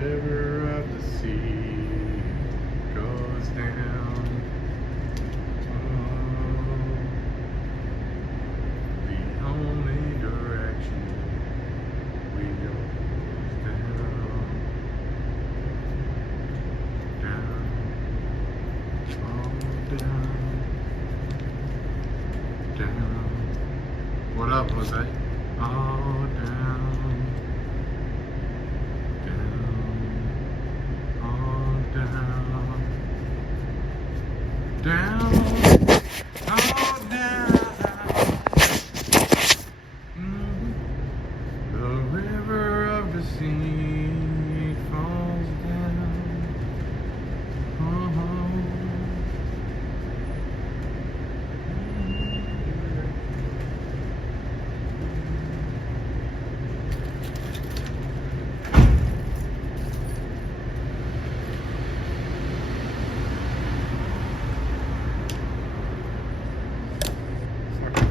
river of the sea goes down. Oh, the only direction we go is down, down, oh, down, down. What up, Jose? Oh, down. Down, oh down, the river of the sea falls down,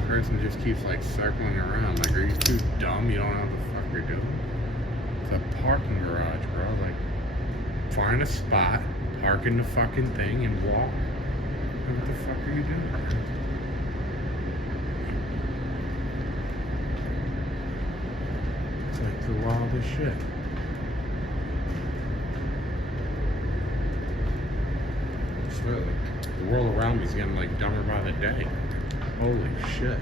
person just keeps like circling around. Like, are you too dumb? You don't know what the fuck you're doing? It's a parking garage, bro. Like, find a spot, park in the fucking thing, and walk. What the fuck are you doing? It's like the wildest shit. It's really, the world around me is getting like dumber by the day. Holy shit.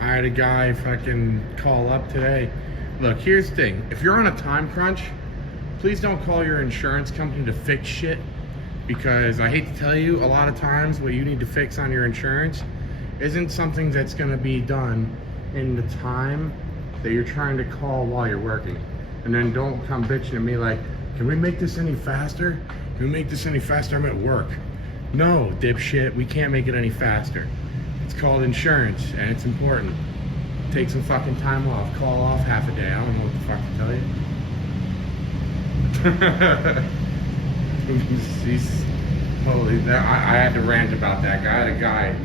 I had a guy fucking call up today. Look, here's the thing. If you're on a time crunch, please don't call your insurance company to fix shit. Because I hate to tell you, a lot of times what you need to fix on your insurance isn't something that's gonna be done in the time that you're trying to call while you're working. And then don't come bitching at me like, can we make this any faster? Can we make this any faster? I'm at work. No, dipshit, we can't make it any faster. It's called insurance, and it's important. Take some fucking time off. Call off half a day. I don't know what the fuck to tell you. He's holy. I had to rant about that guy. I had a guy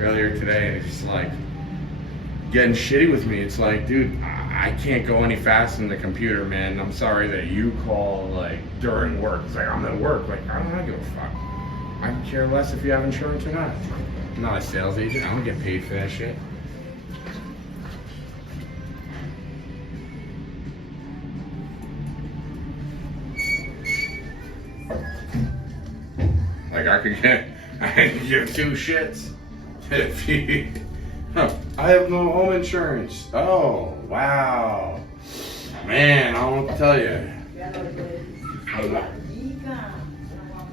earlier today, and he's just like getting shitty with me. It's like, dude, I can't go any faster than the computer, man. I'm sorry that you call like during work. It's like, I'm at work. Like, I don't give a fuck. I can care less if you have insurance or not. I'm not a sales agent. I don't get paid for that shit. Like, I could give two shits if you. I have no home insurance. Oh, wow. Man, I don't know what to tell you.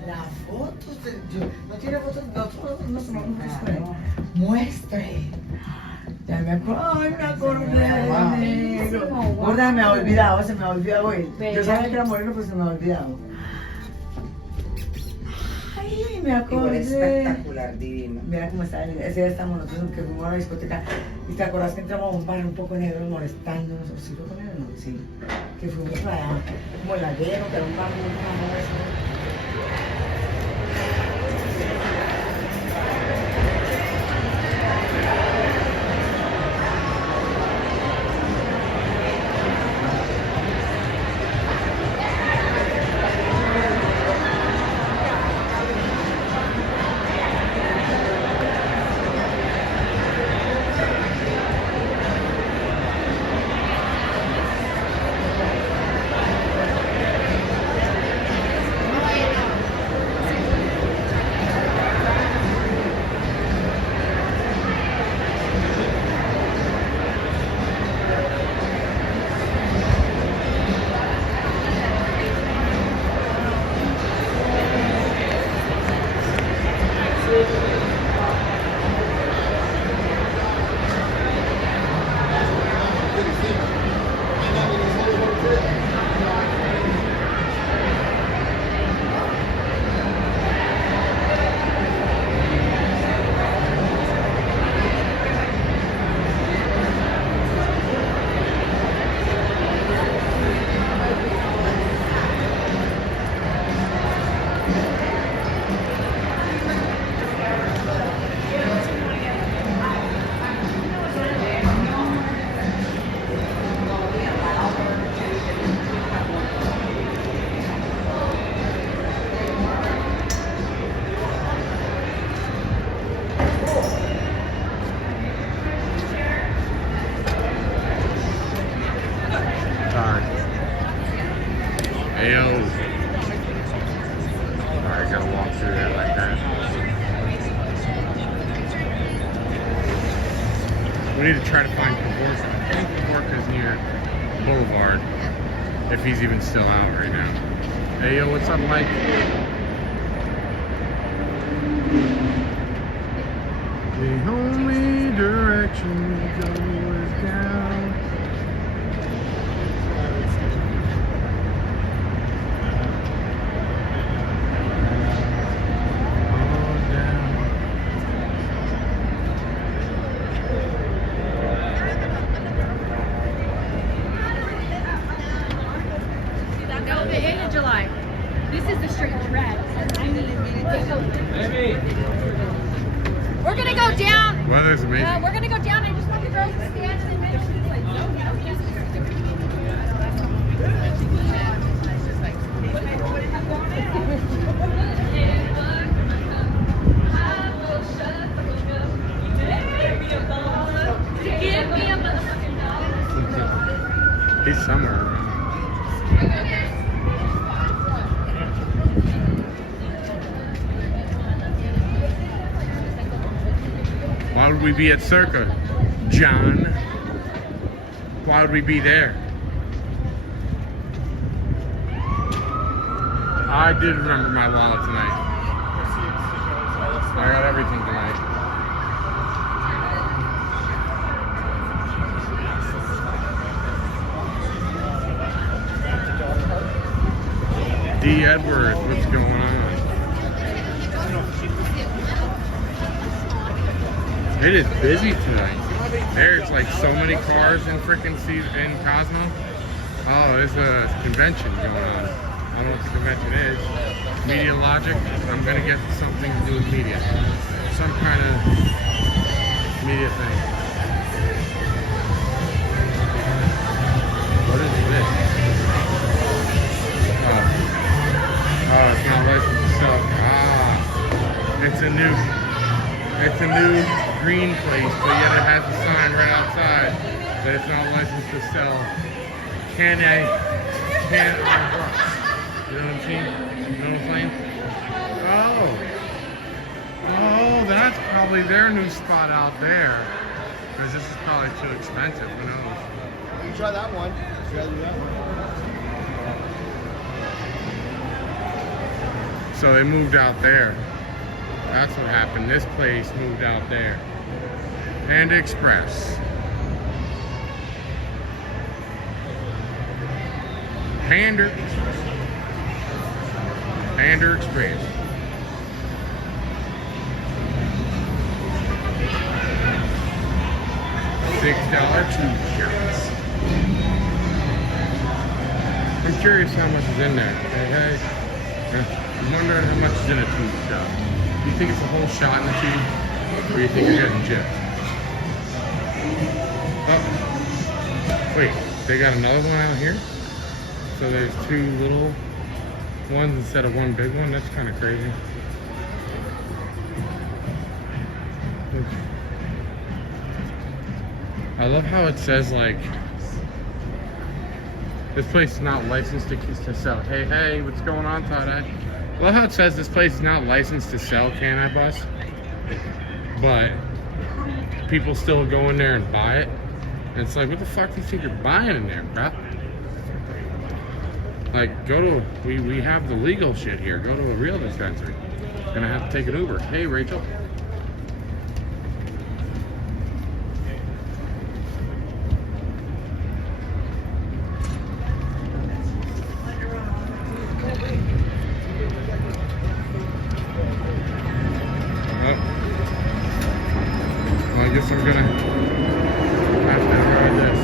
La foto, no tiene fotos, no tomamos fotos. Muestre. Ya me acuerdo, ay, me acordé. Gorda, me ha olvidado, se me ha olvidado hoy. Yo sabía que era moreno, pues se me ha olvidado. Ay, me acordé. Espectacular, divino. Mira cómo está, ese día estábamos nosotros que fuimos a la discoteca. ¿Y te acuerdas que entramos a un bar un poco negro molestándonos? ¿Sí fue con él o no? Sí. Que fuimos para allá, como el laguero, que era un bar muy famoso. Boulevard. If he's even still out right now. Hey, yo, what's up, Mike? The only direction we go is down. All down. No, the end of July. This is the straight red. We're gonna go down. Weather's amazing. We're gonna go down and just want the girls to stand in the middle. She's like, no, give me a He's somewhere around. Why would we be at Circa, John? Why would we be there? I did remember my wallet tonight. I got everything tonight. D. Edwards, what's going on? It is busy tonight. There's like so many cars in freaking in Cosmo. Oh, there's a convention going on. I don't know what the convention is. Media Logic. I'm gonna get something to do with media. Some kind of media thing. What is this? Oh, it's not licensed to sell. Ah, it's a new green place, but yet it has a sign right outside that it's not licensed to sell can bucks. You know what I'm saying? You know what I'm saying? Oh, that's probably their new spot out there. Because this is probably too expensive. Who knows? You try that one. Try that one. So they moved out there. That's what happened. This place moved out there. And Express. Panda Express. $6 tube shirts. I'm curious how much is in there. Hey, I'm wondering how much is in a tube shot. Do you think it's a whole shot in the tube? Or do you think you're getting gypped? Oh. Wait, they got another one out here? So there's two little ones instead of one big one? That's kind of crazy. I love how it says like, this place is not licensed to sell. Hey, what's going on, Todd? I love how it says this place is not licensed to sell cannabis, but people still go in there and buy it. And it's like, what the fuck do you think you're buying in there, bro? Like, we have the legal shit here. Go to a real dispensary. Gonna have to take an Uber. Hey, Rachel. I guess I'm gonna have to try this.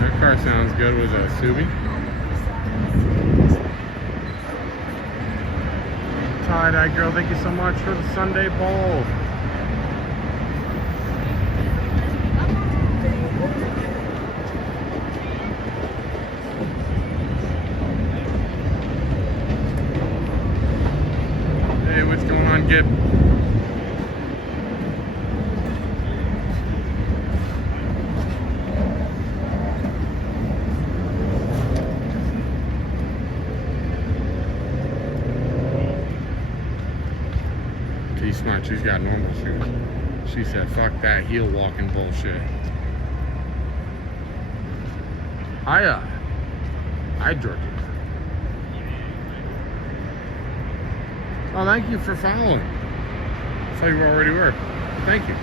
That car sounds good with a Subi. Tie-dye girl, thank you so much for the Sunday bowl. Hey, what's going on, Gib? T-Smart, she's got normal shoes. She said, fuck that heel walking bullshit. Hi, Georgia. Oh, thank you for following. I thought you already were. Thank you.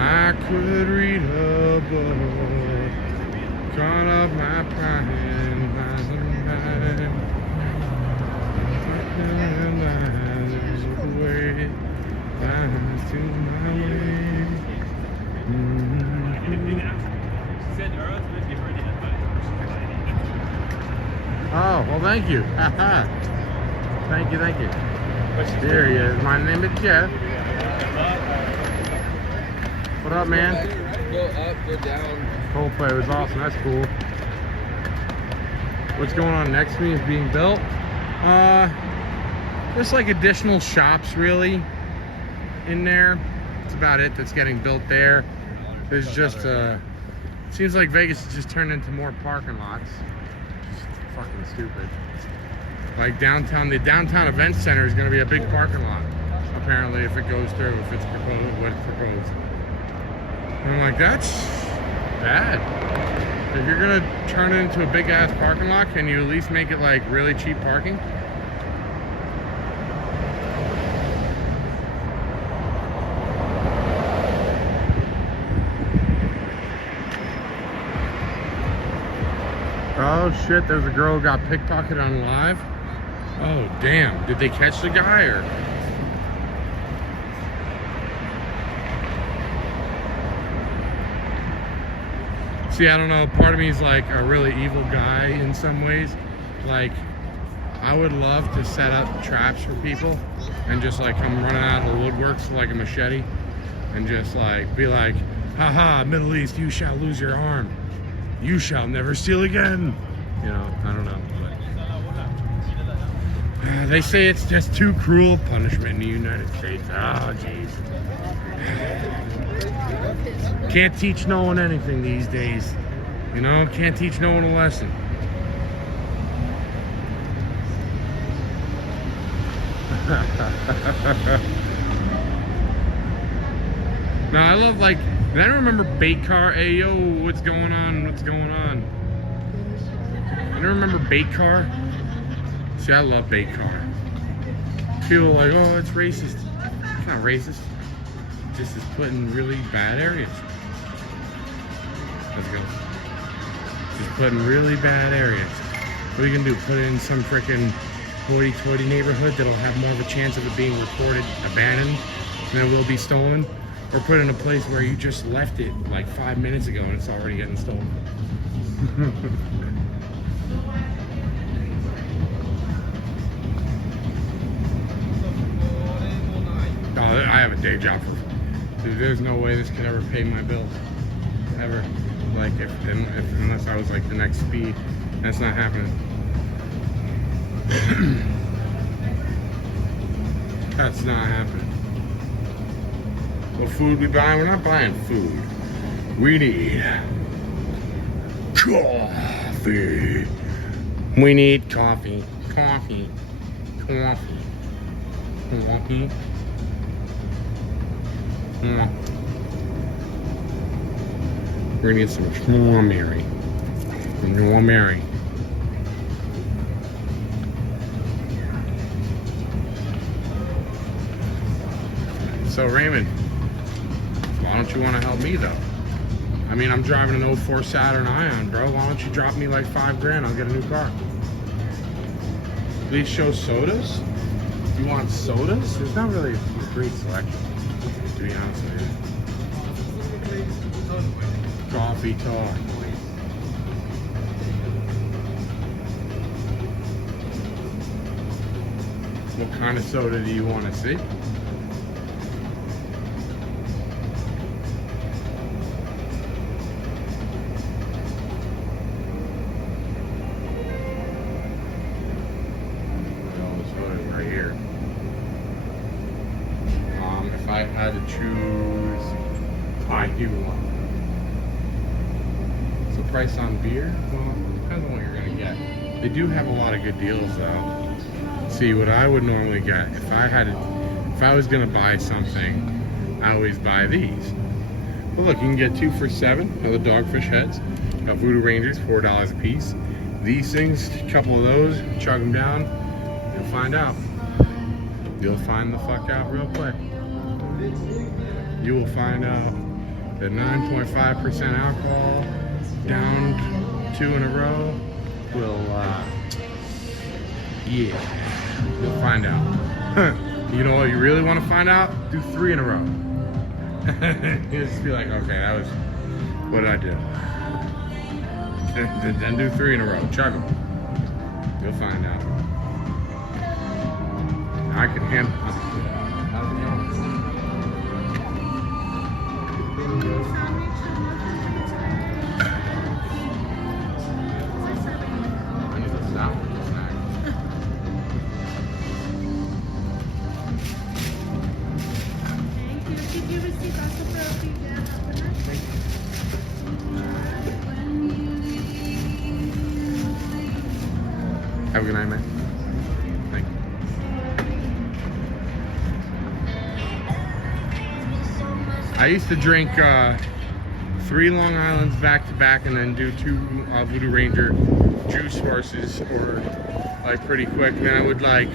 I could read a book, drawn up my pride, Oh, well, thank you. Thank you, thank you. There he is. My name is Jeff. What up, man? Go up, go down. Coldplay was awesome. That's cool. What's going on next to me is being built. There's like additional shops really in there. That's about it that's getting built there. There's just seems like Vegas has just turned into more parking lots. Just fucking stupid. Like downtown, the downtown event center is going to be a big parking lot. Apparently, if it goes through, if it's proposed, what it's proposed. And I'm like, that's bad. If you're gonna turn it into a big ass parking lot, can you at least make it like really cheap parking? Oh shit, there's a girl who got pickpocketed on live. Oh damn, did they catch the guy or? See, I don't know, part of me is like a really evil guy in some ways. Like, I would love to set up traps for people and just like come running out of the woodworks with like a machete and just like be like, haha, Middle East, you shall lose your arm. You shall never steal again. You know, I don't know. But they say it's just too cruel punishment in the United States. Oh, jeez. Can't teach no one anything these days. You know, can't teach no one a lesson. Now I love like, I remember bait car. Hey yo, what's going on? What's going on? I don't remember bait car. See, I love bait car. People are like, oh, it's racist. It's not racist. It just is put in really bad areas. Let's go. Just put in really bad areas. What are you gonna do? Put it in some freaking hoity-toity neighborhood that'll have more of a chance of it being reported abandoned and it will be stolen? Or put it in a place where you just left it like 5 minutes ago and it's already getting stolen. Oh, I have a day job for, dude, there's no way this could ever pay my bills. Ever. Like, unless I was like the next speed. That's not happening. That's not happening. What food we buying? We're not buying food. We need coffee. We need coffee. Coffee. Coffee. Coffee. We're gonna get some strawberry. Strawberry. So Raymond, why don't you want to help me though? I mean, I'm driving an 04 Saturn Ion, bro. Why don't you drop me like $5 grand? I'll get a new car. Please show sodas. You want sodas? There's not really a great selection, to be honest with you. Coffee talk. What kind of soda do you want to see? Right here. If I had to choose, I do want. So price on beer? Well, depends on what you're gonna get. They do have a lot of good deals though. See, what I would normally get if I was gonna buy something, I always buy these. But look, you can get 2 for $7. The dogfish heads. Got Voodoo Rangers, $4 a piece. These things, a couple of those, chug them down. You'll find out. You'll find the fuck out real quick. You will find out that 9.5% alcohol down 2 in a row will, yeah, you'll find out. You know what you really want to find out? Do 3 in a row. You'll just be like, okay, that was, what did I do? Then do 3 in a row. Chug them. You'll find out. I can handle it. I need to stop with this snack. Thank you. Did you receive also for Have a good night, man. Thank you. I used to drink 3 Long Islands back to back and then do 2 Voodoo Ranger juice horses or like pretty quick. Then I would like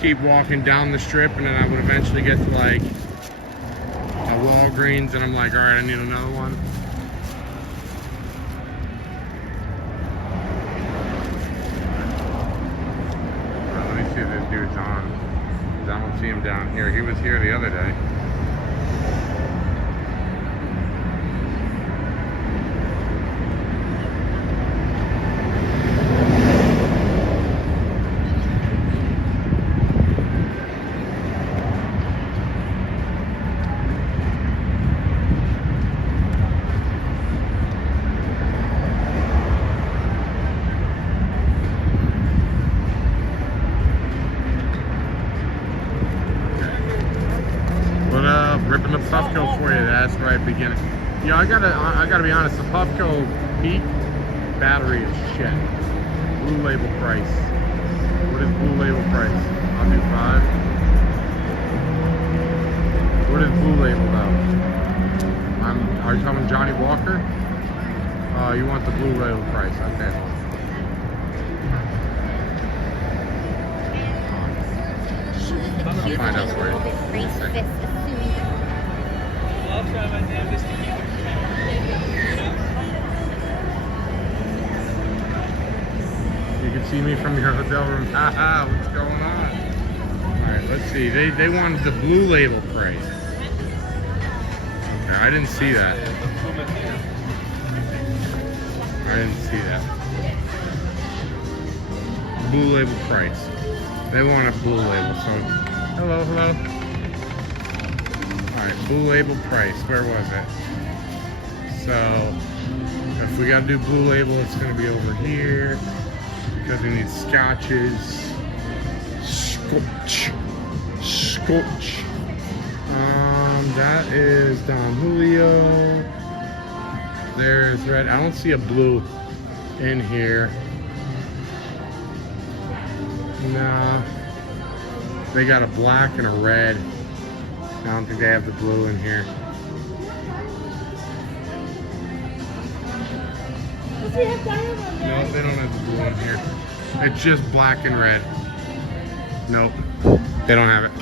keep walking down the strip and then I would eventually get to like a Walgreens and I'm like, all right, I need another one. Let me see if this dude's on. I don't see him down here. He was here the other day. Ripping the Puffco for you. That's right, beginning. You know, I gotta be honest. The Puffco peak battery is shit. Blue Label price. What is Blue Label price? I'll do 5. What is Blue Label though? Are you talking Johnny Walker? You want the Blue Label price? Okay. I'll find out for you. You can see me from your hotel room. Haha, what's going on? Alright, let's see. They wanted the Blue Label price. Okay, I didn't see that. I didn't see that. Blue Label price. They want a Blue Label, so hello. Alright, Blue Label price. Where was it? So, if we gotta do Blue Label, it's gonna be over here. Because we need scotches. Scotch. That is Don Julio. There's red. I don't see a blue in here. Nah. They got a black and a red. I don't think they have the blue in here. No, they don't have the blue in here. It's just black and red. Nope. They don't have it.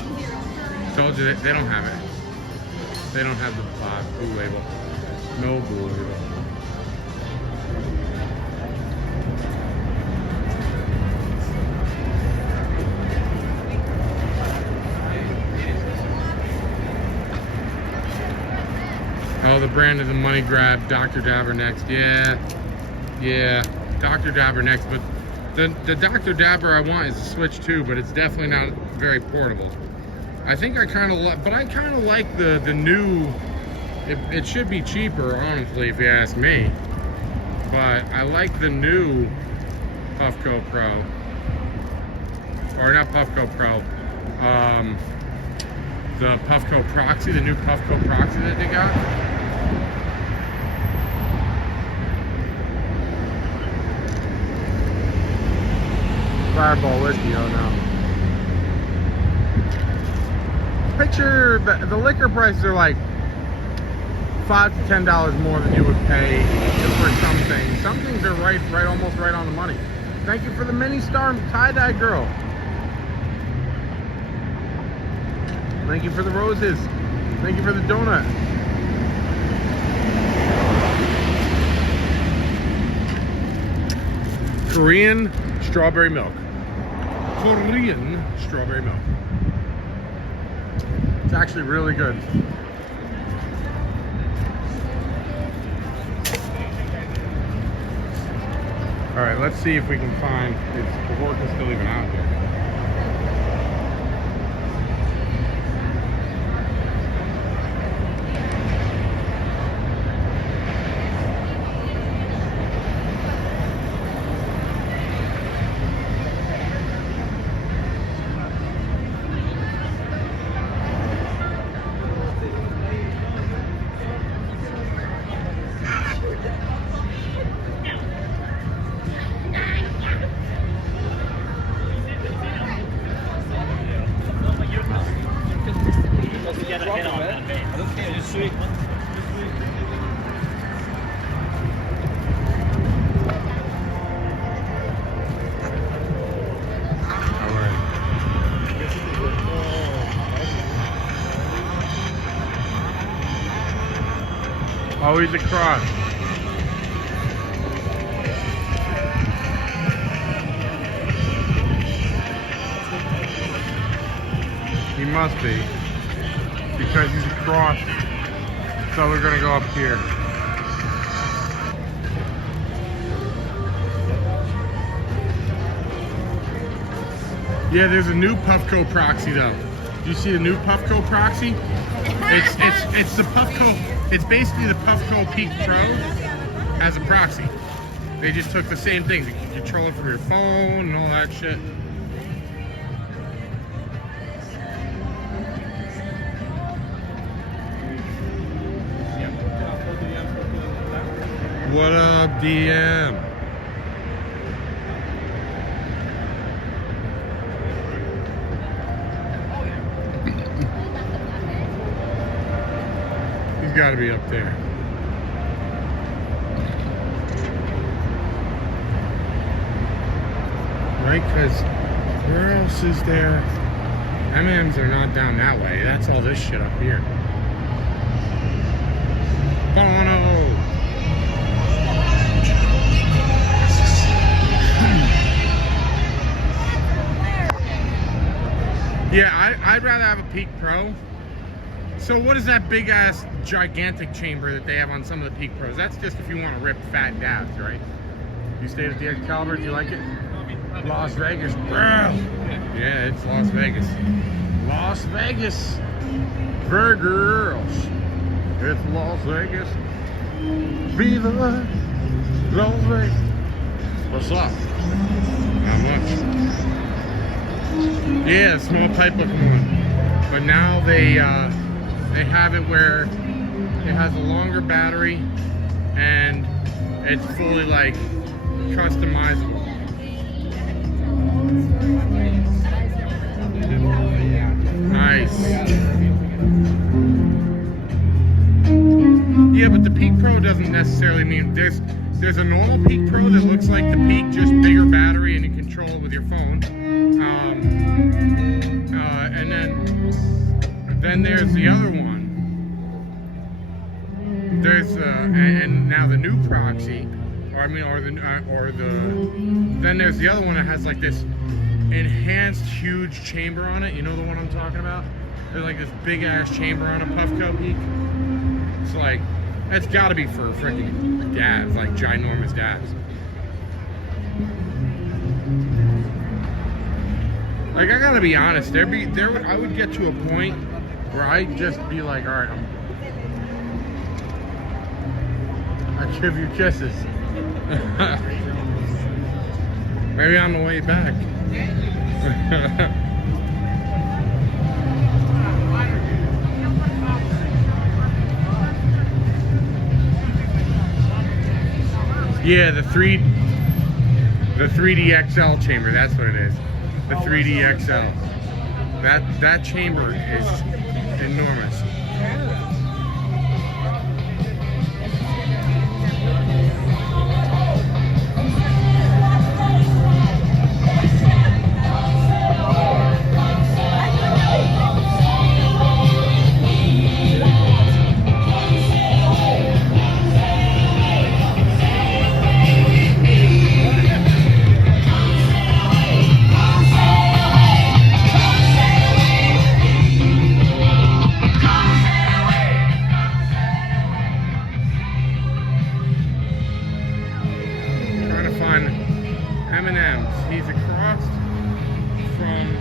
Told you they don't have it. They don't have the Blue Label. No Blue Label. Oh, the brand of the money grab, Dr. Dabber next. Yeah, Dr. Dabber next. But the Dr. Dabber I want is a Switch 2, but it's definitely not very portable. I think I kind of like, but I kind of like the new. It should be cheaper, honestly, if you ask me. But I like the new Puffco Pro, or not Puffco Pro. The Puffco Proxy, the new Puffco Proxy that they got. Fireball whiskey, oh no. picture the liquor prices are like $5 to $10 more than you would pay for some things. Some things are almost right on the money. Thank you for the mini star tie-dye girl. Thank you for the roses. Thank you for the donut. Korean strawberry milk. Korean strawberry milk. It's actually really good. All right, let's see if we can find, is Kavorka still even out here? Always across. He must be, because he's across. So we're gonna go up here. Yeah, there's a new Puffco proxy though. Do you see the new Puffco proxy? It's the Puffco. It's basically the Puffco Peak Pro as a proxy. They just took the same things. You can control it from your phone and all that shit. What up, DM? He's got to be up there. Right? Because where else is there? M&Ms are not down that way. That's all this shit up here. Bono! Yeah, I'd rather have a Peak Pro. So what is that big ass gigantic chamber that they have on some of the Peak Pros? That's just if you want to rip fat dads, right? You stayed at the Excalibur, do you like it? Las Vegas, bro. Yeah, it's Las Vegas. Las Vegas. For girls. It's Las Vegas. Viva Las Vegas. What's up? Not much. Yeah, small pipe looking one. But now they have it where it has a longer battery and it's fully like customizable. Nice. Yeah, but the Peak Pro doesn't necessarily mean there's a normal Peak Pro that looks like the Peak, just bigger battery and you control it with your phone. And then there's the other one. There's and now the new proxy, then there's the other one that has like this enhanced huge chamber on it. You know the one I'm talking about? There's like this big ass chamber on a Puffco Peak. It's like, that's gotta be for freaking dads, like ginormous dads. Like, I gotta be honest, I would get to a point where I'd just be like, alright, I give you kisses. Maybe on the way back. Yeah, the 3D XL chamber, that's what it is. The 3D XL. That chamber is enormous. He's across from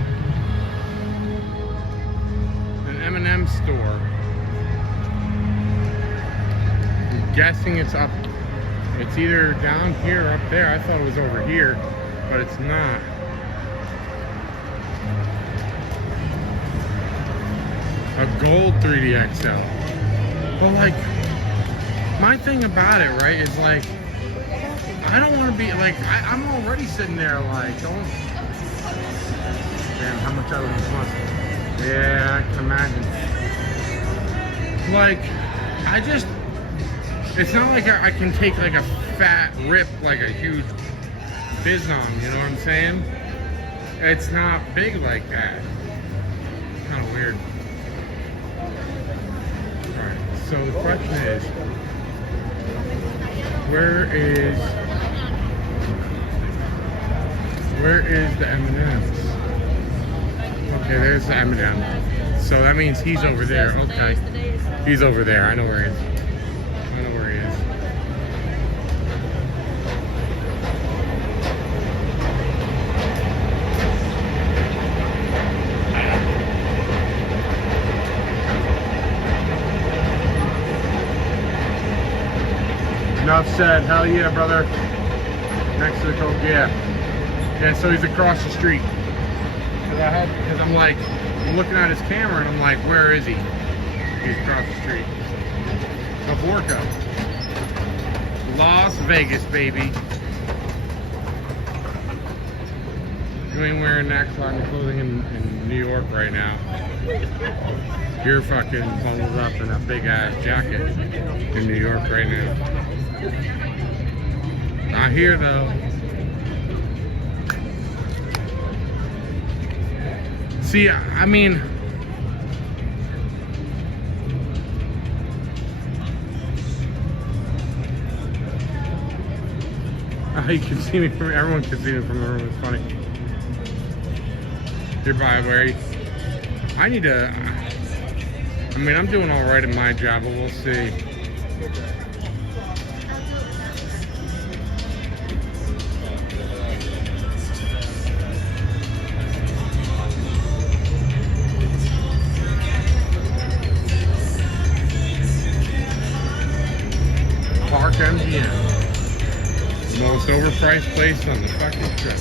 an M&M store. I'm guessing it's up. It's either down here or up there. I thought it was over here, but it's not. A gold 3D XL. But like, my thing about it, right, is like, I don't want to be like, I'm already sitting there like, don't. Damn, how much I would want. Yeah, I can imagine. Like, it's not like I can take like a fat rip, like a huge Bizon, you know what I'm saying? It's not big like that. It's kind of weird. Alright, so the question is, where is the M&M's? Okay, there's the M&M. So that means he's over there. Okay. He's over there. I know where he is. I know where he is. Enough said. Hell yeah, brother. Next to the Coke, yeah. Yeah, so he's across the street. Because I'm like, I'm looking at his camera and I'm like, where is he? He's across the street. Kavorka. Las Vegas, baby. You ain't wearing that kind of clothing in New York right now. You're fucking bundled up in a big ass jacket in New York right now. Not here though. See, I mean, you can see me from, everyone can see me from the room, it's funny. You're by Larry. I need to, I mean, I'm doing all right in my job, but we'll see. MGM. Most overpriced place on the fucking trip.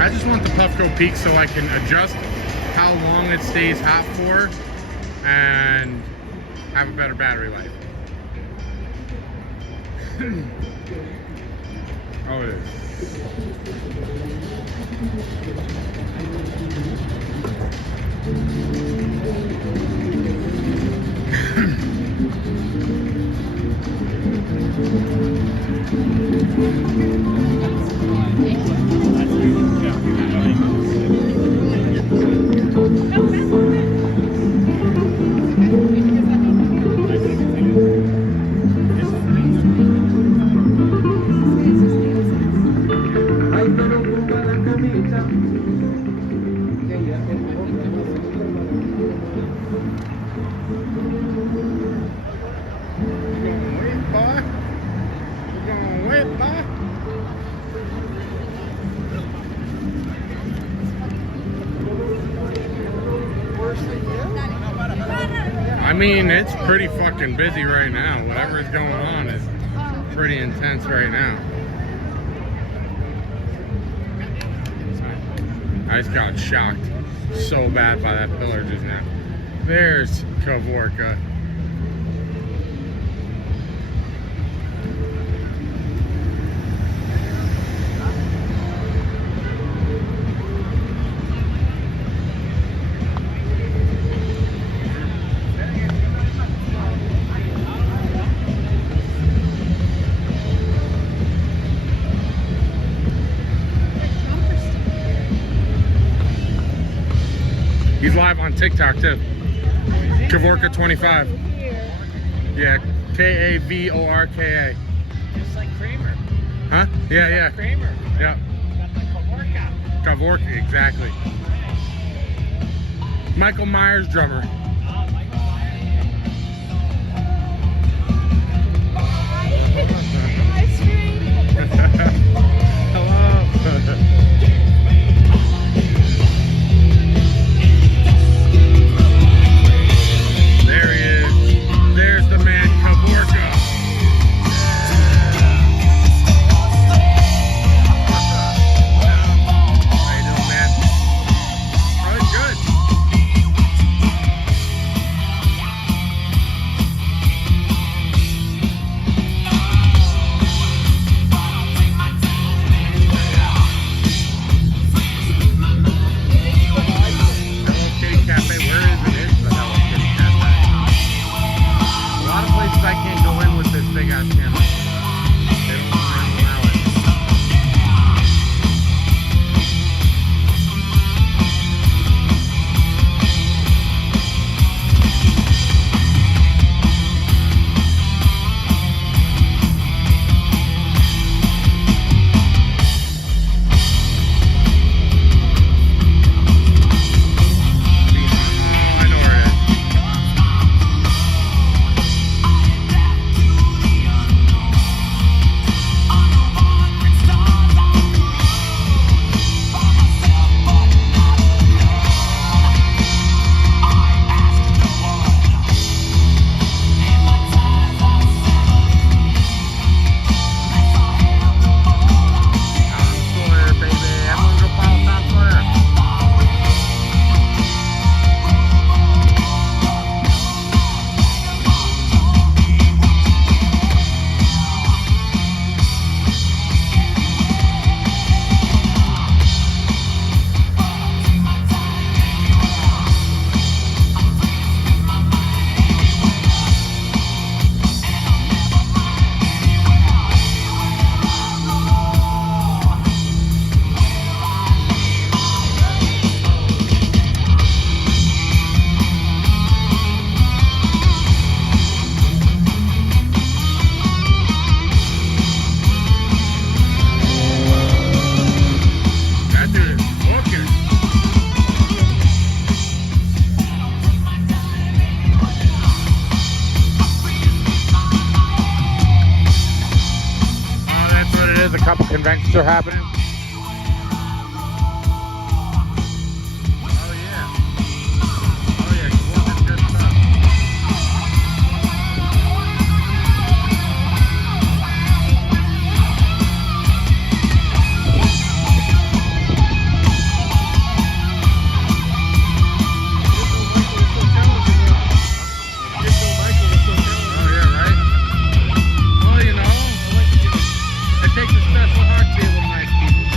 I just want the Puffco peak so I can adjust how long it stays hot for and have a better battery life. Oh, it is. I mean, it's pretty fucking busy right now. Whatever is going on is pretty intense right now. I just got shocked so bad by that pillar just now. There's Kavorka. He's live on TikTok too. Kavorka 25. Yeah, Kavorka. Just like Kramer. Huh? Yeah, yeah. Kramer. Yeah. Got the Kavorka. Kavorka, exactly. Michael Myers drummer. Ah, Michael Myers. Ice cream. Hello. There he is. There's the man, Kavorka. How you doing, man? Oh, good. Hello Kitty Cafe. Where is it? It's the Hello Kitty Cafe. A lot of places I can't go in with this big ass camera. They don't allow it. Oh, I know where it is. Tom Sawyer, baby. Everyone go follow Tom Sawyer. That dude is looking. Oh, that's what it is. A couple conventions are happening. Oh yeah. Oh yeah. Kavorka's good stuff. Oh yeah, right? Well, you know, it takes a special heart to be with nice people.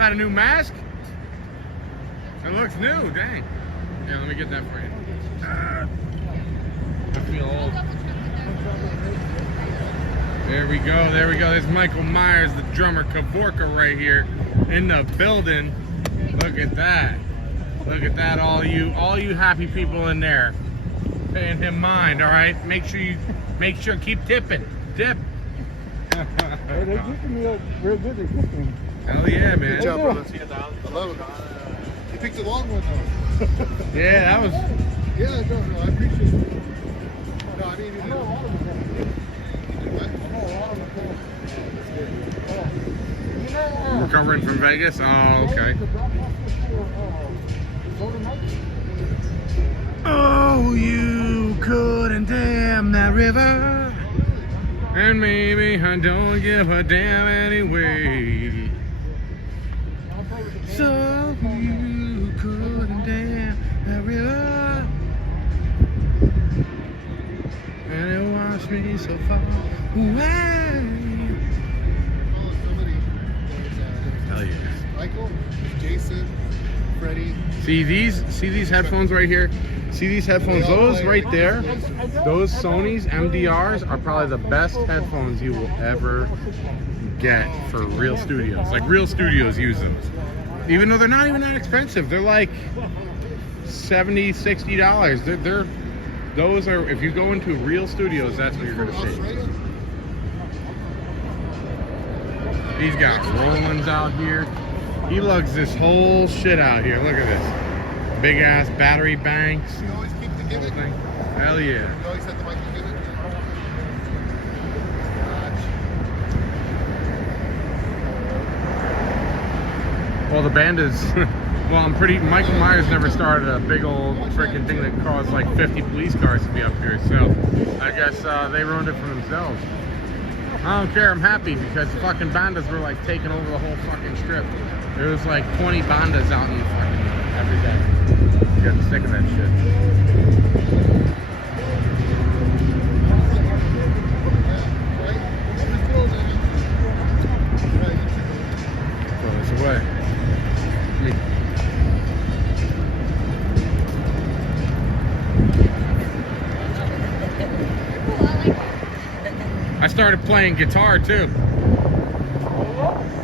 that a new mask? It looks new, dang. Yeah, let me get that for you. I feel old. There we go, there we go. There's Michael Myers, the drummer, Kavorka right here in the building. Look at that. Look at that, all you happy people in there. Paying him mind, all right? Make sure, keep tipping. Tip. Hey, they tipping me up real good. They tipping. Hell yeah, man. Good job, brother. I love it. You picked the long one, though. Yeah, that was... Yeah, no, I appreciate it. No, I mean, you know, what? Recovering from Vegas? Oh, okay. Oh, you couldn't dam that river, and maybe I don't give a damn anyway. So you couldn't dam that river, and it washed me so far away. Hell yeah. Michael, Jason, Freddie. See these headphones right here? See these headphones? Those right there, those Sony's MDRs are probably the best headphones you will ever get for real studios. Like real studios use them. Even though they're not even that expensive. They're like $70, $60. They're those are, if you go into real studios, that's what you're gonna see. He's got Rollins out here. He lugs this whole shit out here. Look at this. Big ass battery banks. You always keep the gimmick. Hell yeah. You always have the Michael gimmick. Well, the band is, well, Michael Myers never started a big old freaking thing that caused like 50 police cars to be up here, so I guess they ruined it for themselves. I don't care, I'm happy because fucking bandas were like taking over the whole fucking strip. There was like 20 bandas out in fucking every day. I'm getting sick of that shit. Throw this away. I started playing guitar too.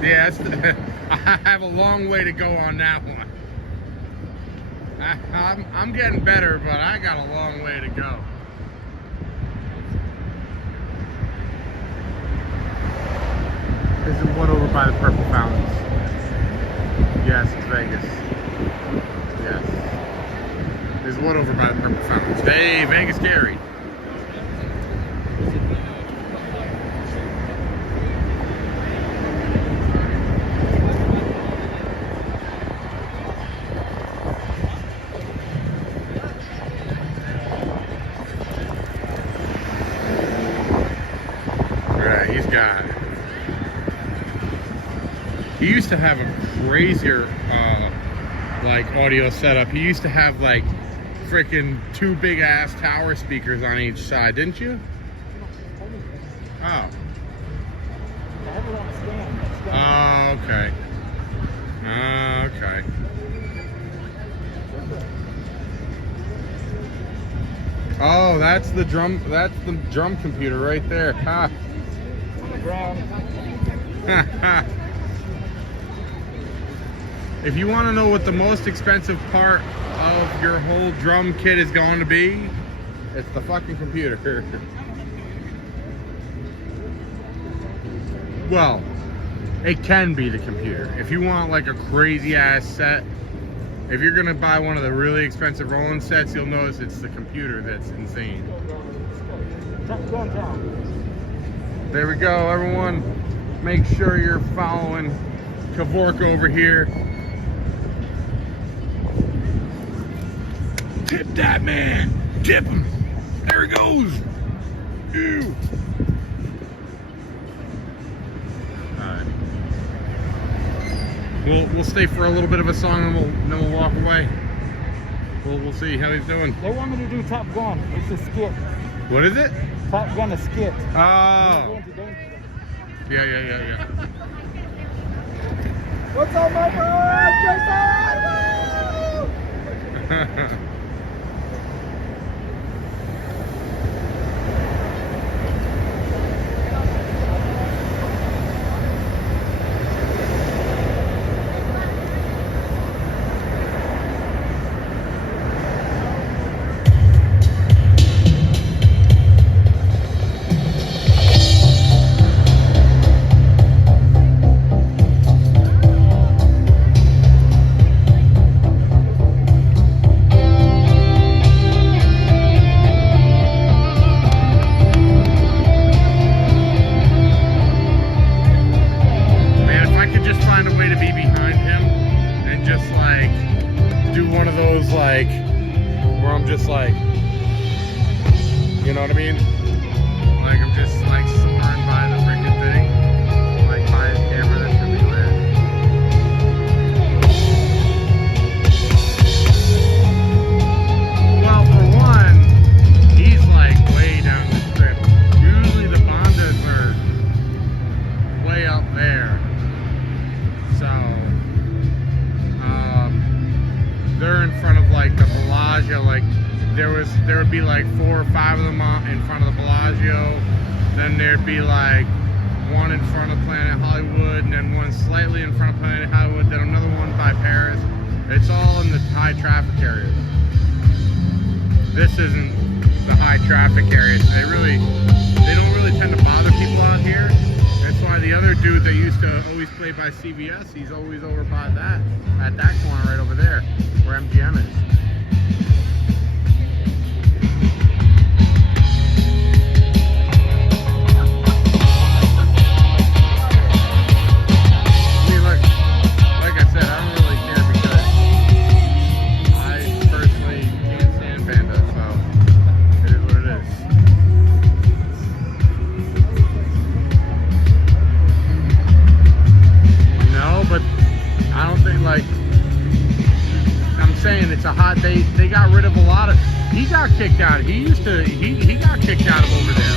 Yeah, I have a long way to go on that one. I'm getting better, but I got a long way to go. This is one over by the Purple Fountains. Yes, it's Vegas. Yes. There's one over by the Purple Fountains. Hey, Vegas Gary. He used to have a crazier like audio setup. He used to have like freaking 2 big ass tower speakers on each side, didn't you? Oh. Oh, okay. Okay. Oh, that's the drum computer right there. Ha. If you want to know what the most expensive part of your whole drum kit is going to be, it's the fucking computer. Well, it can be the computer. If you want like a crazy ass set, if you're gonna buy one of the really expensive Roland sets, you'll notice it's the computer that's insane. There we go, everyone. Make sure you're following Kavorka over here. Tip that man. Tip him. There he goes. Ew. Alright. We'll stay for a little bit of a song and then we'll walk away. We'll see how he's doing. They want me to do Top Gun. It's a skit. What is it? Top Gun, a skit. Oh. Yeah. What's up, my bro? Jason! Man, if I could just find a way to be behind him and just like do one of those like where I'm just like, you know what I mean? Like I'm just like soaring by the freaking thing, like by his camera. That's gonna be lit. Well, for one, he's like way down the strip. Usually the Bondas are way up there. So, they're in front of like the Bellagio. Like there would be like 4 or 5 of them in front of the Bellagio. Then there'd be like one in front of Planet Hollywood, and then one slightly in front of Planet Hollywood. Then another one by Paris. It's all in the high traffic areas. This isn't the high traffic areas. They don't really tend to bother people out here. That's why the other dude that used to always play by CVS, he's always over by that, at that corner right over there, where MGM is. I mean, like I said, I don't really care because I personally can't stand Panda, so it is what it is. No, but I don't think like I'm saying it's a hot. They got rid of a lot of. He got kicked out. He got kicked out of over there.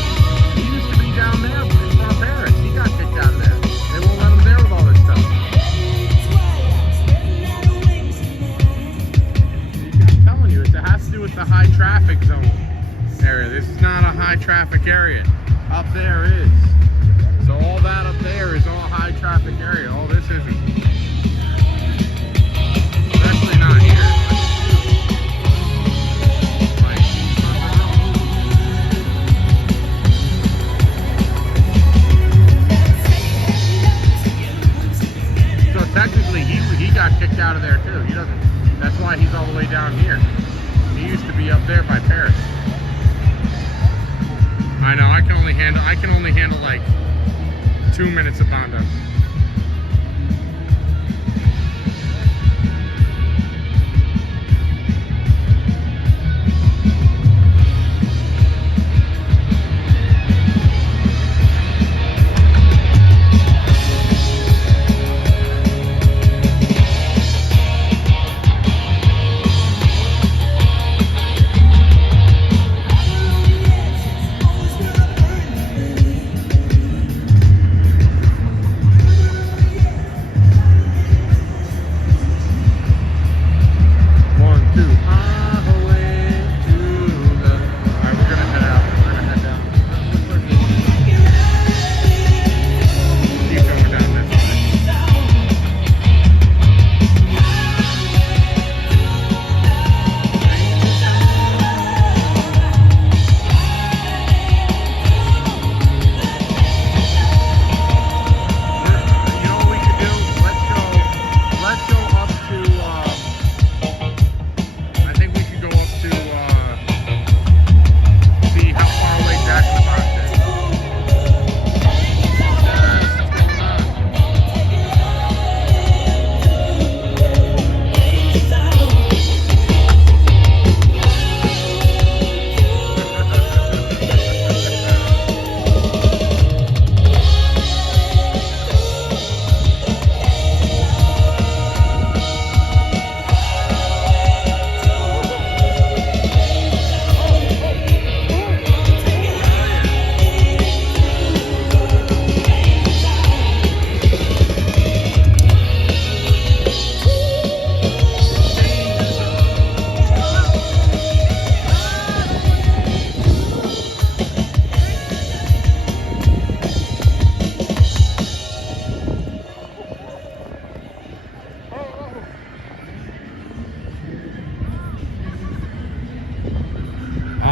He used to be down there in front of Paris. He got kicked out of there. They won't let him there with all this stuff. I'm telling you, it has to do with the high traffic zone area. This is not a high traffic area. Up there is. So all that up there is all high traffic area. All this isn't. Especially not here. Like, so technically he got kicked out of there too. He doesn't. That's why he's all the way down here. He used to be up there by Paris. I know. I can only handle like 2 minutes of Bondo.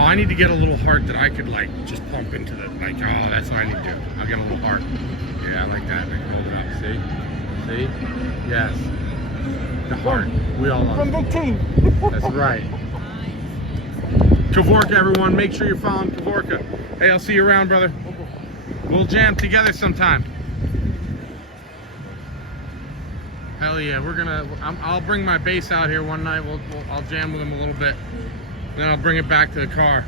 I need to get a little heart that I could like just pump into the like. Oh, that's what I need to do. I'll get a little heart. Yeah, I like that. I can hold it up. See? See? Yes. The heart. We all love it. That's right. Kavorka, everyone. Make sure you're following Kavorka. Hey, I'll see you around, brother. We'll jam together sometime. Hell yeah, we're gonna. I'll bring my bass out here one night. I'll jam with him a little bit. Then I'll bring it back to the car.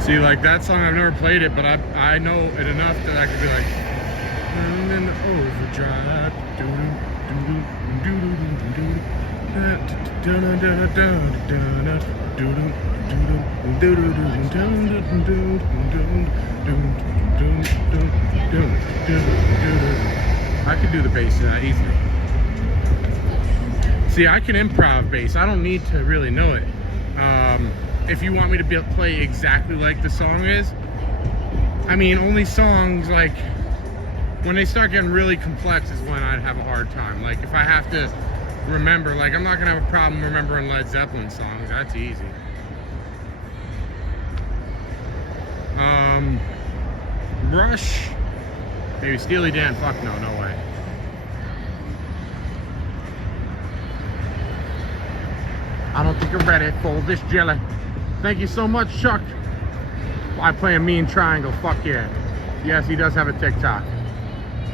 See, like that song, I've never played it, but I know it enough that I could be like, and then overdrive. I could do the bass easily. See, I can improv bass. I don't need to really know it. If you want me to play exactly like the song is, I mean, only songs like when they start getting really complex is when I'd have a hard time. Like if I have to remember, like I'm not gonna have a problem remembering Led Zeppelin songs. That's easy. Rush, maybe Steely Dan. Fuck no, no way. I don't think I'm ready for this jelly. Thank you so much, Chuck. I play a mean triangle. Fuck yeah. Yes, he does have a TikTok.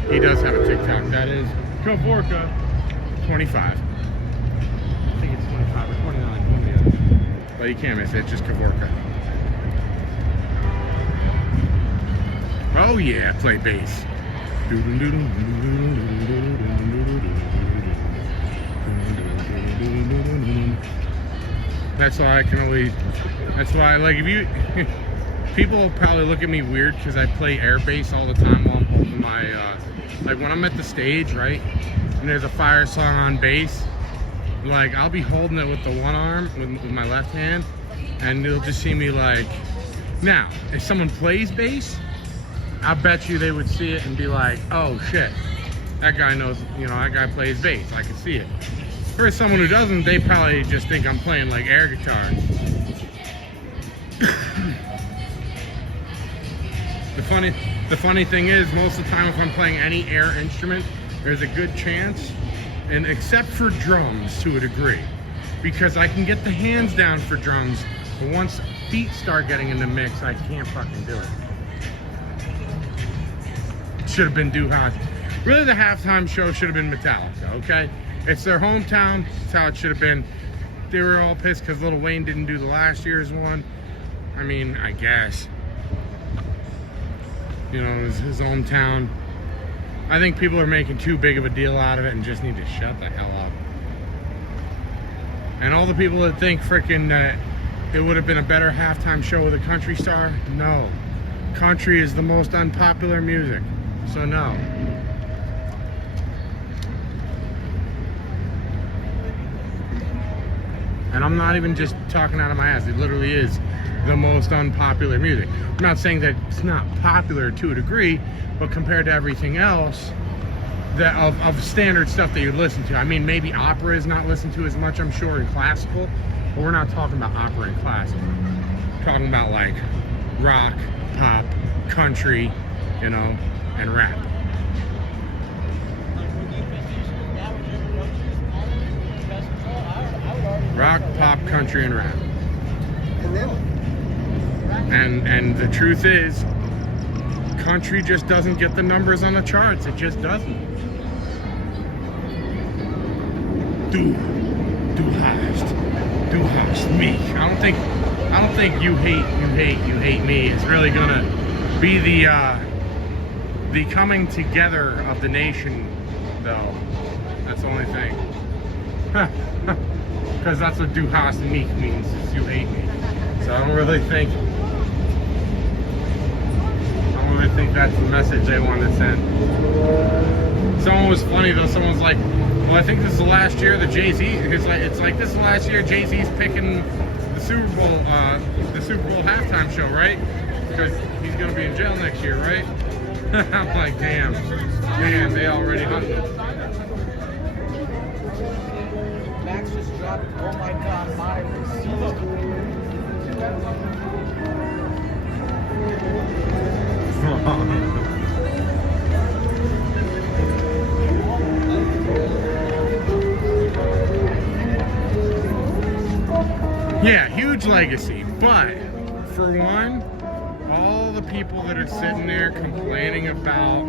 He does have a TikTok. That is Kavorka 25. I think it's 25 or 29. One of the others. But you can't miss it. It's just Kavorka. Oh yeah, play bass. That's why I can only. That's why, like, if you people will probably look at me weird because I play air bass all the time while I'm holding my like when I'm at the stage, right? And there's a fire song on bass. Like I'll be holding it with the one arm with my left hand, and you'll just see me like. Now, if someone plays bass, I bet you they would see it and be like, "Oh shit, that guy knows. You know, that guy plays bass. I can see it." For someone who doesn't, they probably just think I'm playing like air guitar. The funny thing is, most of the time if I'm playing any air instrument, there's a good chance, and except for drums to a degree, because I can get the hands down for drums, but once feet start getting in the mix, I can't fucking do it. Should have been Duhas. Really, the halftime show should have been Metallica, okay? It's their hometown. That's how it should have been. They were all pissed because Lil Wayne didn't do the last year's one. I mean, I guess. You know, it was his hometown. I think people are making too big of a deal out of it and just need to shut the hell up. And all the people that think frickin' that it would have been a better halftime show with a country star, no. Country is the most unpopular music, so no. And I'm not even just talking out of my ass. It literally is the most unpopular music. I'm not saying that it's not popular to a degree, but compared to everything else that of standard stuff that you'd listen to. I mean, maybe opera is not listened to as much, I'm sure, in classical, but we're not talking about opera and classical. We're talking about like rock, pop, country, you know, and rap. Rock, pop, country, and rap. And the truth is, country just doesn't get the numbers on the charts. It just doesn't. Du hast me. I don't think you hate me is really gonna be the coming together of the nation, though. That's the only thing. Because that's what du hast me means, is you hate me. So I don't really think that's the message they want to send. Someone was funny though. Someone's like, "Well, I think this is the last year that Jay-Z." It's like this is the last year Jay-Z's picking the the Super Bowl halftime show, right? Because he's gonna be in jail next year, right? I'm like, damn, they already hung him. Max just dropped, oh my god, my receipt. Yeah, huge legacy, but for one, all the people that are sitting there complaining about,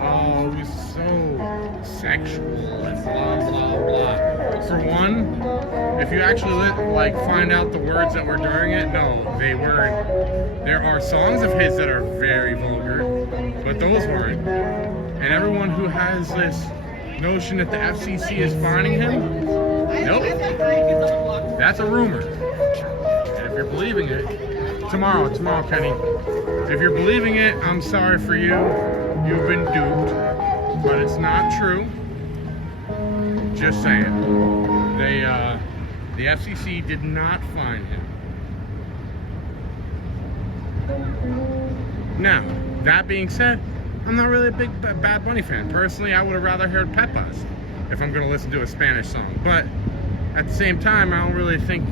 oh, it was so sexual and blah blah blah. For one, if you actually like find out the words that were during it, no, they weren't. There are songs of his that are very vulgar, but those weren't. And everyone who has this notion that the FCC is fining him, nope, that's a rumor. And if you're believing it, tomorrow, Kenny, if you're believing it, I'm sorry for you. You've been duped, but it's not true. Just saying. The FCC did not fine him. Now, that being said, I'm not really a big Bad Bunny fan. Personally, I would have rather heard Pepas if I'm going to listen to a Spanish song. But at the same time, I don't really think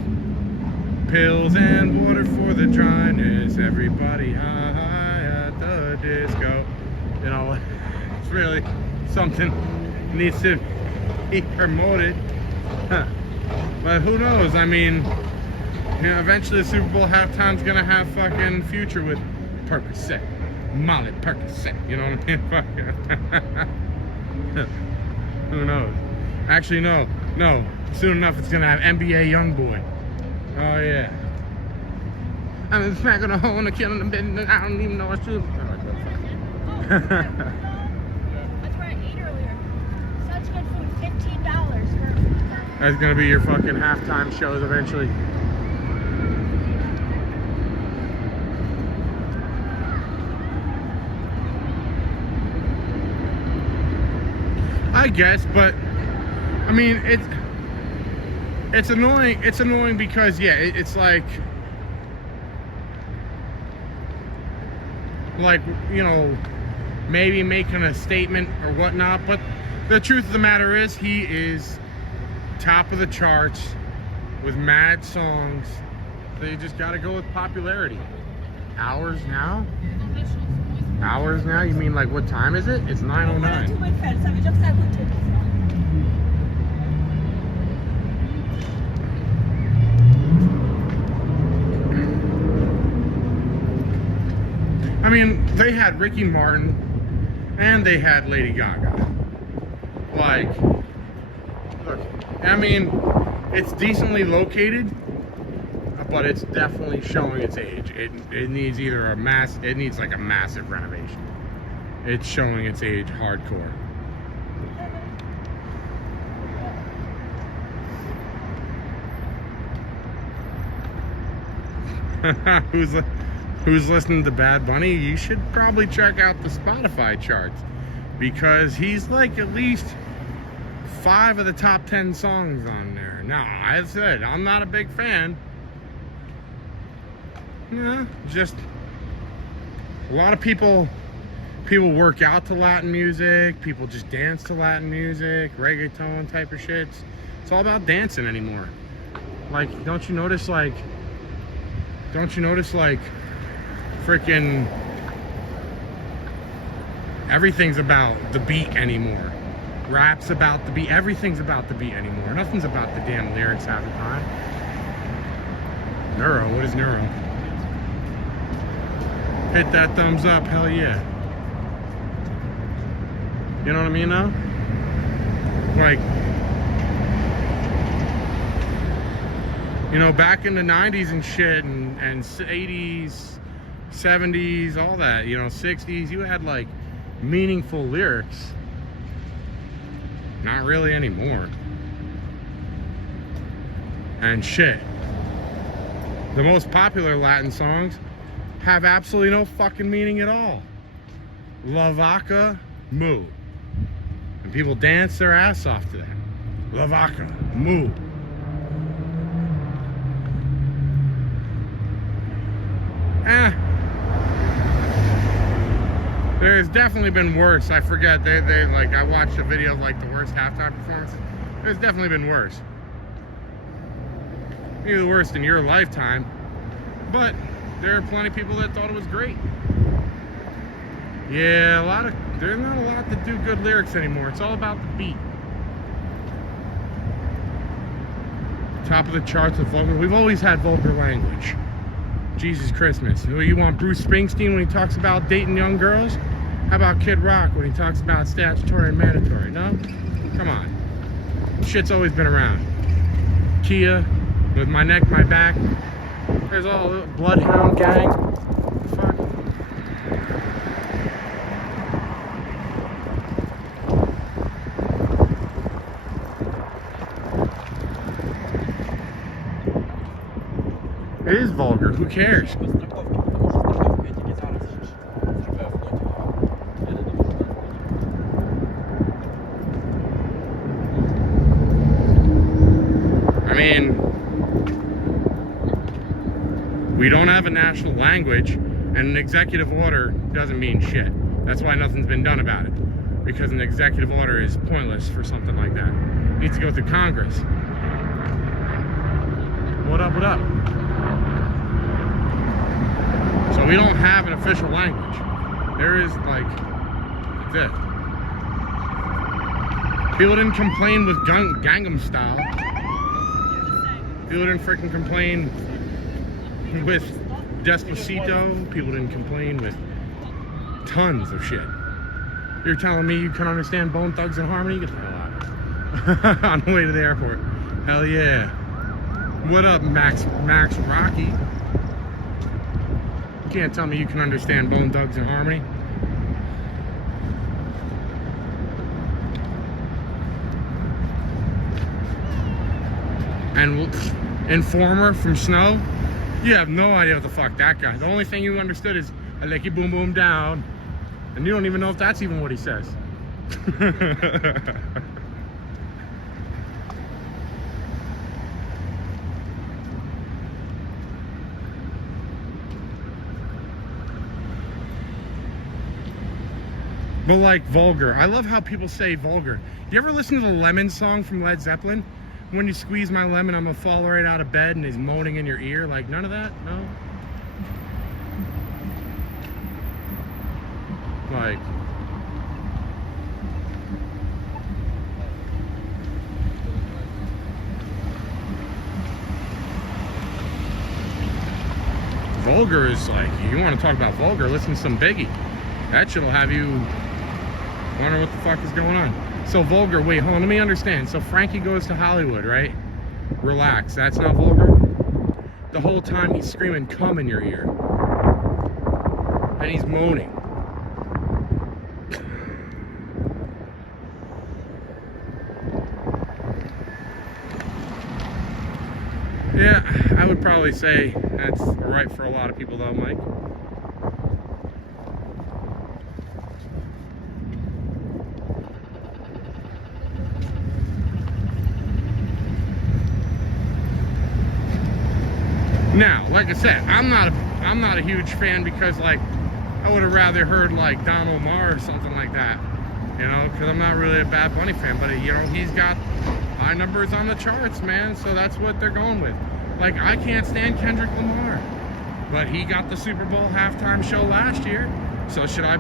pills and water for the dryness, everybody high at the disco. You know, it's really something that needs to be promoted. But who knows? I mean, you know, eventually the Super Bowl halftime's gonna have fucking Future with Percocet, Molly Percocet. You know what I mean? Fucking. Who knows? Actually, no. Soon enough, it's gonna have NBA Youngboy. Oh yeah. I'm smacking a hole in the killing them, and I don't even know what's true. That's where I ate earlier. Such good food. $15 for. That's gonna be your fucking halftime shows eventually. I guess, but I mean it's annoying. It's annoying because yeah, it's like you know, maybe making a statement or whatnot, but the truth of the matter is he is top of the charts with mad songs. So you just gotta go with popularity. Hours now? You mean like what time is it? It's 9:09. I mean, they had Ricky Martin and they had Lady Gaga. Like, look, I mean, it's decently located, but it's definitely showing its age. It needs either it needs like a massive renovation. It's showing its age hardcore. Who's listening to Bad Bunny? You should probably check out the Spotify charts, because he's like at least 5 of the top 10 songs on there. Now, I said I'm not a big fan. Yeah, just a lot of people work out to Latin music. People just dance to Latin music, reggaeton type of shit. It's all about dancing anymore. Like, don't you notice like freaking everything's about the beat anymore. Rap's about the beat. Everything's about the beat anymore. Nothing's about the damn lyrics half the time. Neuro, what is Neuro? Hit that thumbs up, hell yeah. You know what I mean now? Like, you know, back in the 90s and shit, and 80s, 70s, all that, you know, 60s, you had like meaningful lyrics. Not really anymore. And shit, the most popular Latin songs have absolutely no fucking meaning at all. La Vaca Moo. And people dance their ass off to that. La Vaca Moo. there's definitely been worse. I forget, they like, I watched a video of like the worst halftime performance. There's definitely been worse. Maybe the worst in your lifetime, but there are plenty of people that thought it was great. Yeah, there's not a lot that do good lyrics anymore. It's all about the beat. Top of the charts with vulgar. We've always had vulgar language. Jesus Christmas. You want Bruce Springsteen when he talks about dating young girls? How about Kid Rock when he talks about statutory and mandatory? No? Come on. Shit's always been around. Kia, with my neck, my back. There's all the Bloodhound gang. Fuck. It is vulgar. Who cares? I mean, we don't have a national language, and an executive order doesn't mean shit. That's why nothing's been done about it. Because an executive order is pointless for something like that. It needs to go through Congress. What up, what up? So we don't have an official language. There is like this. People didn't complain with Gangnam Style. People didn't freaking complain with Despacito. People didn't complain with tons of shit. You're telling me you can understand Bone Thugs and Harmony? Get the hell out of here. On the way to the airport. Hell yeah. What up, Max Rocky? You can't tell me you can understand Bone Thugs and Harmony. And Informer from Snow, you have no idea what the fuck that guy. The only thing you understood is I like you boom boom down, and you don't even know if that's even what he says. But like vulgar, I love how people say vulgar. You ever listen to the Lemon song from Led Zeppelin? When you squeeze my lemon, I'm gonna fall right out of bed, and he's moaning in your ear. Like, none of that? No? Like, vulgar is like, you want to talk about vulgar, listen to some Biggie. That shit'll have you wonder what the fuck is going on. So vulgar, wait, hold on, let me understand. So Frankie goes to Hollywood, right? Relax, that's not vulgar? The whole time he's screaming cum in your ear. And he's moaning. Yeah, I would probably say that's right for a lot of people though, Mike. Now, like I said, I'm not a huge fan because like I would have rather heard like Don Omar or something like that, you know, because I'm not really a Bad Bunny fan, but you know, he's got high numbers on the charts, man, so that's what they're going with. Like, I can't stand Kendrick Lamar, but he got the Super Bowl halftime show last year, so should I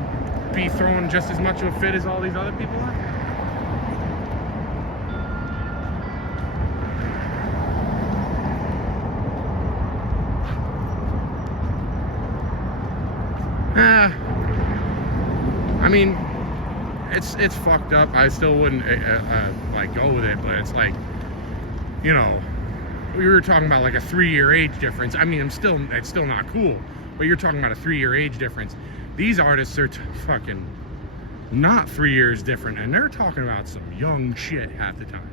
be throwing just as much of a fit as all these other people are? I mean, it's fucked up. I still wouldn't like go with it, but it's like, you know, we were talking about like a 3-year age difference. I mean, it's still not cool, but you're talking about a 3-year age difference. These artists are fucking not 3 years different, and they're talking about some young shit half the time.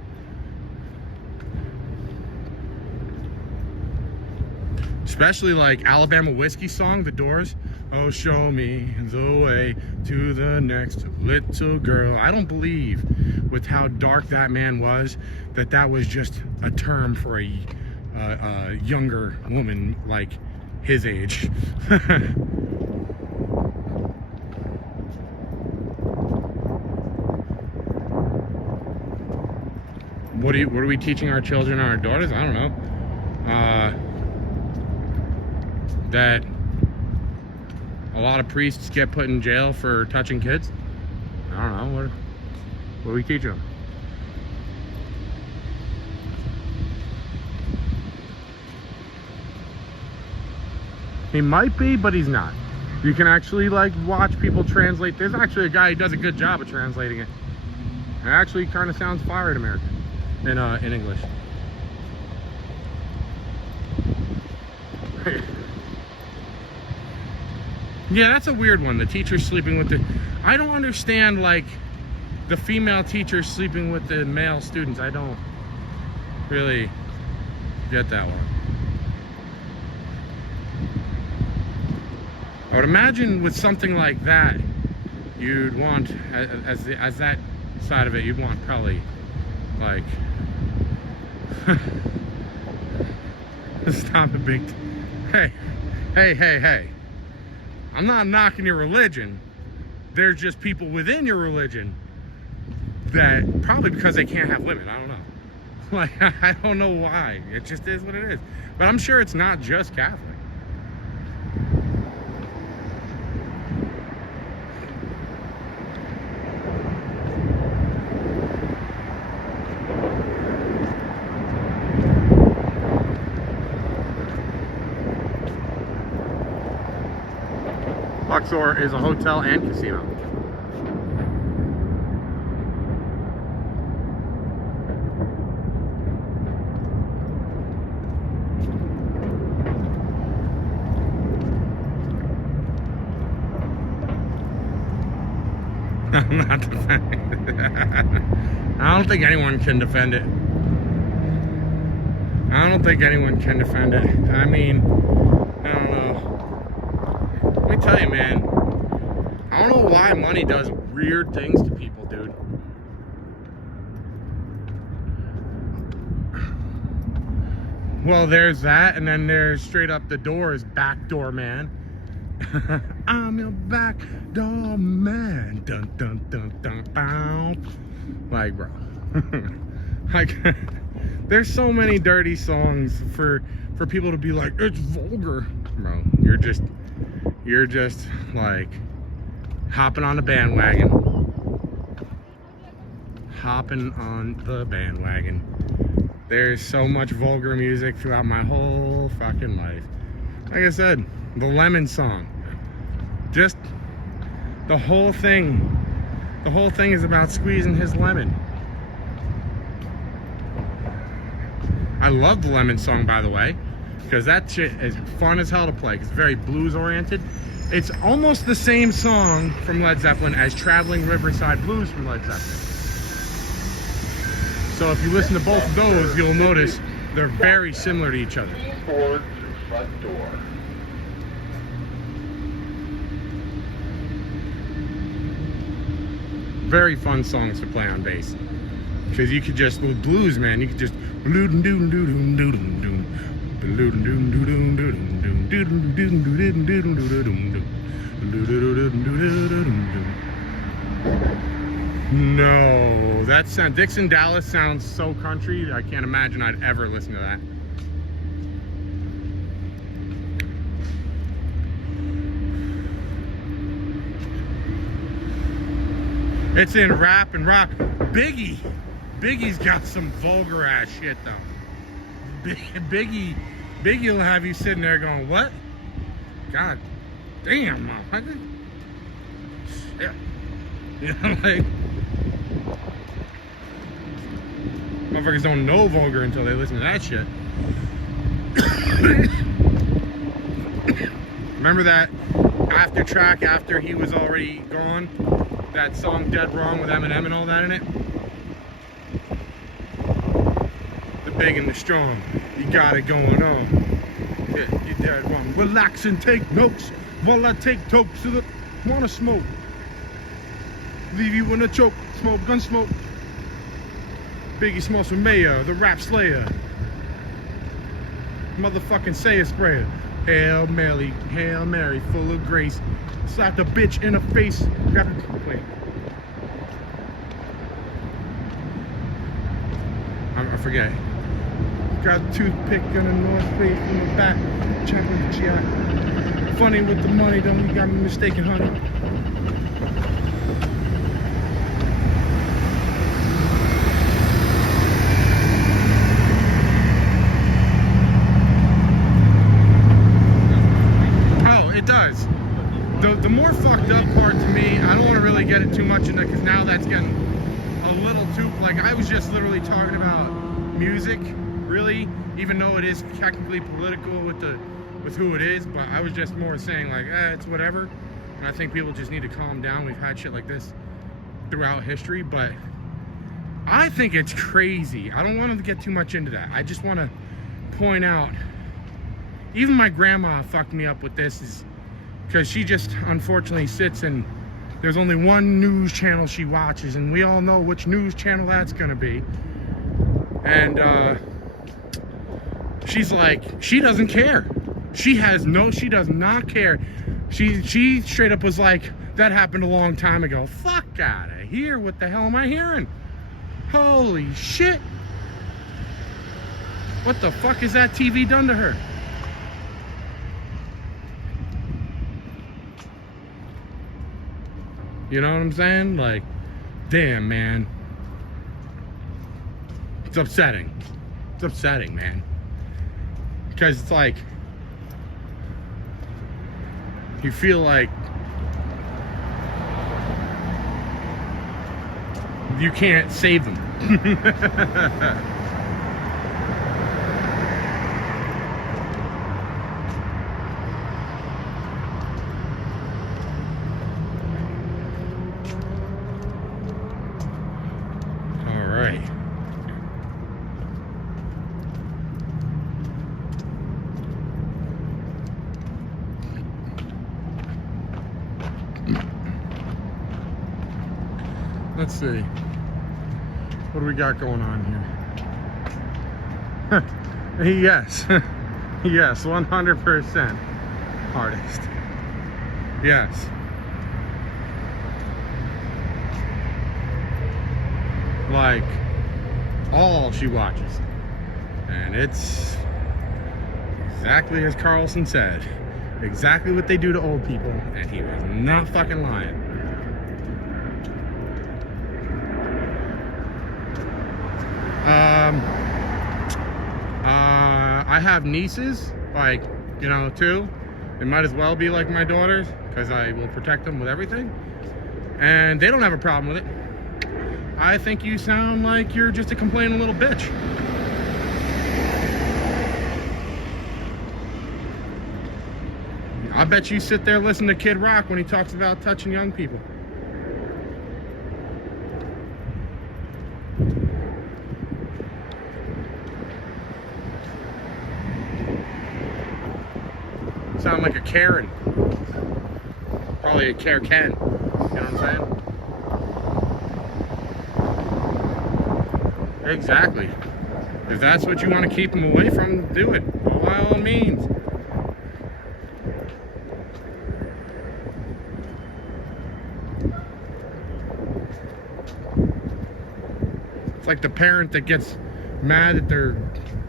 Especially like Alabama Whiskey song, The Doors. Oh, show me the way to the next little girl. I don't believe, with how dark that man was, that was just a term for a younger woman like his age. what are we teaching our children, our daughters? I don't know. That a lot of priests get put in jail for touching kids. I don't know. What do we teach them? He might be, but he's not. You can actually like watch people translate. There's actually a guy who does a good job of translating it. It actually kind of sounds fire in American, in English. Yeah, that's a weird one. The teacher sleeping with the... I don't understand, like, the female teacher sleeping with the male students. I don't really get that one. I would imagine with something like that, you'd want, as that side of it, you'd want probably, like... Stop it, big... Hey. I'm not knocking your religion. There's just people within your religion that probably because they can't have women. I don't know. Like, I don't know why. It just is what it is. But I'm sure it's not just Catholic. Luxor is a hotel and casino. I'm not defending it. I don't think anyone can defend it. I don't think anyone can defend it. I mean, I don't know. Let me tell you, man, I don't know why money does weird things to people, dude. Well, there's that, and then there's straight up the doors, backdoor man. I'm your backdoor man. Dun dun dun dun dun. Like, bro. Like, there's so many dirty songs for people to be like, it's vulgar. Bro, you're just like hopping on the bandwagon. Hopping on the bandwagon. There's so much vulgar music throughout my whole fucking life. Like I said, the Lemon song. Just the whole thing. The whole thing is about squeezing his lemon. I love the Lemon song, by the way, because that shit is fun as hell to play. It's very blues oriented. It's almost the same song from Led Zeppelin as Traveling Riverside Blues from Led Zeppelin. So if you listen to both of those, you'll notice they're very similar to each other. Forward to front door. Very fun songs to play on bass. Because you could just, with blues, man, you could just... No, that sound, Dixon Dallas sounds so country. I can't imagine I'd ever listen to that. It's in rap and rock. Biggie's got some vulgar ass shit though. Biggie will have you sitting there going, what? God damn, motherfucker. Yeah. You know, like, motherfuckers don't know vulgar until they listen to that shit. Remember that after track after he was already gone? That song Dead Wrong with Eminem and all that in it? The big and the strong, you got it going on. Yeah, you're dead wrong. Relax and take notes while I take tokes to the wanna smoke. Leave you in a choke, smoke, gun smoke. Biggie smokes from Mayor, the rap slayer. Motherfucking say a sprayer. Hail Mary, full of grace. Slap the bitch in the face. Grab the wait. I forget. Got a toothpick and a North Face in the back. Checking the GI. Funny with the money, don't you got me mistaken, honey. Oh, it does. The more fucked up part to me, I don't want to really get it too much into, because now that's getting a little too, like, I was just literally talking about music, really, even though it is technically political with who it is, but I was just more saying like, it's whatever. And I think people just need to calm down. We've had shit like this throughout history, but I think it's crazy. I don't want to get too much into that. I just want to point out, even my grandma fucked me up with this, is because she just unfortunately sits and there's only one news channel she watches, and we all know which news channel that's gonna be. And she's like, she doesn't care. She does not care. She straight up was like, that happened a long time ago. Fuck out of here. What the hell am I hearing? Holy shit. What the fuck has that TV done to her? You know what I'm saying? Like, damn, man. It's upsetting. It's upsetting, man. Because it's like, you feel like you can't save them. All right. Let's see. What do we got going on here? Yes. Yes, 100% artist. Yes. Like, all she watches. And it's exactly as Carlson said. Exactly what they do to old people. And he was not fucking lying. I have nieces, like, you know, too. They might as well be like my daughters, because I will protect them with everything. And they don't have a problem with it. I think you sound like you're just a complaining little bitch. I bet you sit there listening to Kid Rock when he talks about touching young people. Sound like a Karen. Probably a Care Ken. You know what I'm saying? Exactly. If that's what you want to keep them away from, do it. By all means. It's like the parent that gets mad that their,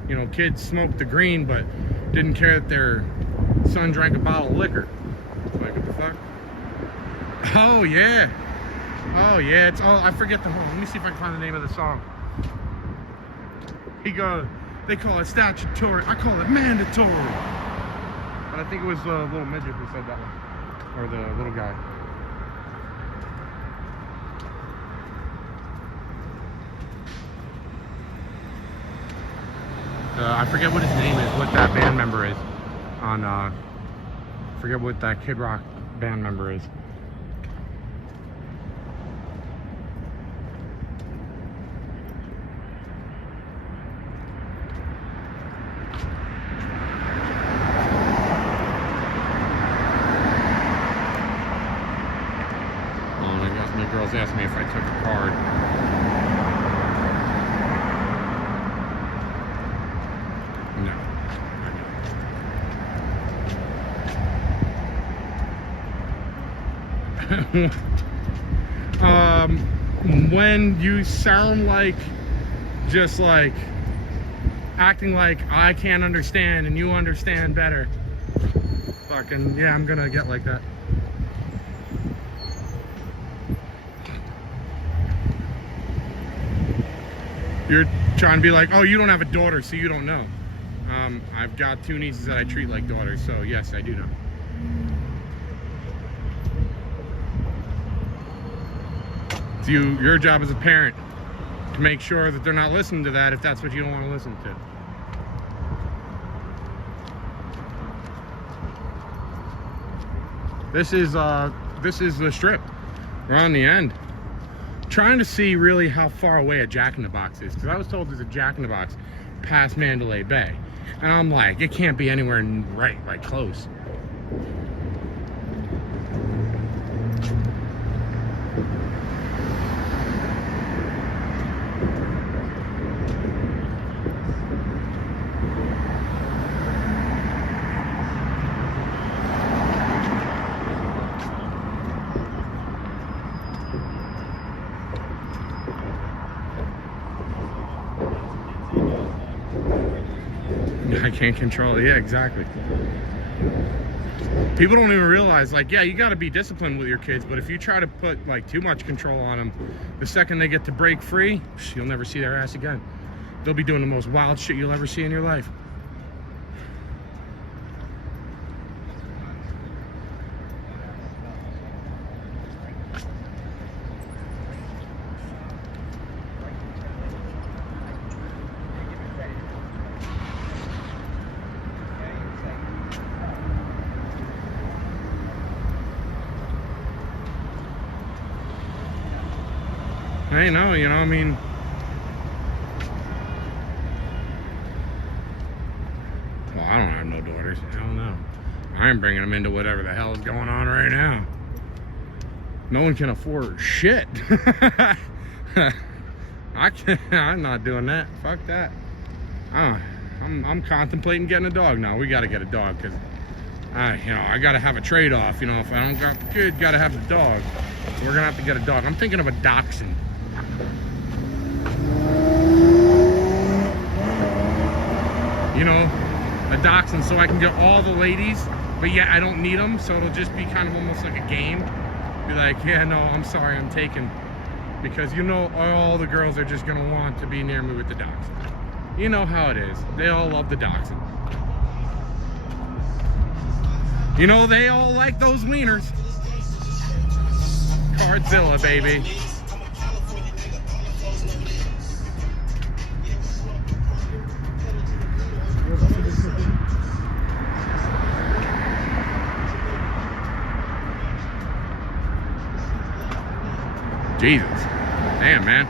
you know, kids smoked the green, but didn't care that their son drank a bottle of liquor. It's like, what the fuck? Oh yeah. Oh yeah. It's all, I forget the whole. Let me see if I can find the name of the song. He goes, they call it statutory. I call it mandatory. But I think it was the little midget who said that one, or the little guy. I forget what his name is, what that band member is on, forget what that Kid Rock band member is. Oh, I got my girls asked me if I took a card. When you sound like just like acting like I can't understand and you understand better. Fucking, yeah, I'm gonna get like that. You're trying to be like, oh, you don't have a daughter, so you don't know. I've got 2 nieces that I treat like daughters, so yes, I do know. It's your job as a parent to make sure that they're not listening to that if that's what you don't want to listen to. This is the strip. We're on the end. Trying to see really how far away a Jack in the Box is, because I was told there's a Jack in the Box past Mandalay Bay, and I'm like, it can't be anywhere right close. I can't control it. Yeah, exactly. People don't even realize, like, yeah, you got to be disciplined with your kids, but if you try to put like too much control on them, the second they get to break free, you'll never see their ass again. They'll be doing the most wild shit you'll ever see in your life. I know, you know, I mean, well, I don't have no daughters. Hell no. I ain't bringing them into whatever the hell is going on right now. No one can afford shit. I'm not doing that. Fuck that. I'm contemplating getting a dog now. We got to get a dog because, you know, I got to have a trade-off. You know, if I don't got the kid, got to have the dog. So we're gonna have to get a dog. I'm thinking of a dachshund. You know, a dachshund, so I can get all the ladies, but yeah, I don't need them, so it'll just be kind of almost like a game. Be like, yeah, no, I'm sorry, I'm taken. Because you know, all the girls are just gonna want to be near me with the dachshund. You know how it is. They all love the dachshund. You know, they all like those wieners. Cardzilla, baby. Jesus. Damn, man.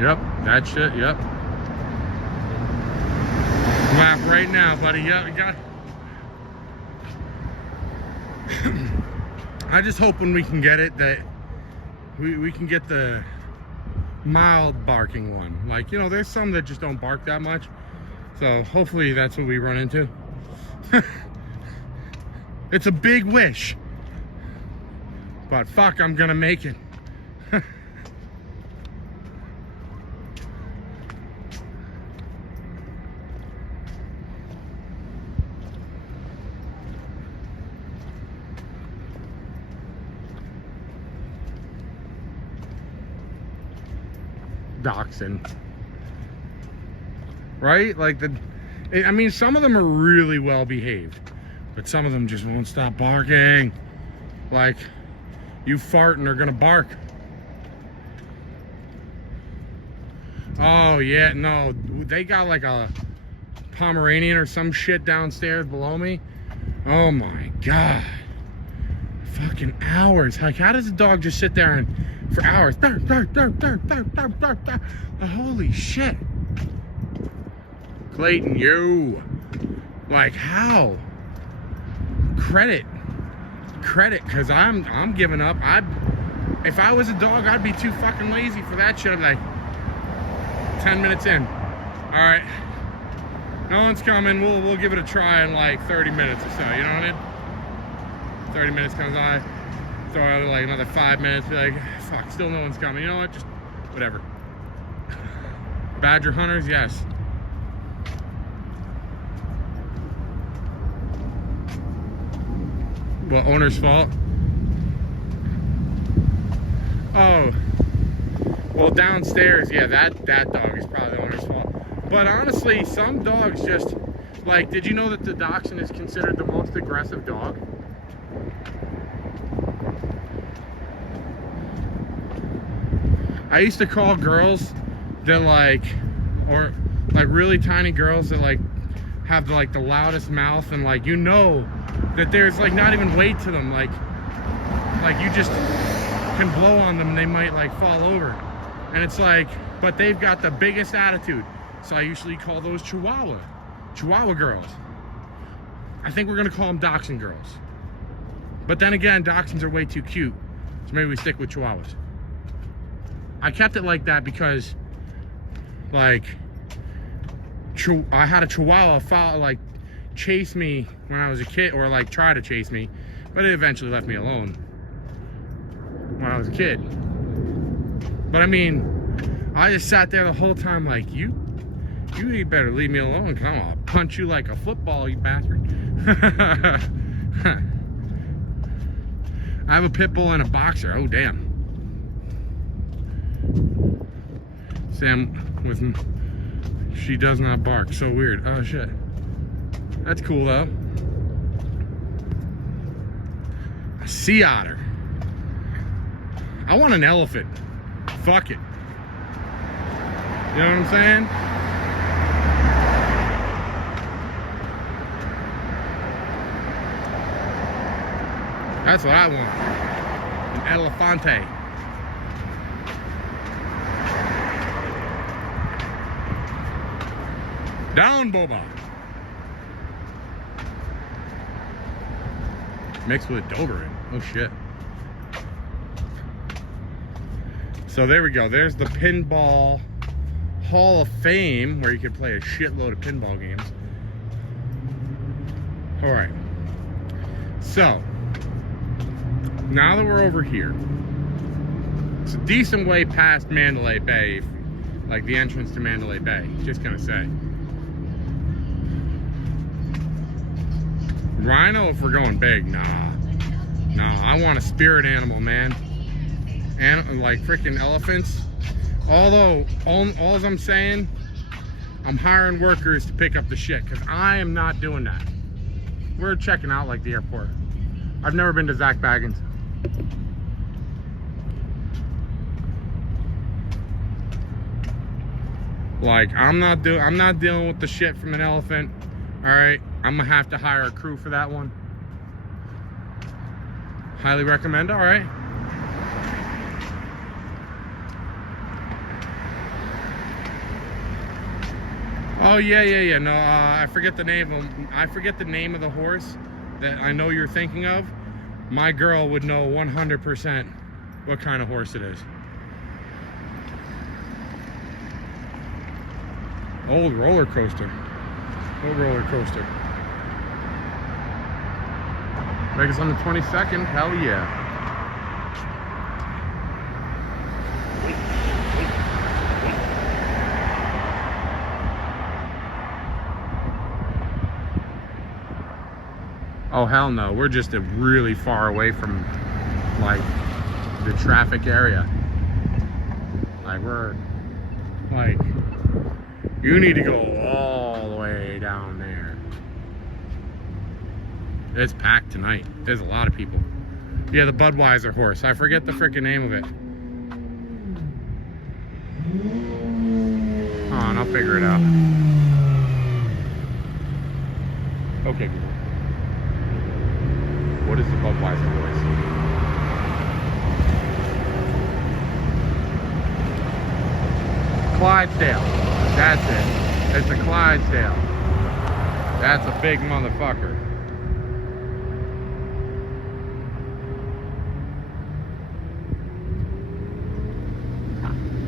Yep, that shit, yep. Map right now, buddy. Yeah, you got. I just hope when we can get it that we can get the mild barking one. Like, you know, there's some that just don't bark that much. So hopefully that's what we run into. It's a big wish. But fuck, I'm gonna make it. Dachshund, right? Like I mean, some of them are really well behaved, but some of them just won't stop barking. Like, you fart and they're gonna bark. Oh yeah, no, they got like a Pomeranian or some shit downstairs below me. Oh my god, fucking hours. Like, how does a dog just sit there and for hours? Holy shit. Clayton, you. Like, how? Credit, because I'm giving up. If I was a dog, I'd be too fucking lazy for that shit. I'm like, 10 minutes in. All right, no one's coming. We'll give it a try in like 30 minutes or so. You know what I mean? 30 minutes comes by. throw out like another 5 minutes, be like, fuck, still no one's coming. You know what? Just whatever. Badger hunters, yes. Well, owner's fault. Oh, well, downstairs, yeah, that dog is probably the owner's fault. But honestly, some dogs just, like, did you know that the Dachshund is considered the most aggressive dog? I used to call girls that like, or like really tiny girls that like have like the loudest mouth, and like, you know that there's like not even weight to them, like you just can blow on them and they might like fall over, and it's like, but they've got the biggest attitude. So I usually call those Chihuahua girls. I think we're gonna call them Dachshund girls, but then again, Dachshunds are way too cute, so maybe we stick with Chihuahuas. I kept it like that because like I had a Chihuahua follow, like chase me when I was a kid, or like try to chase me, but it eventually left me alone when I was a kid. But I mean, I just sat there the whole time like, you better leave me alone, because I'm gonna punch you like a football, you bastard. I have a pit bull and a boxer. Oh damn. Sam with, she does not bark. So weird. Oh shit. That's cool though. A sea otter. I want an elephant. Fuck it. You know what I'm saying? That's what I want. An elefante. Down, Boba. Mixed with Doberin. Oh shit. So there we go. There's the Pinball Hall of Fame, where you can play a shitload of pinball games. Alright. So, now that we're over here, it's a decent way past Mandalay Bay, like the entrance to Mandalay Bay, just gonna say. Rhino, if we're going big, nah. No, I want a spirit animal, man. And like freaking elephants. Although, all I'm saying, I'm hiring workers to pick up the shit, because I am not doing that. We're checking out like the airport. I've never been to Zach Baggins. Like, I'm not dealing with the shit from an elephant. All right, I'm gonna have to hire a crew for that one. Highly recommend. All right. Oh yeah. No, I forget the name of them. I forget the name of the horse that I know you're thinking of. My girl would know 100% what kind of horse it is. Old roller coaster. Old roller coaster. Vegas on the 22nd. Hell yeah. Oh hell no, we're just really far away from like the traffic area. Like we're like, you need to go all the way down there. It's packed tonight. There's a lot of people. Yeah, the Budweiser horse. I forget the freaking name of it. Hold on, I'll figure it out. Okay, Google. What is the Budweiser horse? Clydesdale. That's it. It's a Clydesdale. That's a big motherfucker.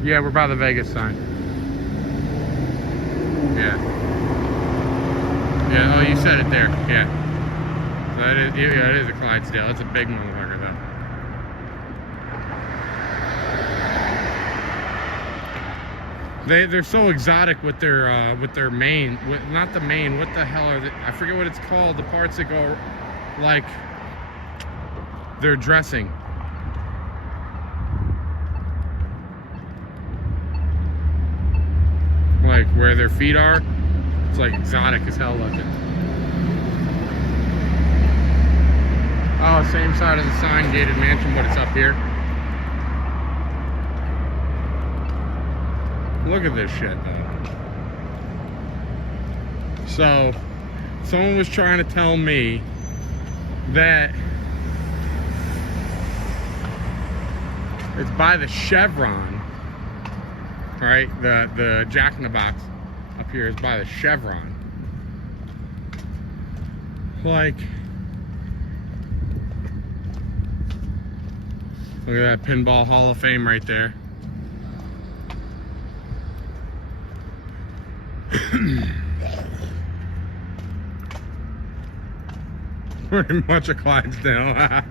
Yeah, we're by the Vegas sign. Yeah. Yeah, oh, you said it there. Yeah. So it is a Clydesdale. It's a big motherfucker, though. They're so exotic with their mane. Not the mane. What the hell are they? I forget what it's called. The parts that go like their dressing. Like where their feet are. It's like exotic as hell looking. Oh, same side of the sign, gated mansion, but it's up here. Look at this shit, though. So, someone was trying to tell me that it's by the Chevron, right? The Jack in the Box up here is by the Chevron. Like, look at that Pinball Hall of Fame right there. Pretty much a Clydesdale.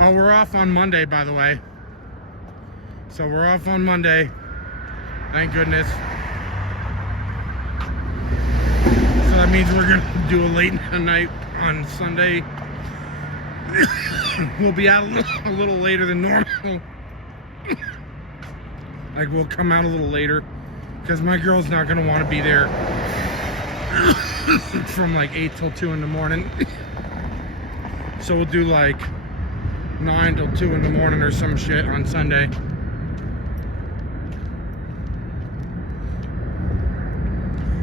Oh, we're off on Monday, by the way. So we're off on Monday. Thank goodness. So that means we're gonna do a late night on Sunday. We'll be out a little later than normal. Like, we'll come out a little later because my girl's not gonna want to be there from like 8 till 2 in the morning. So we'll do like 9 till 2 in the morning or some shit on Sunday.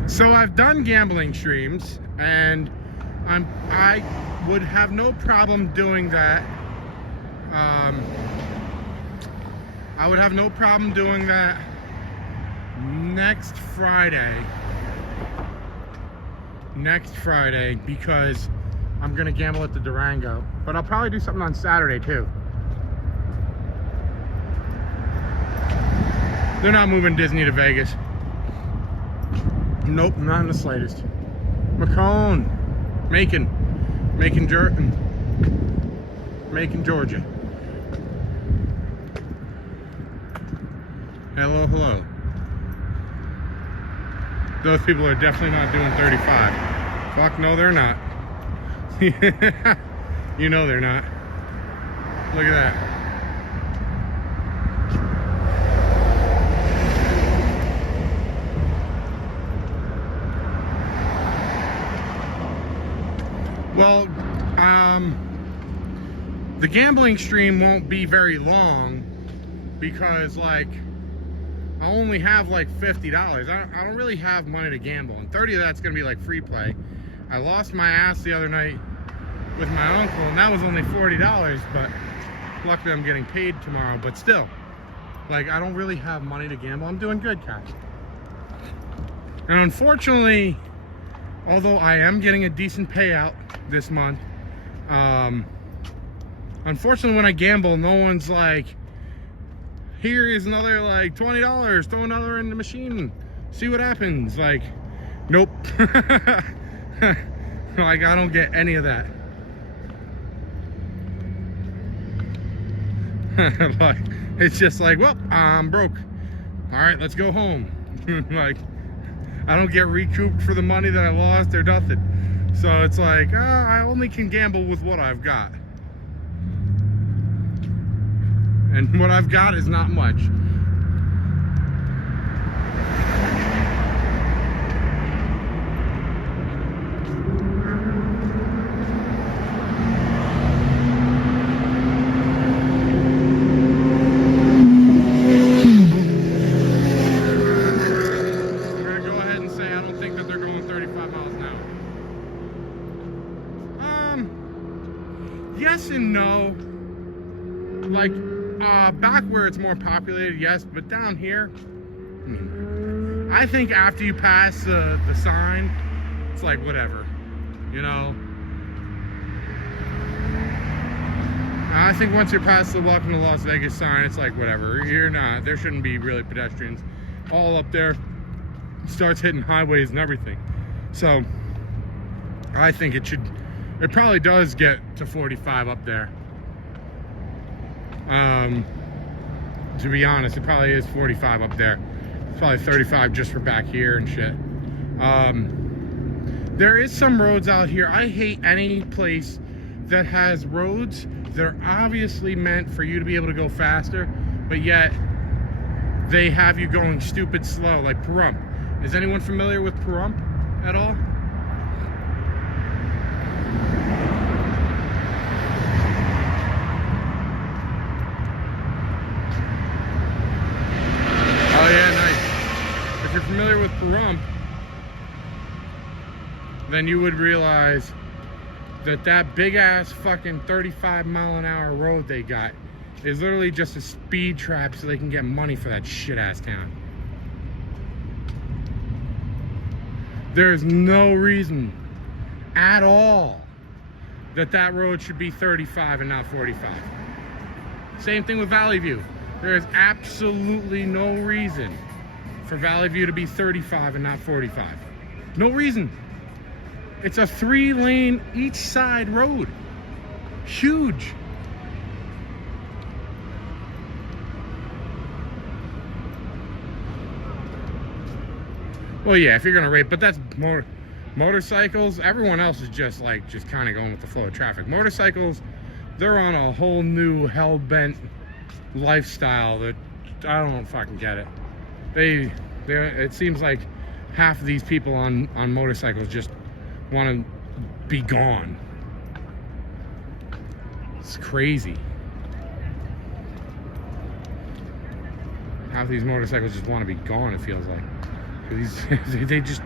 So I've done gambling streams, and I would have no problem doing that. I would have no problem doing that next Friday. Next Friday, because I'm gonna gamble at the Durango, but I'll probably do something on Saturday too. They're not moving Disney to Vegas. Nope, not in the slightest. Macomb, Macon, Georgia. Hello, hello. Those people are definitely not doing 35. Fuck no, they're not. You know they're not. Look at that. Well, the gambling stream won't be very long because, like, I only have like $50. I don't really have money to gamble, and 30 of that's gonna be like free play. I lost my ass the other night with my uncle, and that was only $40, but luckily I'm getting paid tomorrow. But still, like, I don't really have money to gamble. I'm doing good, cash. And unfortunately, although I am getting a decent payout this month, unfortunately when I gamble, no one's like, here is another like $20, throw another in the machine, see what happens. Like, nope. Like, I don't get any of that. Like, it's just like, well, I'm broke, all right, let's go home. Like, I don't get recouped for the money that I lost or nothing. So it's like, I only can gamble with what I've got. And what I've got is not much. and no. Like, back where it's more populated, yes, but down here, I think after you pass the sign, it's like whatever, you know. I think once you're past the Welcome to Las Vegas sign, it's like whatever. You're not. There shouldn't be really pedestrians. All up there starts hitting highways and everything. So I think it probably does get to 45 up there. To be honest, it probably is 45 up there. It's probably 35 just for back here and shit. There is some roads out here. I hate any place that has roads that are obviously meant for you to be able to go faster, but yet they have you going stupid slow, like Pahrump. Is anyone familiar with Pahrump at all? Oh yeah, nice. If you're familiar with Pahrump, then you would realize that big ass fucking 35-mile-an-hour road they got is literally just a speed trap so they can get money for that shit ass town. There's no reason at all that road should be 35 and not 45. Same thing with Valley View. There's absolutely no reason for Valley View to be 35 and not 45. No reason. It's a 3-lane each side road. Huge. Well, yeah, if you're gonna rate, but that's more motorcycles. Everyone else is just kind of going with the flow of traffic. Motorcycles, they're on a whole new hell-bent lifestyle that I don't fucking get it. It seems like half of these people on motorcycles just want to be gone. It's crazy. Half of these motorcycles just want to be gone, it feels like. They just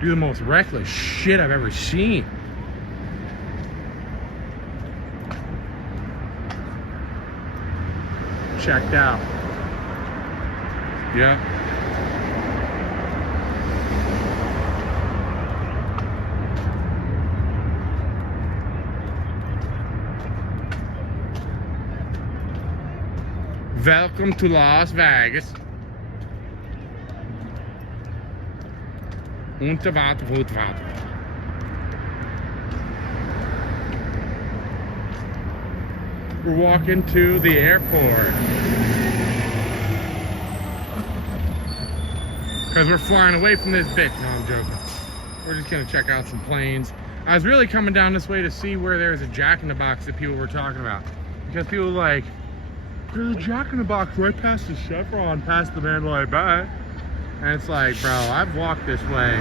do the most reckless shit I've ever seen. Checked out. Yeah. Welcome to Las Vegas. Und warte. We're walking to the airport. Because we're flying away from this bitch. No, I'm joking. We're just gonna check out some planes. I was really coming down this way to see where there's a Jack in the Box that people were talking about. Because people were like, there's a Jack in the Box right past the Chevron, past the Mandalay Bay. And it's like, bro, I've walked this way.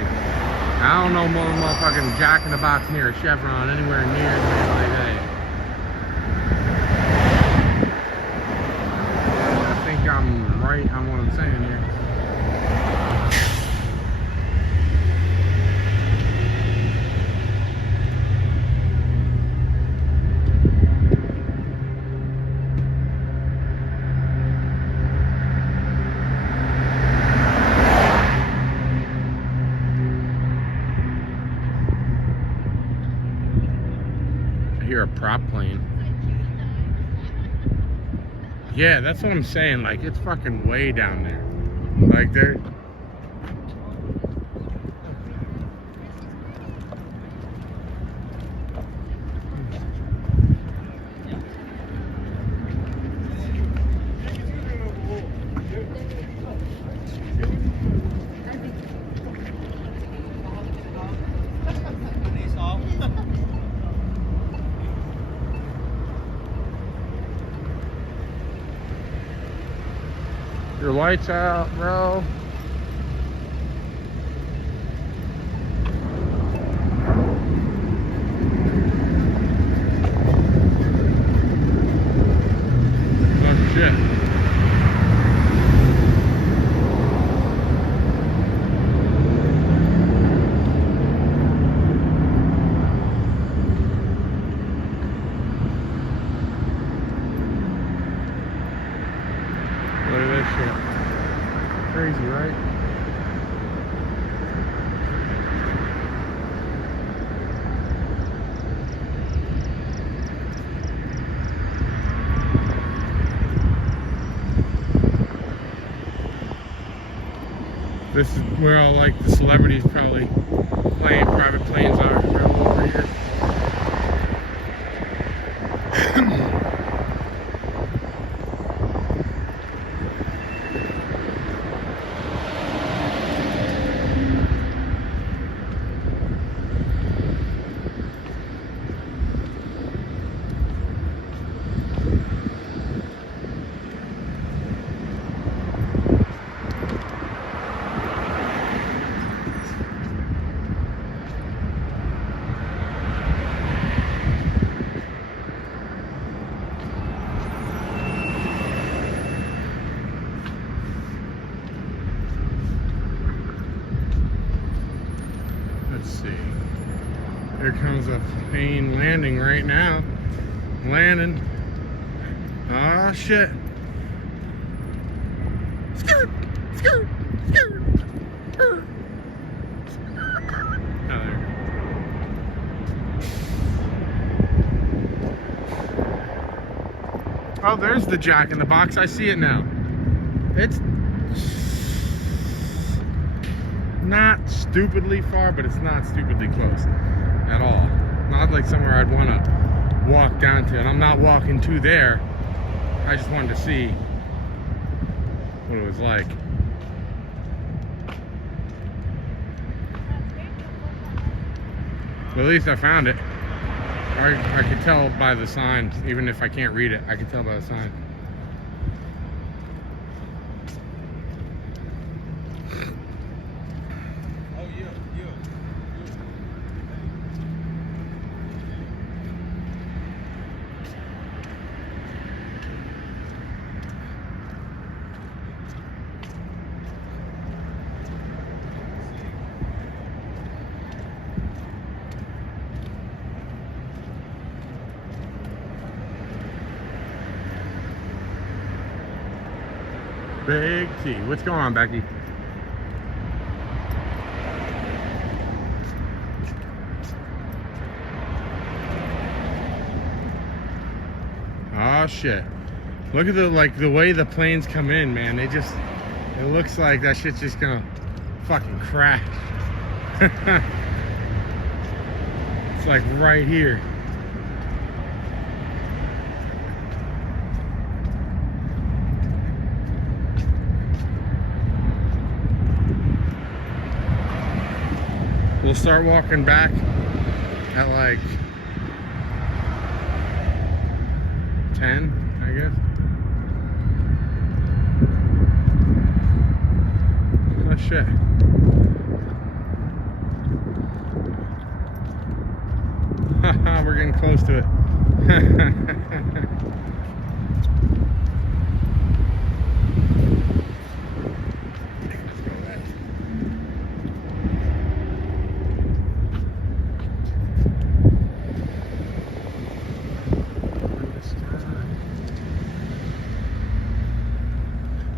I don't know more motherfucking Jack in the Box near a Chevron anywhere near the Mandalay Bay. I think I'm right on what I'm saying here. A prop plane. Yeah, that's what I'm saying. Like, it's fucking way down there. Like, they're... Your lights out, bro. Oh shit. right? This is where all like the celebrities probably flying private planes are travel over here. Let's see. Here comes a plane landing right now. Landing. Ah, shit. Skirt, skirt, skirt, skirt. Oh, there. Oh, there's the jack in the box. I see it now. It's not stupidly far, but it's not stupidly close at all. Not like somewhere I'd want to walk down to, and I'm not walking to there. I just wanted to see what it was like. But at least I found it. I could tell by the sign, even if I can't read it, I could tell by the sign. Big T. What's going on, Becky? Oh shit. Look at the way the planes come in, man. It looks like that shit's just gonna fucking crash. It's like right here. We'll start walking back at like 10, I guess. Oh shit. Haha, we're getting close to it.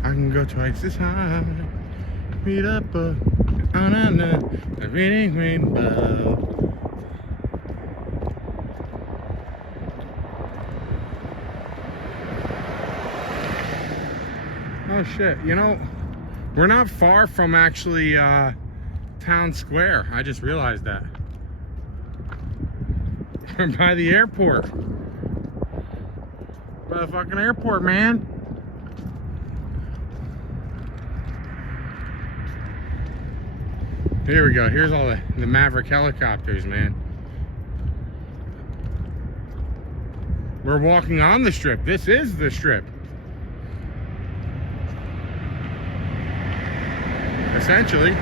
I can go twice as high. Meet up on a reading rainbow. Oh shit, you know, we're not far from actually Town Square. I just realized that. We're by the airport. By the fucking airport, man. Here we go. Here's all the Maverick helicopters, man. We're walking on the strip. This is the strip. Essentially.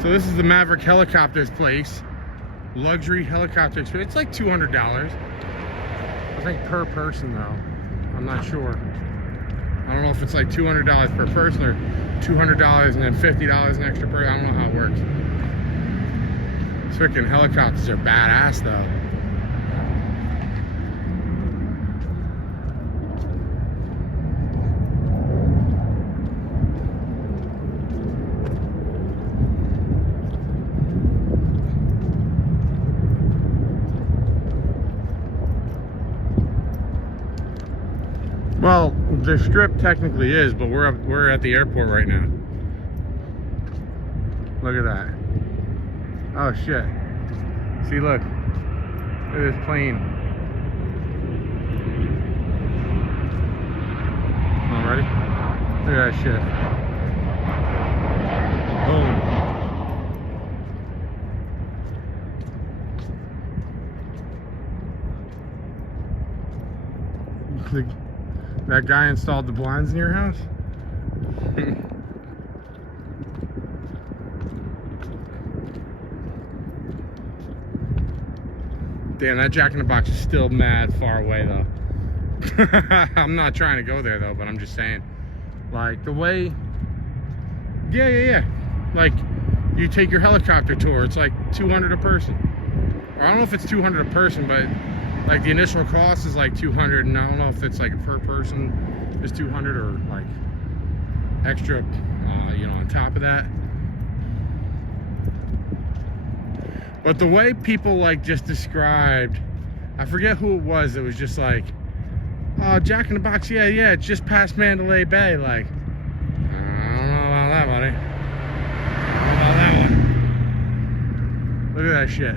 So this is the Maverick helicopters place. Luxury helicopter experience. It's like $200. I think per person though. I'm not sure. I don't know if it's like $200 per person or $200 and then $50 an extra per. I don't know how it works. Freaking helicopters are badass though. the strip technically is, but we're at the airport right now. Look at that. Oh shit. See, look. Look at this plane. Oh, ready? Look at that shit. Boom. That guy installed the blinds in your house? Damn, that Jack in the Box is still mad far away though. I'm not trying to go there though, but I'm just saying, like, the way, yeah. Like, you take your helicopter tour, it's like 200 a person. Or I don't know if it's 200 a person, but like the initial cost is like 200, and I don't know if it's like per person is 200 or like extra, you know, on top of that. But the way people like just described, I forget who it was just like, oh, Jack in the Box, yeah, it's just past Mandalay Bay. Like, I don't know about that, buddy. I don't know about that one. Look at that shit.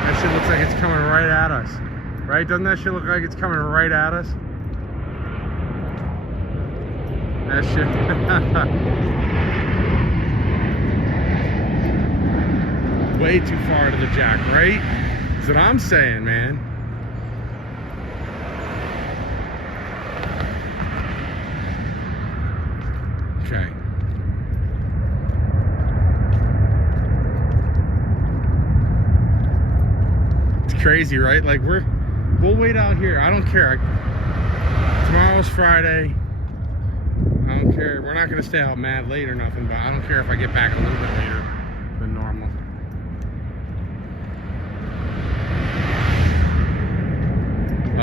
That shit looks like it's coming right at us. Right? Doesn't that shit look like it's coming right at us? That shit. Way too far to the Jack, right? That's what I'm saying, man. Okay. It's crazy, right? Like, we'll wait out here. I don't care. Tomorrow's Friday. I don't care. We're not gonna stay out mad late or nothing, but I don't care if I get back a little bit later than normal.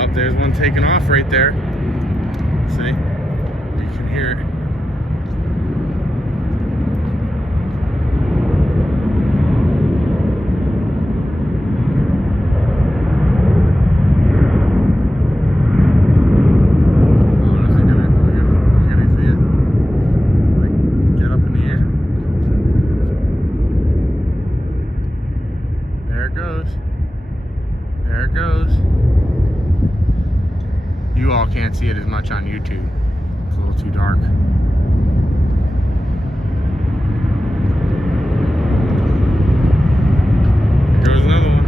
Oh, there's one taking off right there. See? You can hear it. You all can't see it as much on YouTube. It's a little too dark. There goes another one.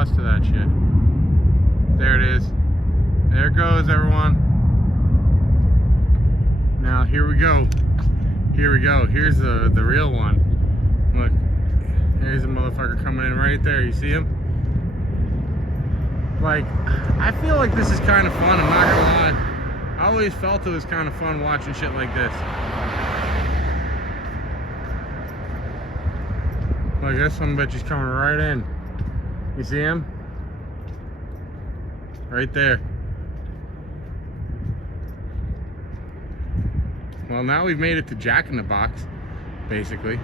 To that shit. There it is. There it goes, everyone. Now here we go. Here we go. Here's the real one. Look, there's a motherfucker coming in right there. You see him? Like, I feel like this is kind of fun. I'm not gonna lie. I always felt it was kind of fun watching shit like this. Like, this son of a bitch is coming right in. You see him? Right there. Well, now we've made it to Jack in the Box, basically.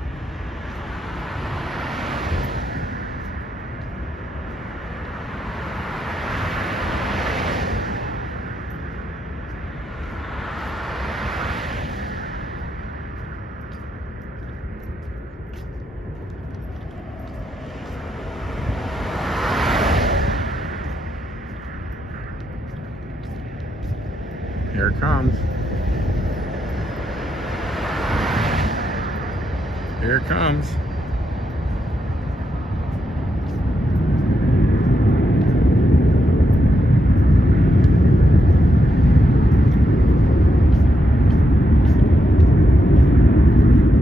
Here it comes. Here it comes.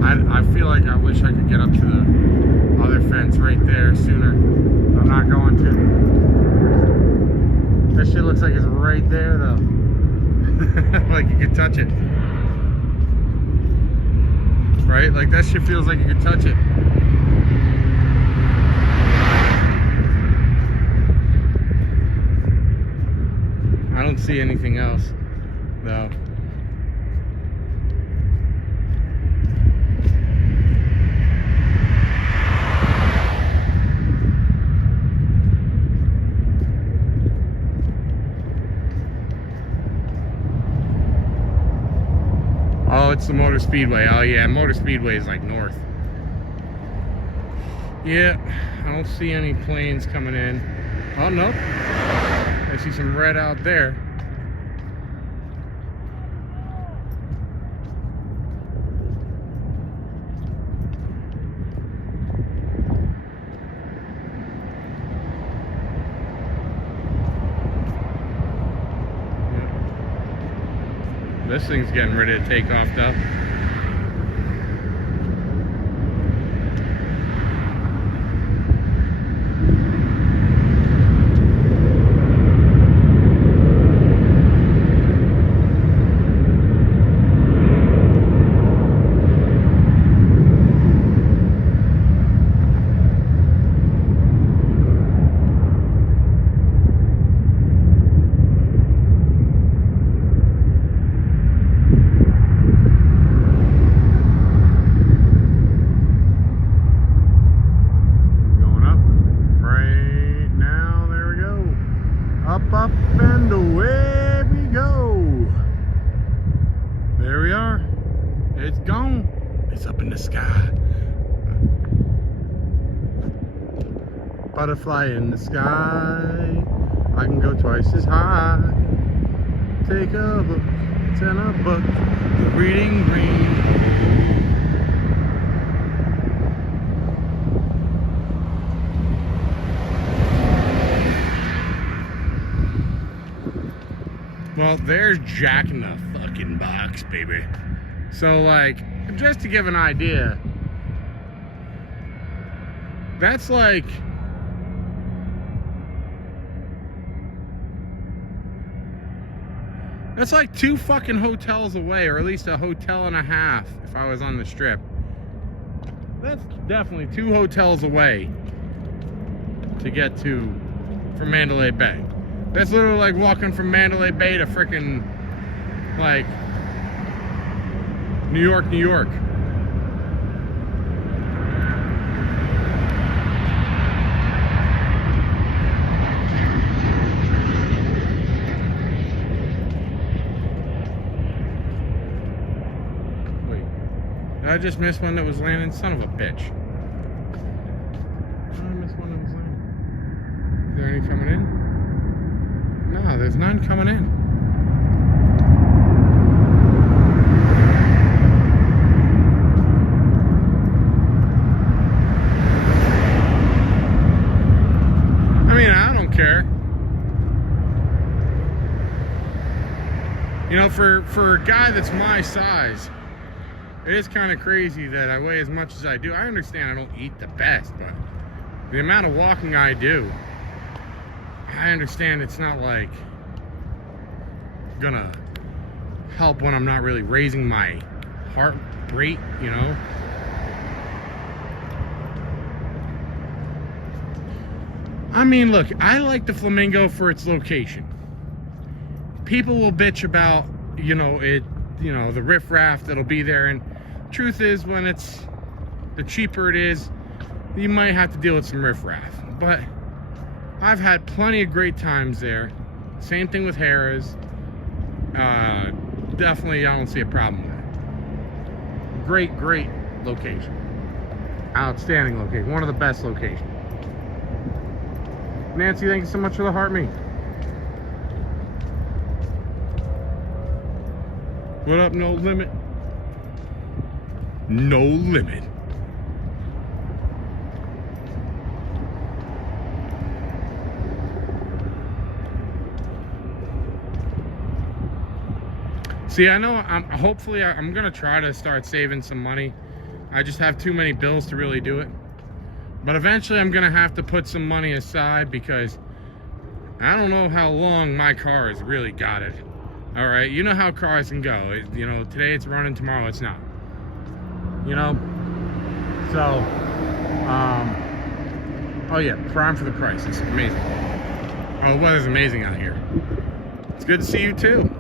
I feel like I wish I could get up to the other fence right there sooner. I'm not going to. That shit looks like it's right there though. Like you could touch it. Right? Like that shit feels like you could touch it. don't see anything else, though. Oh, it's the Motor Speedway. Oh yeah, Motor Speedway is like north. Yeah, I don't see any planes coming in. Oh no, I see some red out there. This thing's getting ready to take off though. Up and away we go. There we are. It's gone. It's up in the sky. Butterfly in the sky. I can go twice as high. Take a look. It's in a book. The reading green. Well, there's Jack in the fucking Box, baby. So, like, just to give an idea, that's like two fucking hotels away, or at least a hotel and a half if I was on the Strip. That's definitely 2 hotels away to get to from Mandalay Bay. That's literally like walking from Mandalay Bay to frickin' like New York, New York. Wait, did I just miss one that was landing? Son of a bitch. Did I miss one that was landing? Is there any coming in? No, there's none coming in. I mean, I don't care. You know, for a guy that's my size, it is kind of crazy that I weigh as much as I do. I understand I don't eat the best, but the amount of walking I do, I understand it's not like gonna help when I'm not really raising my heart rate, you know. I mean, look, I like the Flamingo for its location. People will bitch about, you know, the riffraff that'll be there, and truth is, when the cheaper it is, you might have to deal with some riffraff, but I've had plenty of great times there. Same thing with Harrah's. Definitely, I don't see a problem with it. Great location. Outstanding location. One of the best locations. Nancy, thank you so much for the heart me. What up, No Limit? No Limit. See, I know hopefully I'm gonna try to start saving some money. I just have too many bills to really do it. But eventually I'm gonna have to put some money aside because I don't know how long my car has really got it. All right, you know how cars can go. You know, today it's running, tomorrow it's not. You know? So, oh yeah, prime for the price. It's amazing. Oh, the weather's amazing out here. It's good to see you too.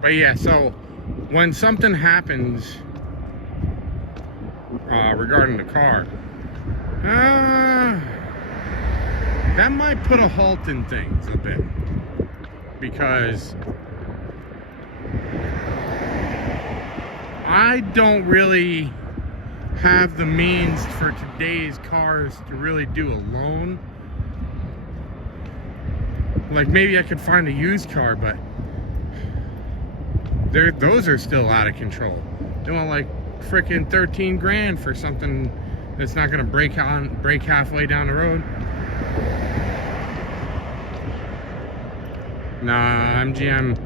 But yeah, so when something happens regarding the car, that might put a halt in things a bit, because I don't really have the means for today's cars to really do a loan. Like, maybe I could find a used car, but those are still out of control. They want like freaking 13 grand for something that's not gonna break halfway down the road. Nah, MGM.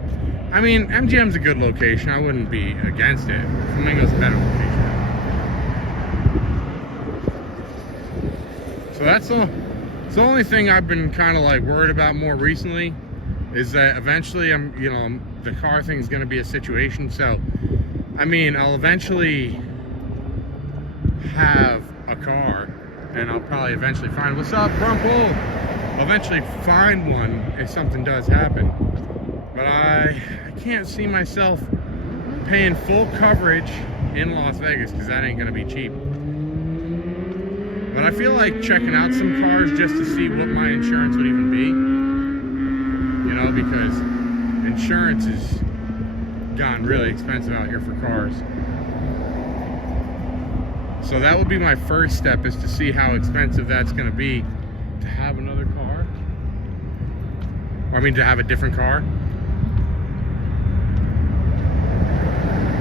I mean, MGM's a good location. I wouldn't be against it. Flamingo's a better location. So that's the only thing I've been kind of like worried about more recently, is that eventually the car thing is going to be a situation. So, I mean, I'll eventually have a car, and I'll probably eventually find, what's up, Rumple? I'll eventually find one if something does happen. But I can't see myself paying full coverage in Las Vegas, because that ain't going to be cheap. But I feel like checking out some cars just to see what my insurance would even be. You know, because insurance has gotten really expensive out here for cars. So that would be my first step, is to see how expensive that's going to be to have another car. Or I mean, to have a different car.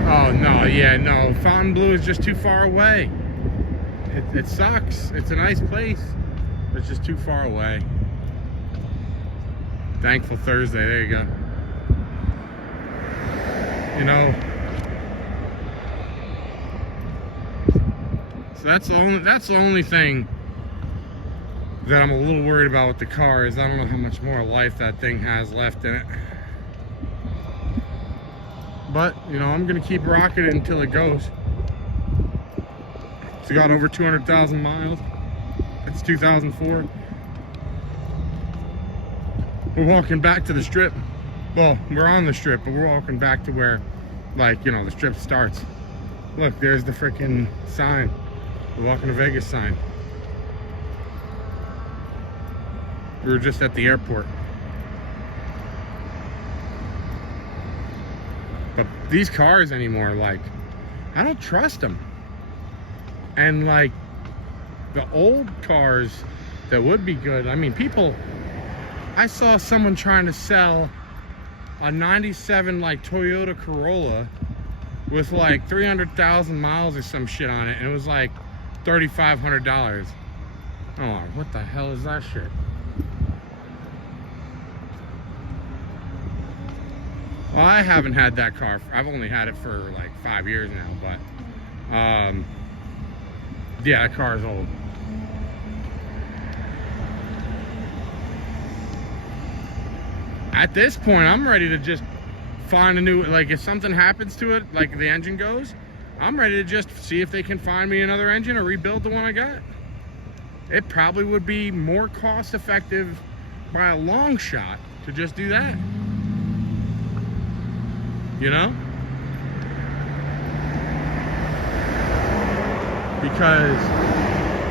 Oh, no, yeah, no. Fontainebleau is just too far away. It sucks. It's a nice place, but it's just too far away. Thankful Thursday, there you go. You know, so that's the only thing that I'm a little worried about with the car, is I don't know how much more life that thing has left in it. But, you know, I'm gonna keep rocking it until it goes. It's got over 200,000 miles. It's 2004. We're walking back to the strip. Well, we're on the strip, but we're walking back to where, like, you know, the strip starts. Look, there's the freaking sign. The Welcome to Vegas sign. We were just at the airport. But these cars anymore, like, I don't trust them. And like the old cars that would be good, I mean, I saw someone trying to sell a 97 like Toyota Corolla with like 300,000 miles or some shit on it, and it was like $3,500. Oh, what the hell is that shit? Well, I haven't had that car. I've only had it for like 5 years now, but yeah, that car is old. At this point, I'm ready to just find a new, like, if something happens to it, like the engine goes, I'm ready to just see if they can find me another engine or rebuild the one I got. It probably would be more cost effective by a long shot to just do that. You know? Because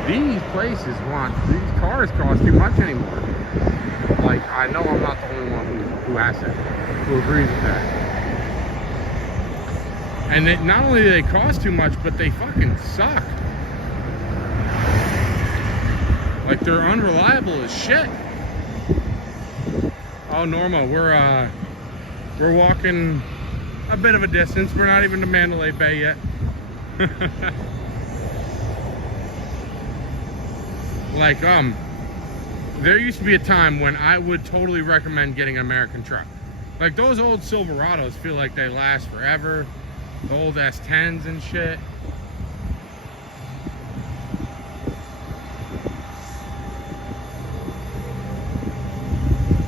these cars cost too much anymore. Like, I know I'm not the only one who has that, who agrees with that. And not only do they cost too much, but they fucking suck. Like, they're unreliable as shit. Oh, Norma, we're walking a bit of a distance. We're not even to Mandalay Bay yet. Like, there used to be a time when I would totally recommend getting an American truck. Like, those old Silverados feel like they last forever. The old S10s and shit.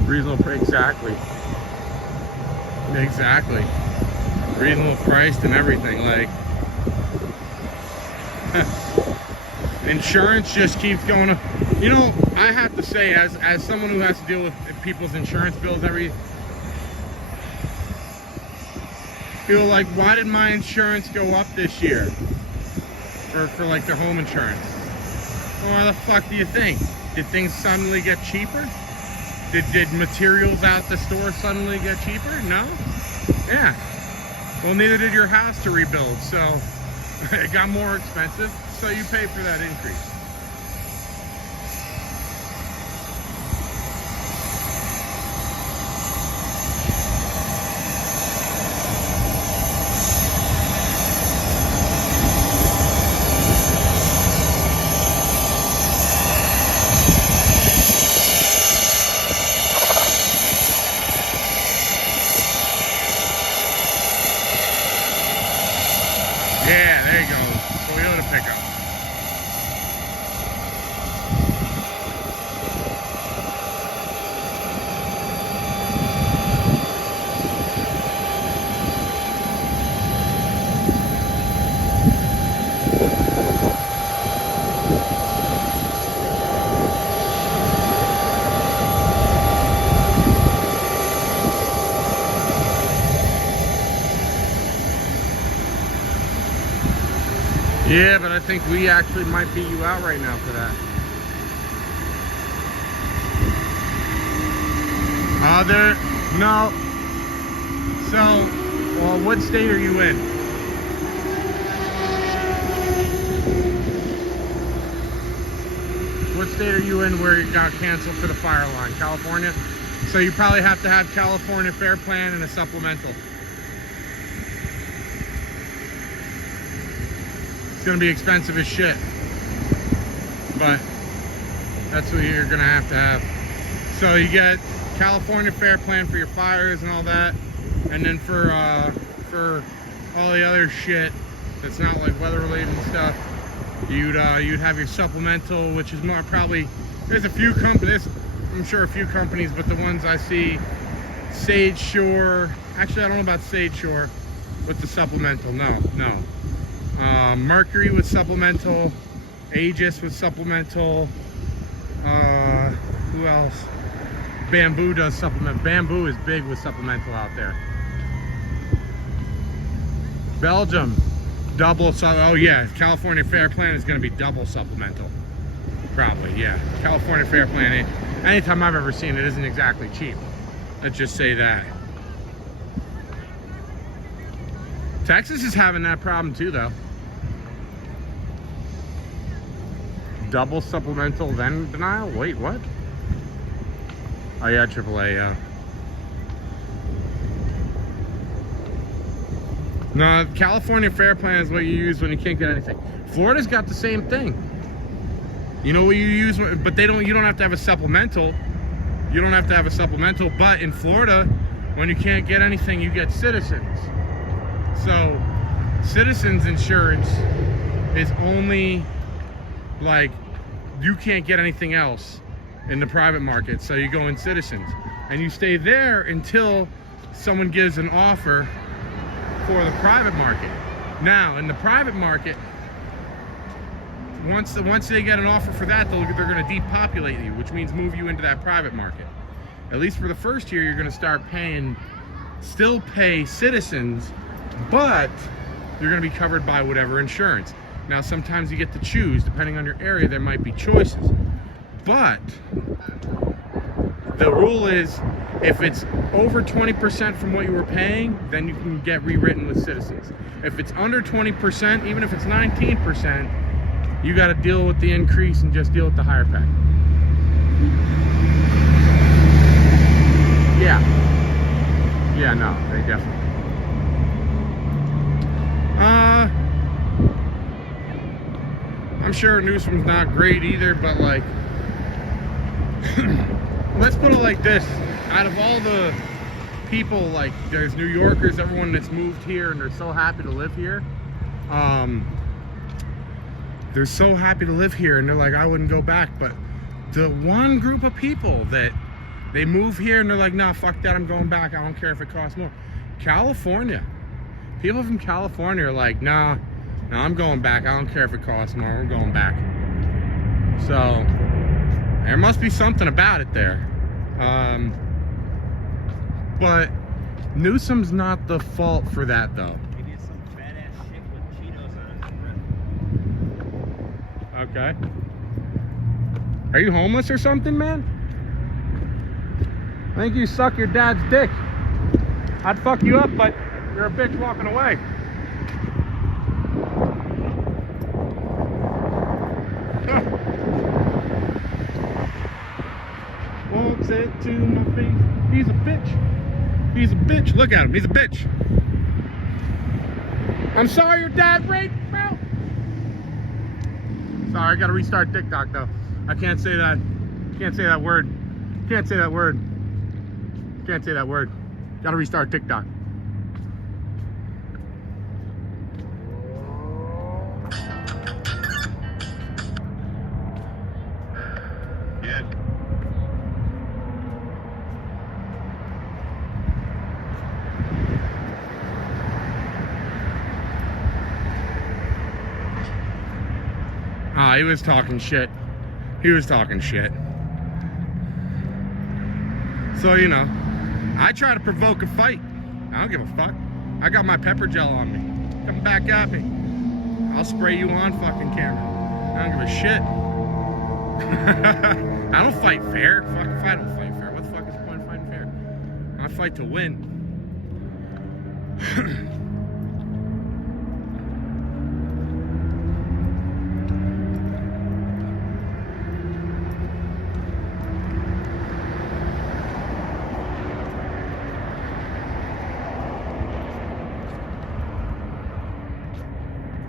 Reasonable, exactly. Exactly. Reasonable priced and everything, like. insurance just keeps going up. You know, I have to say, as someone who has to deal with people's insurance bills feel like, why did my insurance go up this year for like their home insurance? Well, what the fuck do you think? Did things suddenly get cheaper? Did materials out the store suddenly get cheaper? No? Yeah. Well, neither did your house to rebuild, so it got more expensive, so you pay for that increase. Yeah, there you go. Toyota pickup. Yeah, but I think we actually might beat you out right now for that. No. So, well, what state are you in? What state are you in where you got canceled for the fire alarm? California? So you probably have to have California Fair Plan and a supplemental. It's gonna be expensive as shit, but that's what you're gonna have to have. So you get California Fair Plan for your fires and all that, and then for all the other shit that's not like weather related and stuff, you'd have your supplemental, which is more probably, there's a few companies, I'm sure a few companies, but the ones I see, Sage Shore, actually I don't know about Sage Shore with the supplemental, no. Mercury with supplemental, Aegis with supplemental, who else? Bamboo does supplement. Bamboo is big with supplemental out there. Belgium, oh yeah, California Fair Plan is going to be double supplemental. Probably, yeah. California Fair Plan, anytime I've ever seen it, isn't exactly cheap. Let's just say that. Texas is having that problem too, though. Double supplemental, then denial? Wait, what? Oh yeah, AAA, yeah. No, California Fair Plan is what you use when you can't get anything. Florida's got the same thing. You know what you use, but you don't have to have a supplemental. You don't have to have a supplemental, but in Florida, when you can't get anything, you get Citizens. So, Citizens insurance is only, like, you can't get anything else in the private market, so you go in Citizens. And you stay there until someone gives an offer for the private market. Now, in the private market, once they get an offer for that, they're going to depopulate you, which means move you into that private market. At least for the first year, you're going to start still pay Citizens, but you're going to be covered by whatever insurance. Now, sometimes you get to choose, depending on your area, there might be choices. But the rule is, if it's over 20% from what you were paying, then you can get rewritten with Citizens. If it's under 20%, even if it's 19%, you got to deal with the increase and just deal with the higher pay. Yeah, no, they definitely. I'm sure Newsom's not great either, but like, let's put it like this. Out of all the people, like, there's New Yorkers, everyone that's moved here and they're so happy to live here. They're so happy to live here and they're like, I wouldn't go back. But the one group of people that they move here and they're like, nah, fuck that, I'm going back. I don't care if it costs more. California. People from California are like, nah, I'm going back. I don't care if it costs more. We're going back. So there must be something about it there. But Newsom's not the fault for that, though. Maybe it's some badass shit with Cheetos on his breath. Okay. Are you homeless or something, man? I think you suck your dad's dick. I'd fuck you up, but you're a bitch walking away. Won't say it to my face. He's a bitch. He's a bitch. Look at him. He's a bitch. I'm sorry your dad raped, bro. Sorry, I gotta restart TikTok though. I can't say that. Can't say that word. Can't say that word. Can't say that word. Gotta restart TikTok. Yes. Ah, he was talking shit. He was talking shit. So, you know, I try to provoke a fight. I don't give a fuck. I got my pepper gel on me. Come back at me. I'll spray you on fucking camera. I don't give a shit. I don't fight fair. Fuck if I don't fight fair. What the fuck is the point of fighting fair? I fight to win.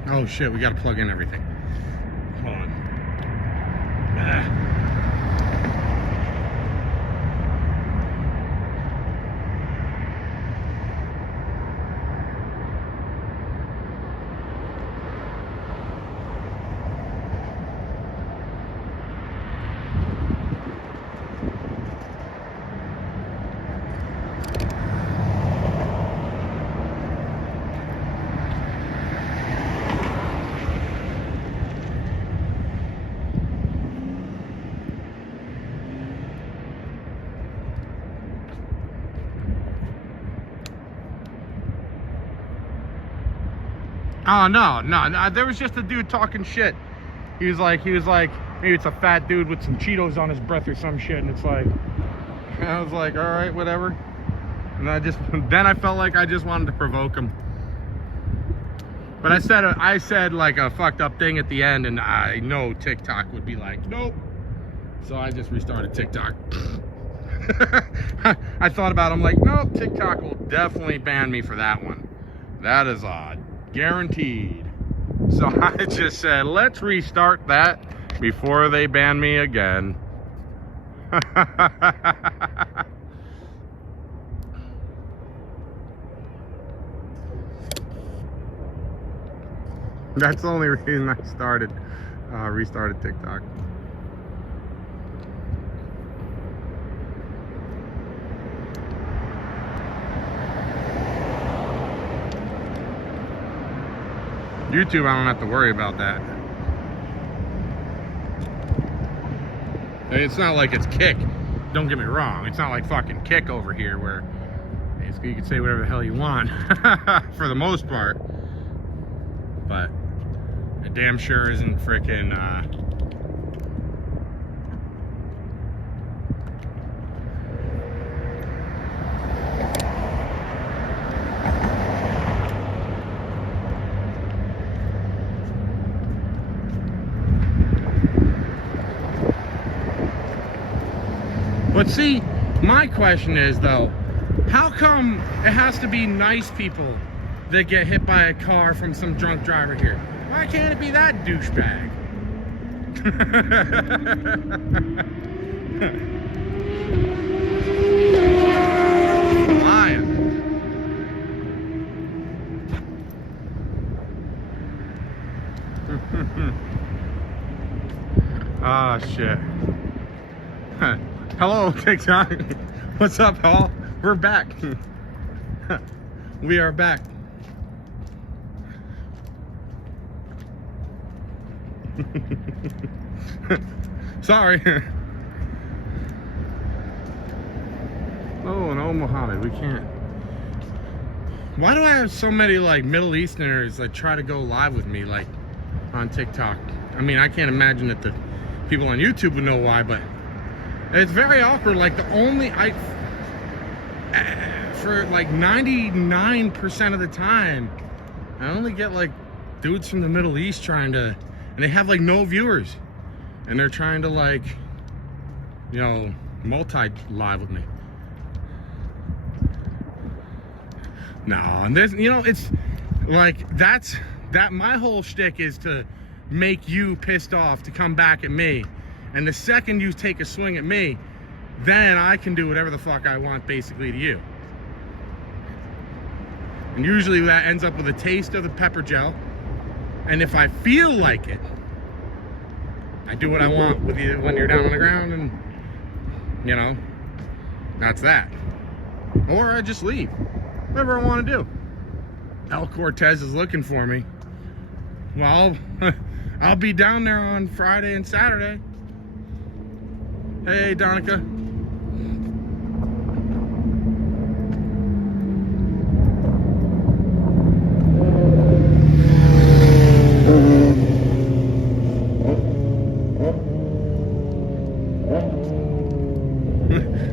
Oh shit, we gotta plug in everything. Hold on. Oh no, there was just a dude talking shit. He was like, maybe it's a fat dude with some Cheetos on his breath or some shit, and it's like, I was like, all right, whatever. And then I felt like I just wanted to provoke him. But I said like a fucked up thing at the end, and I know TikTok would be like, nope. So I just restarted TikTok. I thought about it, I'm like, nope, TikTok will definitely ban me for that one. That is odd. Guaranteed. So I just said, let's restart that before they ban me again. That's the only reason I restarted TikTok. YouTube, I don't have to worry about that. It's not like it's Kick. Don't get me wrong. It's not like fucking Kick over here where basically you can say whatever the hell you want for the most part. But it damn sure isn't frickin' But see, my question is though, how come it has to be nice people that get hit by a car from some drunk driver here? Why can't it be that douchebag? Lying. Ah, shit. Hello, TikTok. What's up, Hall? We're back. We are back. Sorry. Oh, no, Muhammad, we can't. Why do I have so many like Middle Easterners that try to go live with me like on TikTok? I mean, I can't imagine that the people on YouTube would know why, but it's very awkward. Like for like 99% of the time, I only get like dudes from the Middle East trying to, and they have like no viewers, and they're trying to like, you know, multi-live with me. No, and there's, you know, it's like that my whole shtick is to make you pissed off to come back at me, and the second you take a swing at me, then I can do whatever the fuck I want basically to you. And usually that ends up with a taste of the pepper gel, and if I feel like it, I do what I want with you when you're down on the ground, and you know, that's that. Or I just leave. Whatever I want to do. El Cortez is looking for me. Well, I'll be down there on Friday and Saturday. Hey, Donica.